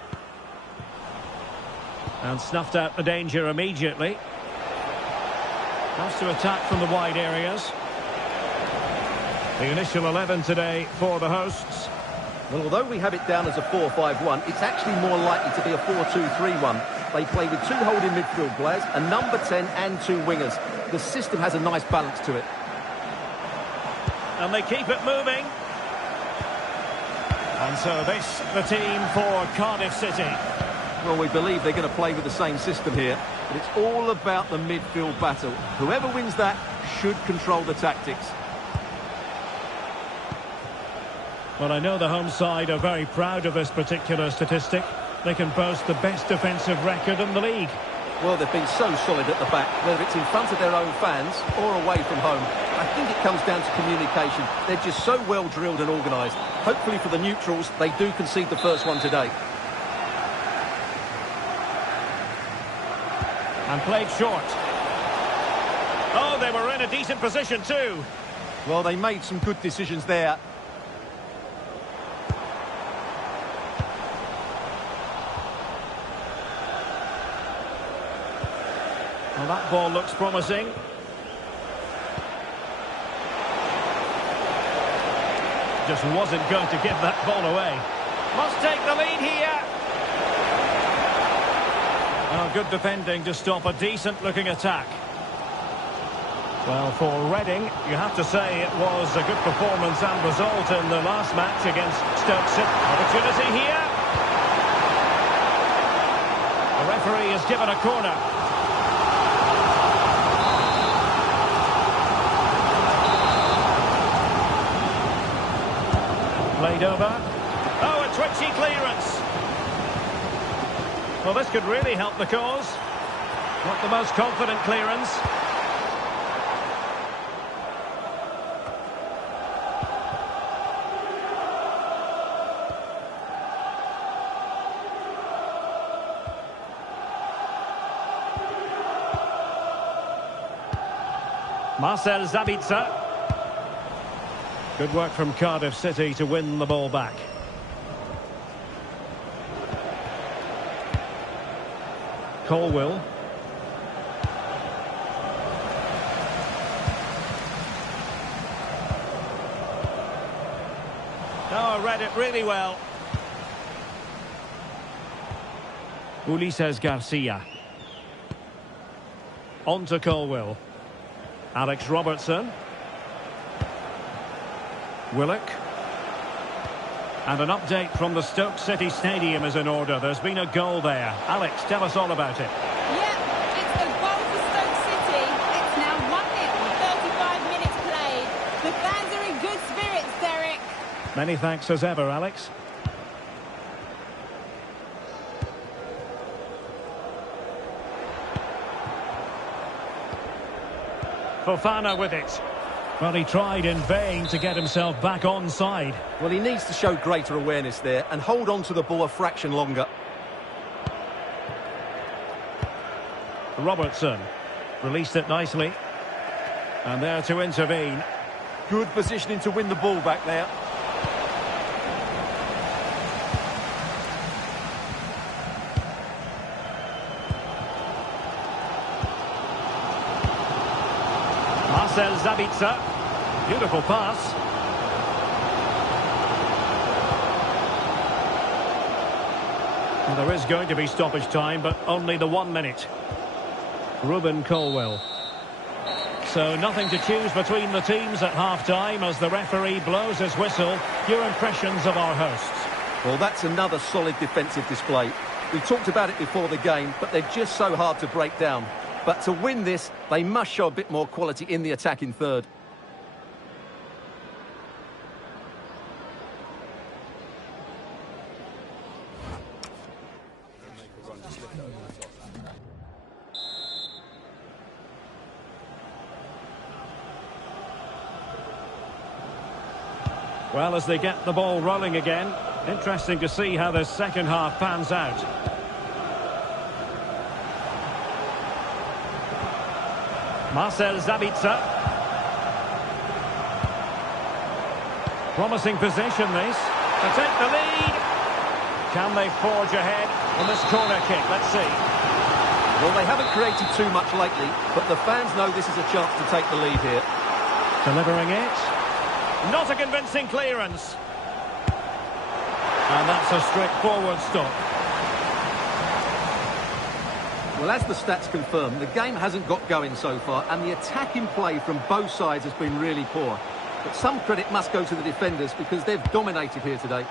And snuffed out the danger immediately. Has to attack from the wide areas. The initial 11 today for the hosts. Well, although we have it down as a 4-5-1, it's actually more likely to be a 4-2-3-1. They play with two holding midfield players, a number 10 and two wingers. The system has a nice balance to it. And they keep it moving. And so this, the team for Cardiff City. Well, we believe they're going to play with the same system here, but it's all about the midfield battle. Whoever wins that should control the tactics. Well, I know the home side are very proud of this particular statistic. They can boast the best defensive record in the league. Well, they've been so solid at the back, whether it's in front of their own fans or away from home. I think it comes down to communication. They're just so well drilled and organised. Hopefully for the neutrals, they do concede the first one today. And played short. Oh, they were in a decent position too. Well, they made some good decisions there. Well, that ball looks promising. Just wasn't going to give that ball away. Must take the lead here. Oh, good defending to stop a decent-looking attack. Well, for Reading, you have to say it was a good performance and result in the last match against Stoke City. Opportunity here. The referee has given a corner. Played over. Oh, a twitchy clearance. Well, this could really help the cause. Not the most confident clearance. Marcel Sabitzer. Good work from Cardiff City to win the ball back. Colwill. Oh, I read it really well. Ulises Garcia. On to Colwill. Alex Robertson. Willock. And an update from the Stoke City Stadium is in order. There's been a goal there. Alex, tell us all about it. Yep, it's a goal for Stoke City. It's now 1-0, 35 minutes played. The fans are in good spirits, Derek. Many thanks as ever, Alex. Fofana with it. Well, he tried in vain to get himself back onside. Well, he needs to show greater awareness there and hold on to the ball a fraction longer. Robertson released it nicely. And there to intervene. Good positioning to win the ball back there. Marcel Sabitzer. Beautiful pass. And there is going to be stoppage time, but only the 1 minute. Ruben Colwill. So nothing to choose between the teams at half-time as the referee blows his whistle. Your impressions of our hosts? Well, that's another solid defensive display. We talked about it before the game, but they're just so hard to break down. But to win this, they must show a bit more quality in the attacking third. Well, as they get the ball rolling again, interesting to see how the second half pans out. Marcel Sabitzer. Promising position this, to take the lead. Can they forge ahead on this corner kick? Let's see. Well, they haven't created too much lately, but the fans know this is a chance to take the lead here. Delivering it. Not a convincing clearance. And that's a straightforward stop. Well, as the stats confirm, the game hasn't got going so far, and the attacking play from both sides has been really poor. But some credit must go to the defenders because they've dominated here today.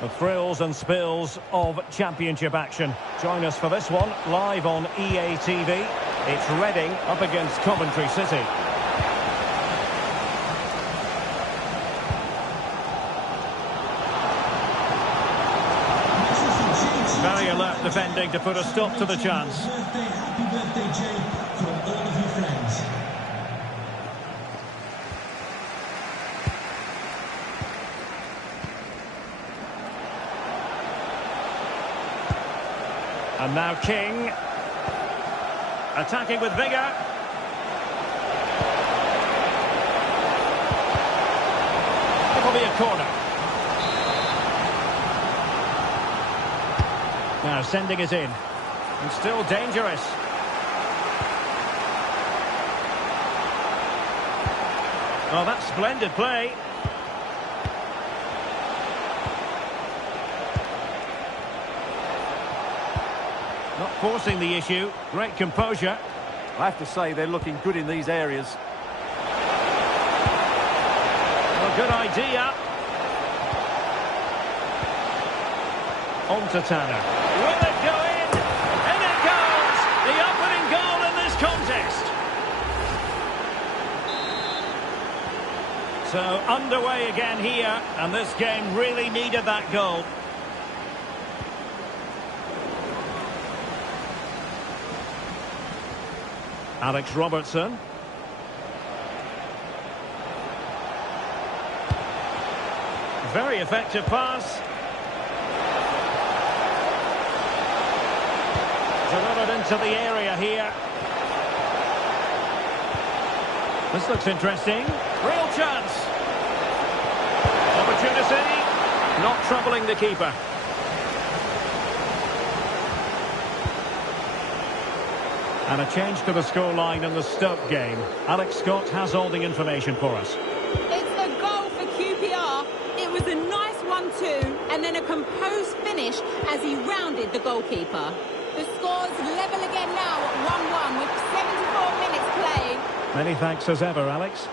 The thrills and spills of championship action. Join us for this one, live on EA TV. It's Reading up against Coventry City. Very alert defending to put a stop to the chance. Happy birthday, Jay, from all of your friends. And now King. Attacking with vigour. It'll be a corner. Now sending it in. And still dangerous. Oh, that's splendid play. Not forcing the issue. Great composure. I have to say, they're looking good in these areas. Well, good idea. On to Tanner. Will it go in? And it goes! The opening goal in this contest. So, underway again here, and this game really needed that goal. Alex Robertson. Very effective pass. Delivered into the area here. This looks interesting. Real chance. Opportunity. Not troubling the keeper. And a change to the scoreline in the Stoke game. Alex Scott has all the information for us. It's a goal for QPR. It was a nice 1-2 and then a composed finish as he rounded the goalkeeper. The score's level again now at 1-1 with 74 minutes played. Many thanks as ever, Alex.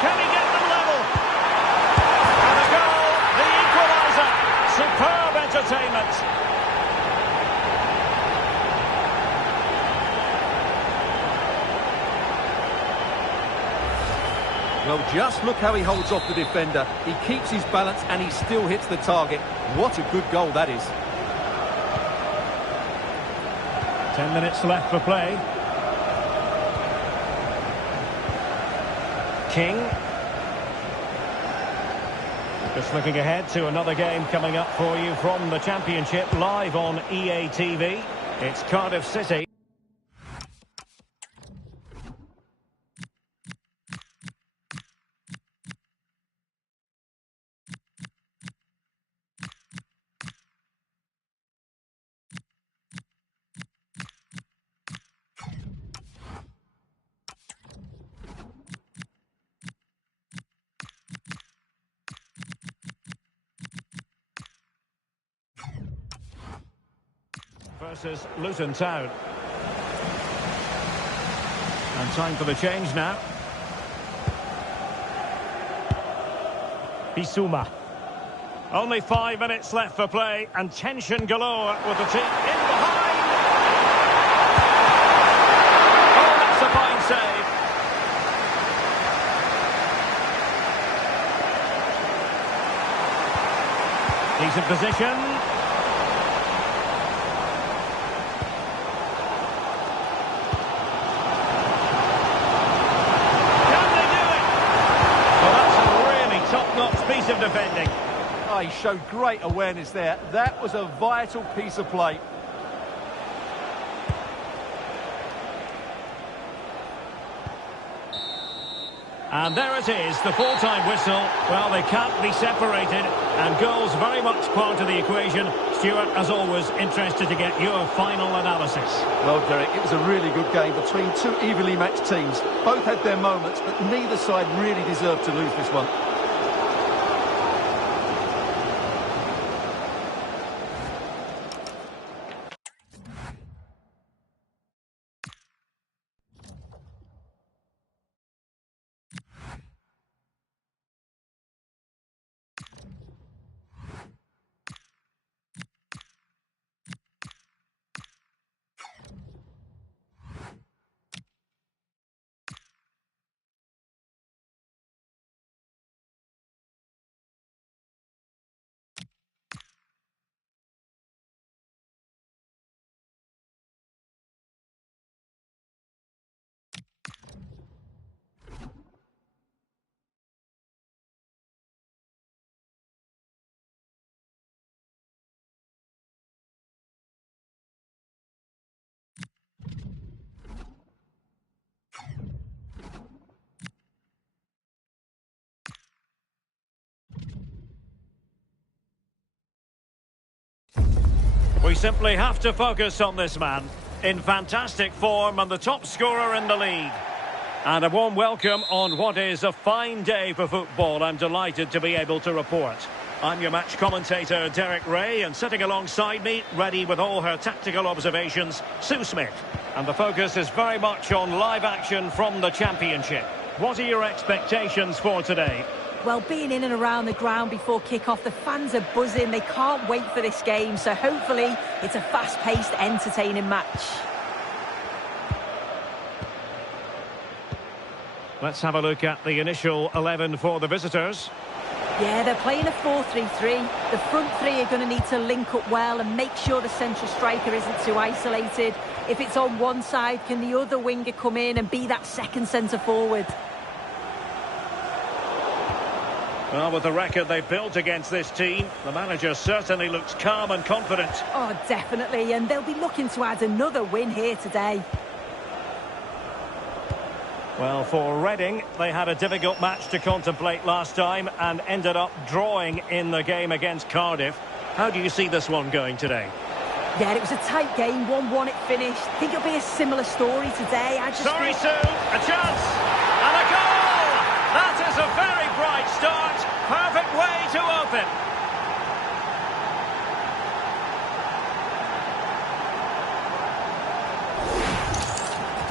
Can he get them level? And a goal, the equaliser. Superb entertainment. Well, just look how he holds off the defender. He keeps his balance and he still hits the target. What a good goal that is. 10 minutes left for play. King. Just looking ahead to another game coming up for you from the Championship, live on EA TV. It's Cardiff City. Versus Luton Town. And time for the change now. Bissouma. Only 5 minutes left for play and tension galore with the team in behind. Oh, that's a fine save. He's in position. showed great awareness there. That was a vital piece of play. And there it is, the full-time whistle. Well, they can't be separated, and goals very much part of the equation. Stuart, as always, interested to get your final analysis. Well, Derek, it was a really good game between two evenly matched teams. Both had their moments, but neither side really deserved to lose this one. We simply have to focus on this man. In fantastic form and the top scorer in the league. And a warm welcome on what is a fine day for football. I'm delighted to be able to report. I'm your match commentator, Derek Ray, and sitting alongside me, ready with all her tactical observations, Sue Smith. And the focus is very much on live action from the Championship. What are your expectations for today? Well, being in and around the ground before kick-off, the fans are buzzing. They can't wait for this game, so hopefully it's a fast-paced, entertaining match. Let's have a look at the initial 11 for the visitors. Yeah, they're playing a 4-3-3. The front three are going to need to link up well and make sure the central striker isn't too isolated. If it's on one side, can the other winger come in and be that second centre-forward? Well, with the record they've built against this team, the manager certainly looks calm and confident. Oh, definitely, and they'll be looking to add another win here today. Well, for Reading, they had a difficult match to contemplate last time and ended up drawing in the game against Cardiff. How do you see this one going today? Yeah, it was a tight game, 1-1 it finished. I think it'll be a similar story today. Sorry, Sue, a chance, and a goal! That is a very bright start. Perfect way to open.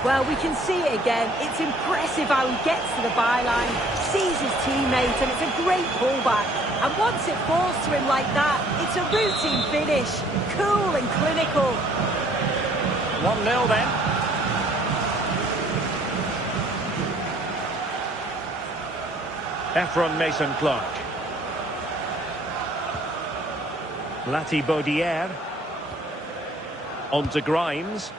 Well, we can see it again. It's impressive how he gets to the byline, sees his teammate, and it's a great pullback. And once it falls to him like that, it's a routine finish. Cool and clinical. 1-0 then. Ephron Mason-Clark. Lati-Baudière. On to Grimes.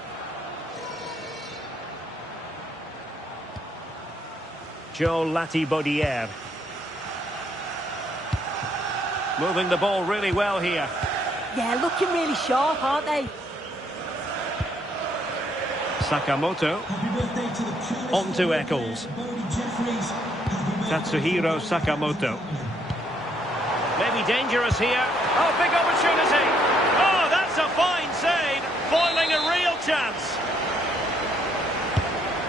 Joe Lati-Baudière. Moving the ball really well here. Yeah, looking really sharp, aren't they? Sakamoto. On to Eccles. Katsuhiro Sakamoto. Maybe dangerous here. Oh, big opportunity. Oh, that's a fine save. Foiling a real chance.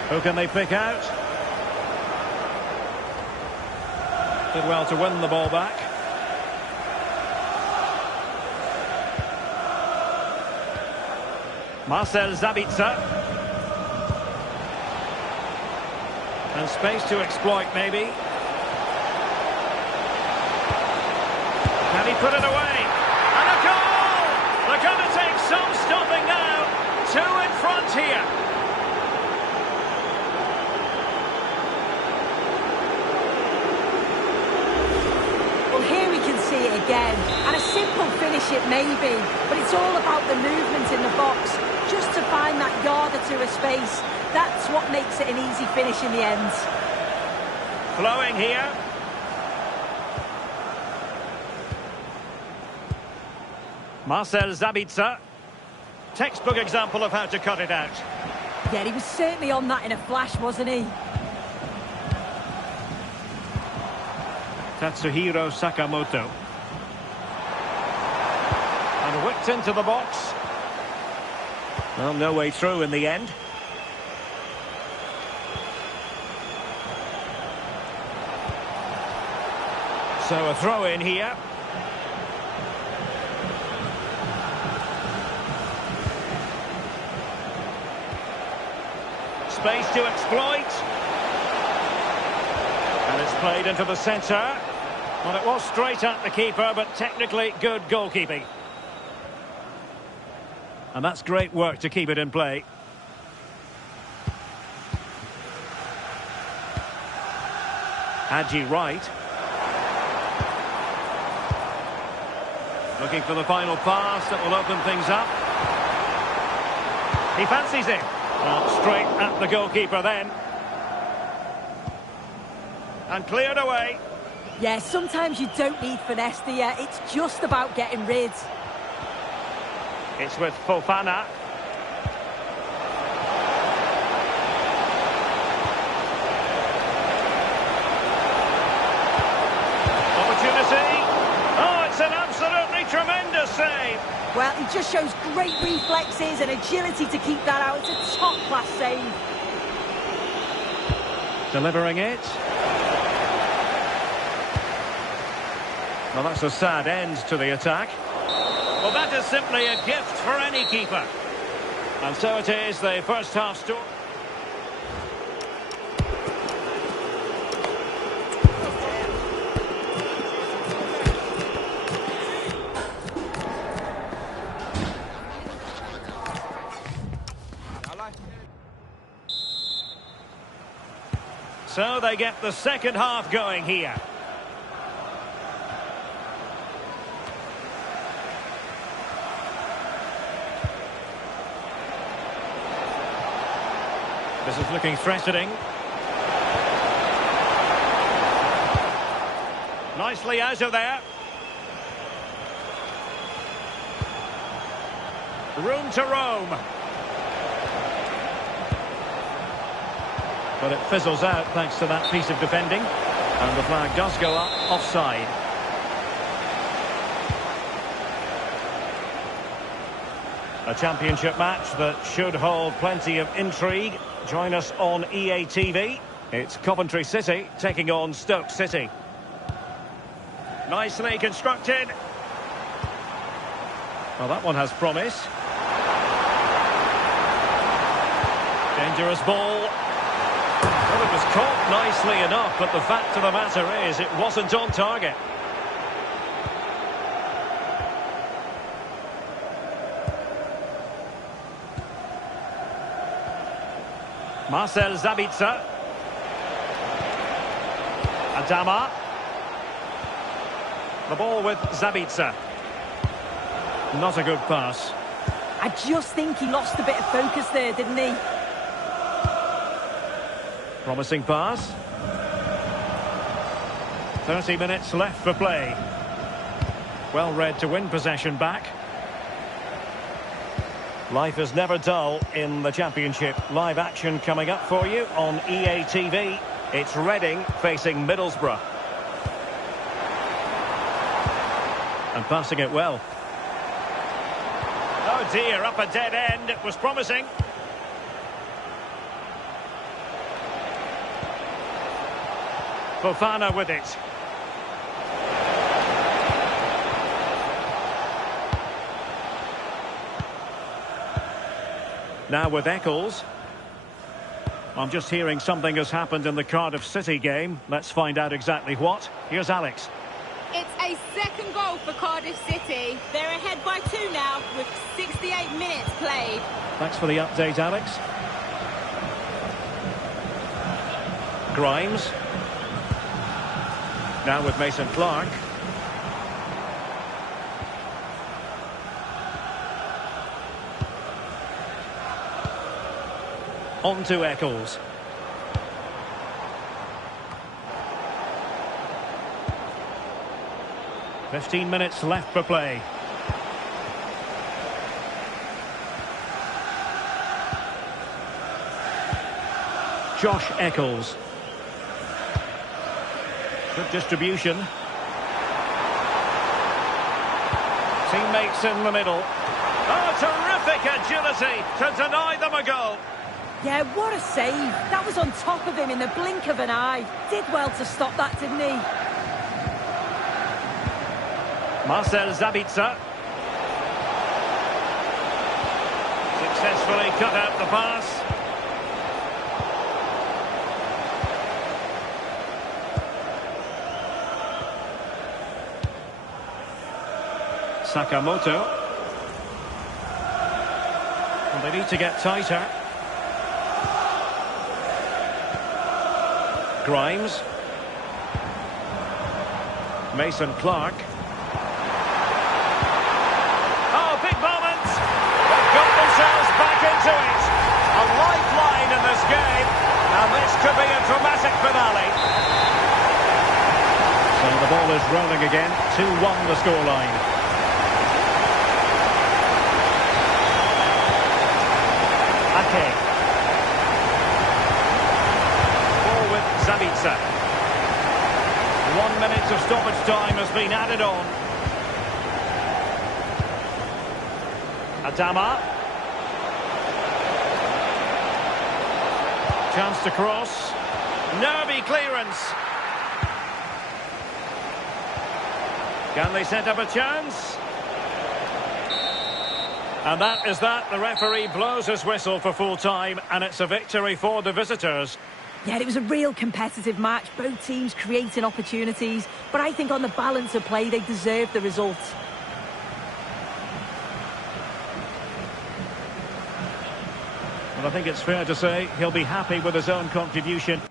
Who can they pick out? Did well to win the ball back. Marcel Sabitzer. And space to exploit, maybe. Can he put it away? And a goal! They're going to take some stopping now. 2 in front here. Well, here we can see it again. And a simple finish it may be, but it's all about the movement in the box. Just to find that yard or two of space. That's what makes it an easy finish in the end. Flowing here. Marcel Sabitzer. Textbook example of how to cut it out. Yeah, he was certainly on that in a flash, wasn't he? Tatsuhiro Sakamoto. And whipped into the box. Well, no way through in the end. So a throw in here. Space to exploit. And it's played into the centre. Well, it was straight at the keeper, but technically good goalkeeping. And that's great work to keep it in play. Haji Wright. Looking for the final pass that will open things up. He fancies it. Well, straight at the goalkeeper then. And cleared away. Yeah, sometimes you don't need finesse, do you? It's just about getting rid. It's with Fofana. Opportunity. Oh, it's an absolutely tremendous save. Well, he just shows great reflexes and agility to keep that out. It's a top-class save. Delivering it. Well, that's a sad end to the attack. Well, that is simply a gift for any keeper. And so it is, the first half story. So they get the second half going here. This is looking threatening. Nicely out of there. Room to roam. But it fizzles out thanks to that piece of defending. And the flag does go up offside. A championship match that should hold plenty of intrigue. Join us on EA TV. It's Coventry City taking on Stoke City. Nicely constructed. Well, that one has promise. Dangerous ball. Well, it was caught nicely enough, but the fact of the matter is it wasn't on target. Marcel Sabitzer. Adama. The ball with Sabitzer. Not a good pass. I just think he lost a bit of focus there, didn't he? Promising pass. 30 minutes left for play. Well read to win possession back. Life is never dull in the Championship. Live action coming up for you on EA TV. It's Reading facing Middlesbrough. And passing it well. Oh dear, up a dead end. It was promising. Fofana with it. Now with Eccles. I'm just hearing something has happened in the Cardiff City game. Let's find out exactly what. Here's Alex. It's a second goal for Cardiff City. They're ahead by 2 now with 68 minutes played. Thanks for the update, Alex. Grimes. Now with Mason Clark. On to Eccles. .15 minutes left for play. Josh Eccles. Good distribution. Teammates in the middle. Oh, terrific agility to deny them a goal. Yeah, what a save. That was on top of him in the blink of an eye. Did well to stop that, didn't he? Marcel Sabitzer. Successfully cut out the pass. Sakamoto. And they need to get tighter. Grimes. Mason Clark. Oh, big moment! They've got themselves back into it. A lifeline in this game. And this could be a dramatic finale. So the ball is rolling again. 2-1 the scoreline. Ake. Ball with Sabitzer. 1 minute of stoppage time has been added on. Adama. Chance to cross. Nervy clearance. Can they set up a chance? And that is that. The referee blows his whistle for full time, and it's a victory for the visitors. Yeah, it was a real competitive match. Both teams creating opportunities. But I think on the balance of play, they deserved the result. Well, I think it's fair to say he'll be happy with his own contribution.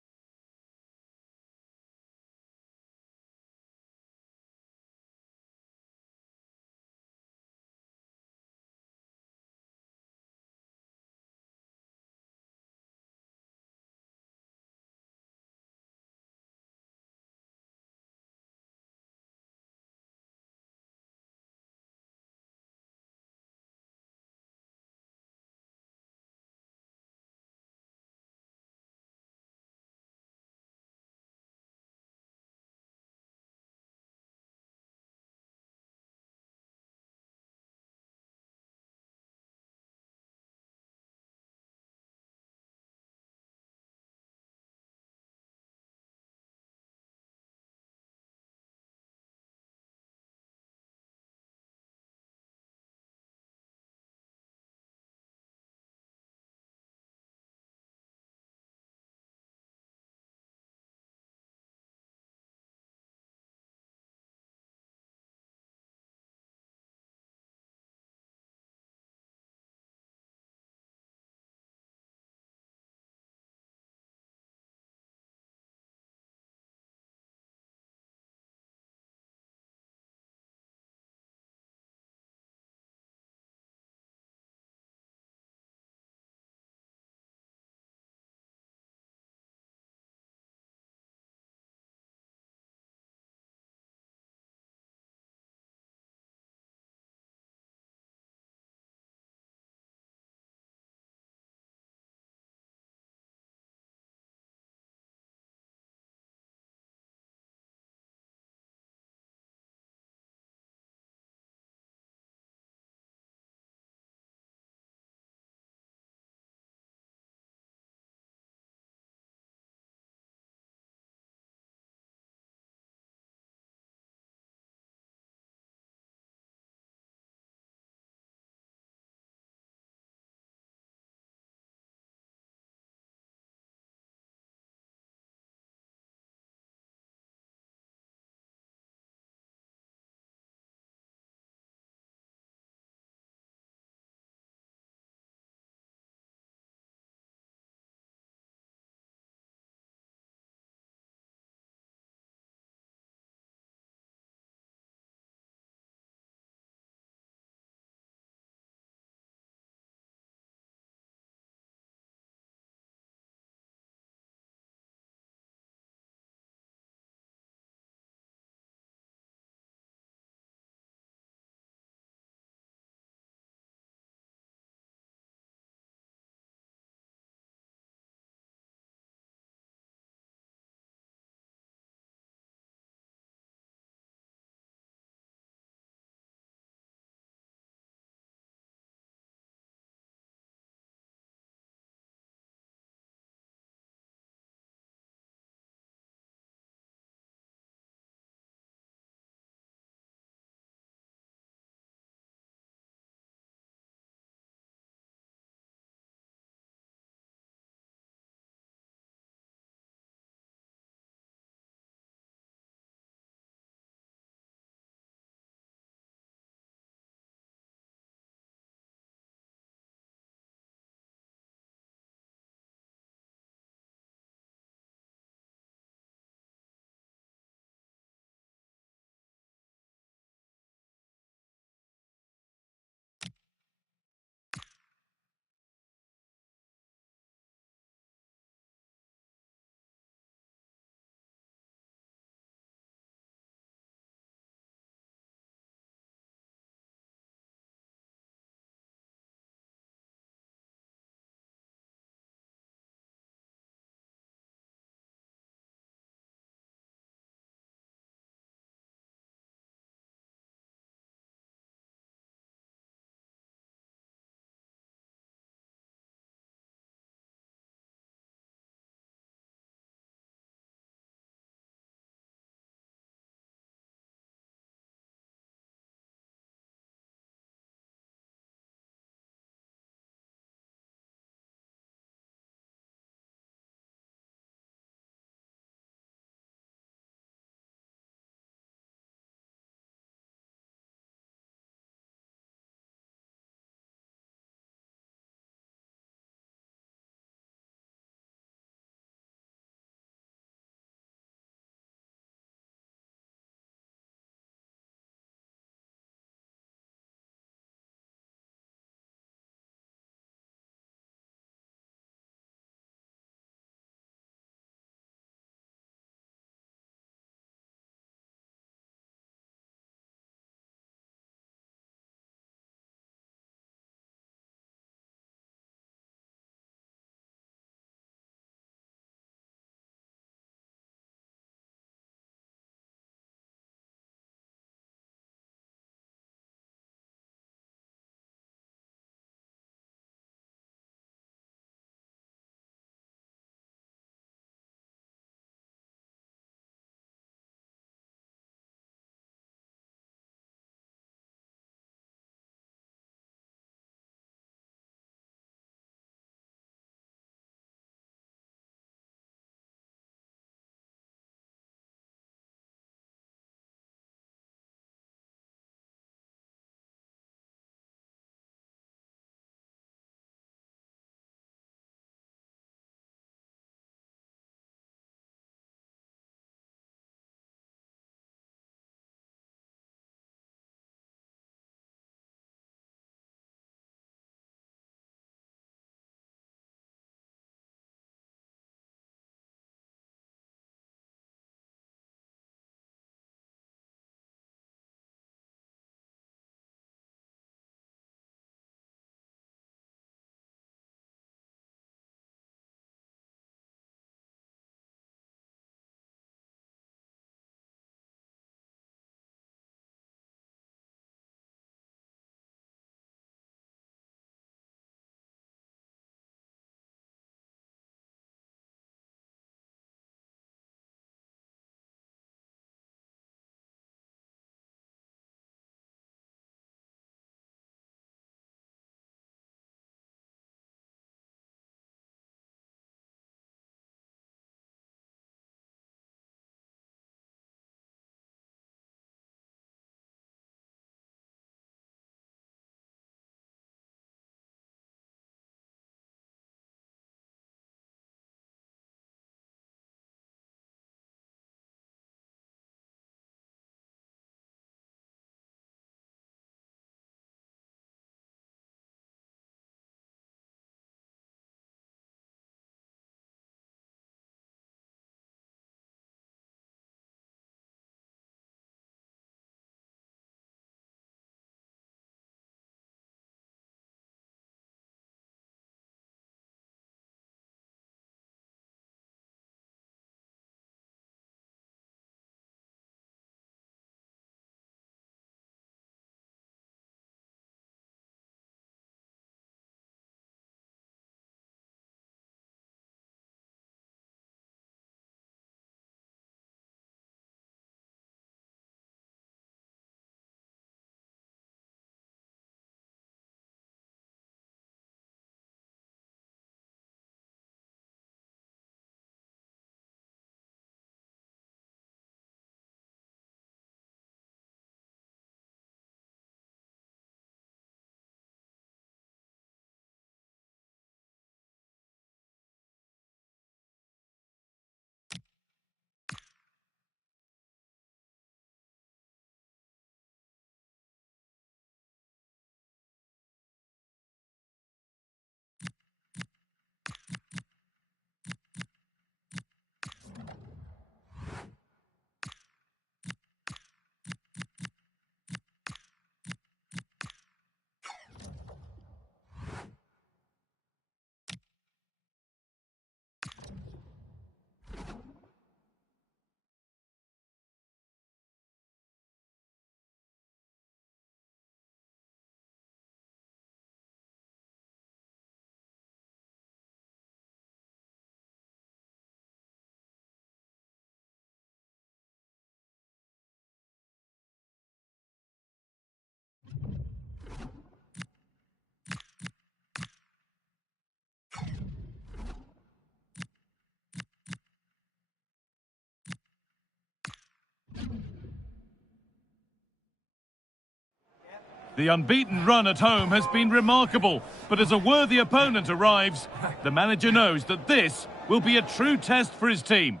The unbeaten run at home has been remarkable, but as a worthy opponent arrives, the manager knows that this will be a true test for his team.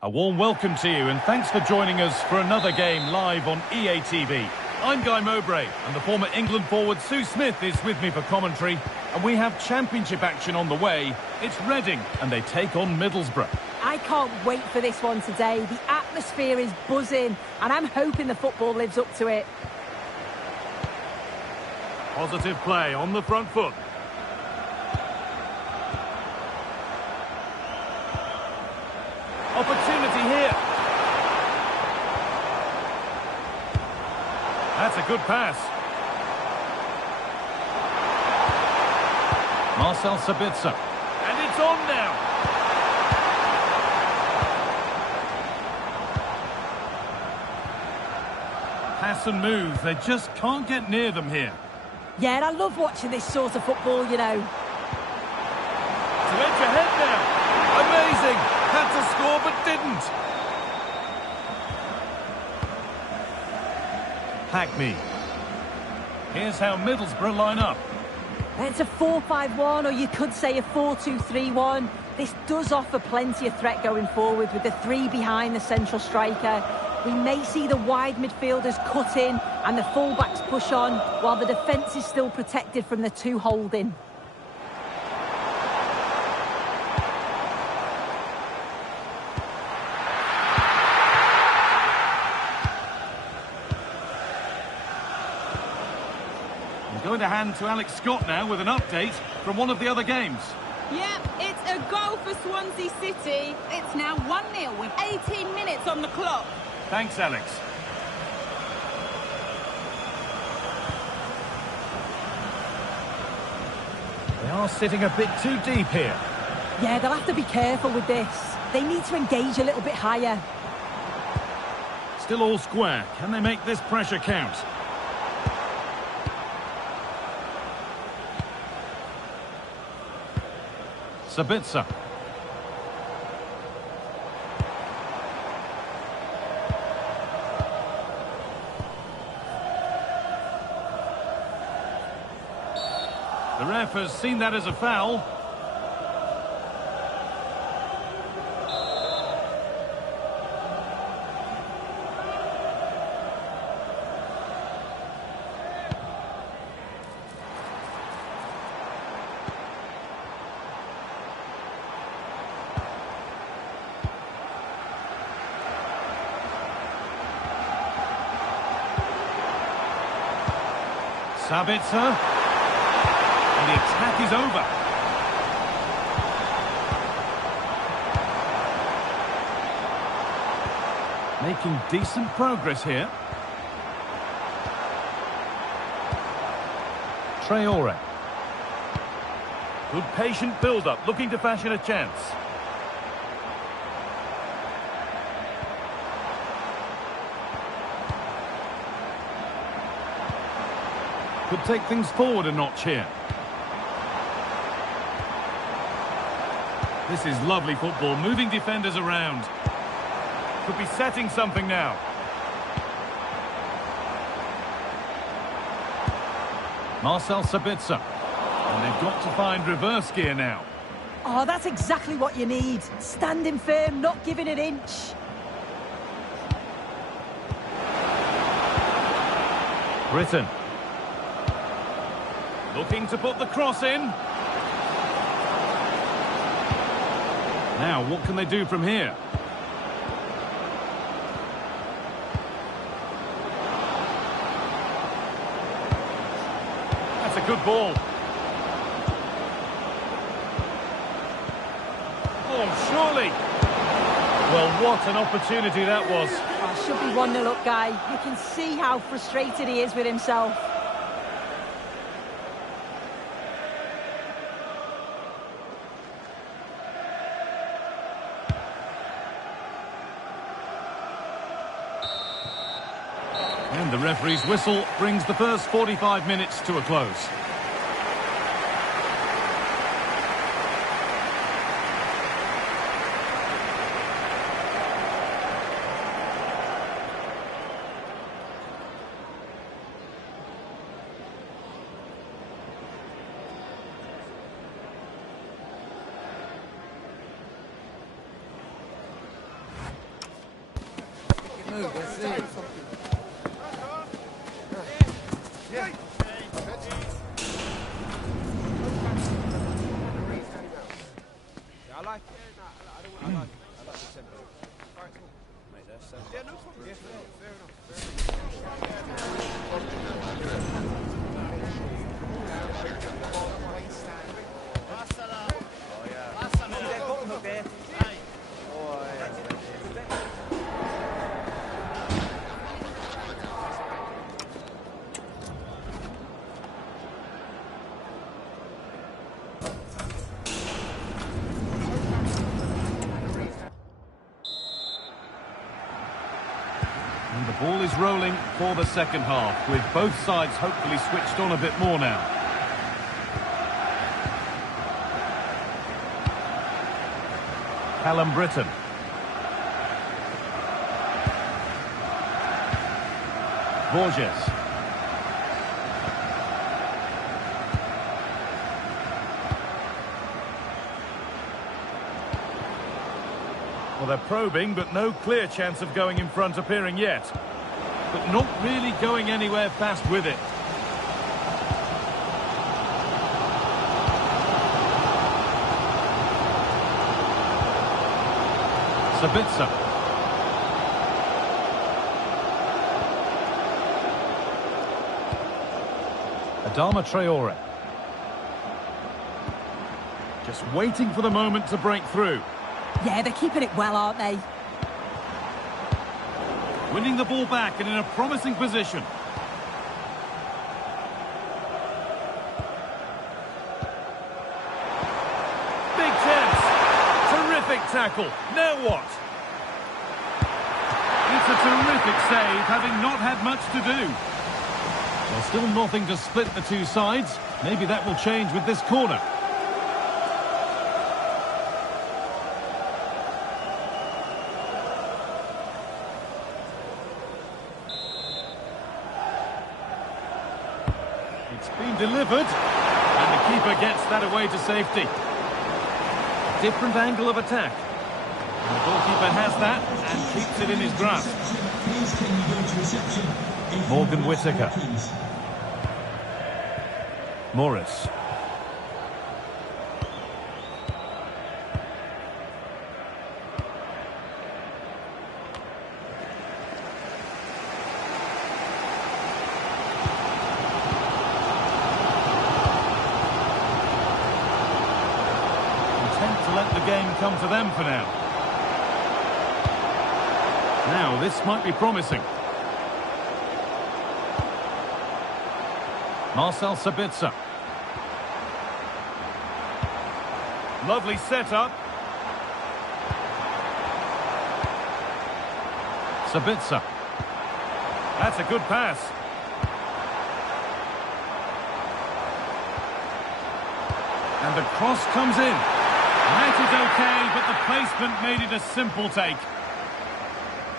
A warm welcome to you and thanks for joining us for another game live on EA TV. I'm Guy Mowbray and the former England forward Sue Smith is with me for commentary, and we have championship action on the way. It's Reading and they take on Middlesbrough. I can't wait for this one today. The atmosphere is buzzing and I'm hoping the football lives up to it. Positive play on the front foot. Opportunity here. That's a good pass. Marcel Sabitzer. And it's on now. Pass and move. They just can't get near them here. Yeah, and I love watching this sort of football, you know. To edge ahead now. Amazing. Had to score but didn't. Hackney. Here's how Middlesbrough line up. It's a 4-5-1, or you could say a 4-2-3-1. This does offer plenty of threat going forward with the three behind the central striker. We may see the wide midfielders cut in and the fullbacks push on, while the defence is still protected from the two holding. I'm going to hand to Alex Scott now with an update from one of the other games. Yeah, it's a goal for Swansea City. It's now 1-0 with 18 minutes on the clock. Thanks, Alex. They are sitting a bit too deep here. Yeah, they'll have to be careful with this. They need to engage a little bit higher. Still all square. Can they make this pressure count? Sabitzer. The ref has seen that as a foul. Sabitzer. And the attack is over. Making decent progress here. Traore. Good patient build-up, looking to fashion a chance. Could take things forward a notch here. This is lovely football, moving defenders around. Could be setting something now. Marcel Sabitzer. And they've got to find reverse gear now. Oh, that's exactly what you need. Standing firm, not giving an inch. Britton. Looking to put the cross in. Now, what can they do from here? That's a good ball. Oh, surely. Well, what an opportunity that was. Oh, should be 1-0 up, Guy. You can see how frustrated he is with himself. And the referee's whistle brings the first 45 minutes to a close. And the ball is rolling for the second half, with both sides hopefully switched on a bit more now. Callum Britton. Borges. Well, they're probing, but no clear chance of going in front appearing yet. But not really going anywhere fast with it. Sabitzer. Adama Traore. Just waiting for the moment to break through. Yeah, they're keeping it well, aren't they? Winning the ball back and in a promising position. Big chance. Terrific tackle. Now what? It's a terrific save, having not had much to do. Well, still nothing to split the two sides. Maybe that will change with this corner. It's been delivered, and the keeper gets that away to safety. Different angle of attack. And the goalkeeper has that and keeps it in his grasp. Please can you go to reception? Morgan Whittaker. Morris. Content to let the game come to them for now. Now, this might be promising. Marcel Sabitzer. Lovely setup. Sabitzer. That's a good pass. And the cross comes in. That is okay, but the placement made it a simple take.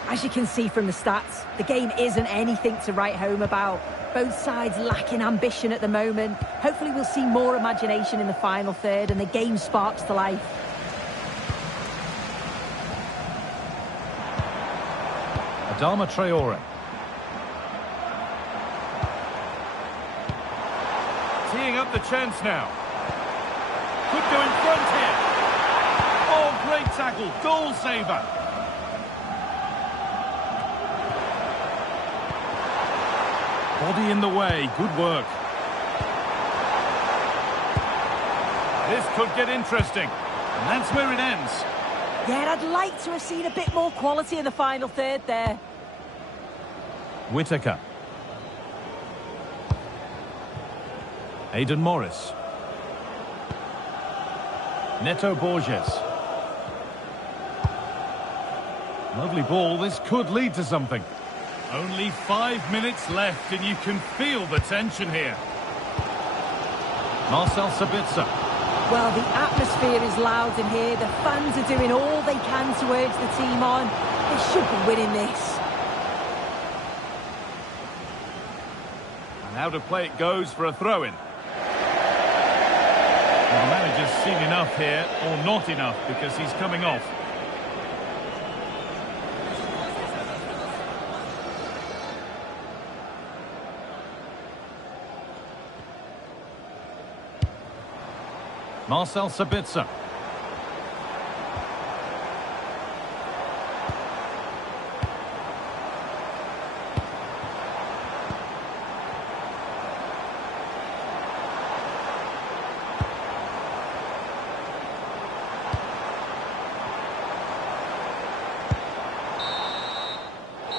As you can see from the stats, the game isn't anything to write home about. Both sides lacking ambition at the moment. Hopefully we'll see more imagination in the final third and the game sparks to life. Adama Traore. Teeing up the chance now. Could go in front here. Oh, great tackle. Goal saver. Body in the way. Good work. This could get interesting. And that's where it ends. Yeah, I'd like to have seen a bit more quality in the final third there. Whittaker. Aidan Morris. Neto Borges. Lovely ball. This could lead to something. Only 5 minutes left and you can feel the tension here. Marcel Sabitzer. Well, the atmosphere is loud in here. The fans are doing all they can to urge the team on. They should be winning this. And out of play it goes for a throw-in. The manager's seen enough here, or not enough, because he's coming off. Marcel Sabitzer.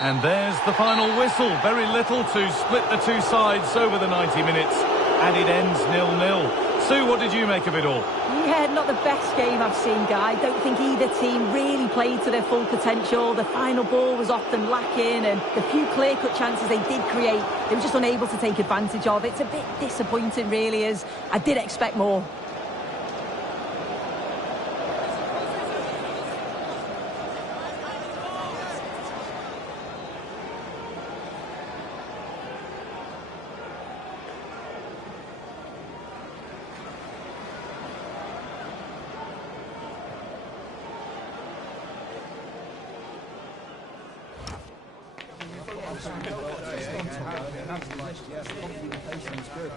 And there's the final whistle. Very little to split the two sides over the 90 minutes. And it ends 0-0. Sue, what did you make of it all? Yeah, not the best game I've seen, Guy. I don't think either team really played to their full potential. The final ball was often lacking, and the few clear-cut chances they did create, they were just unable to take advantage of. It's a bit disappointing, really, as I did expect more. Good.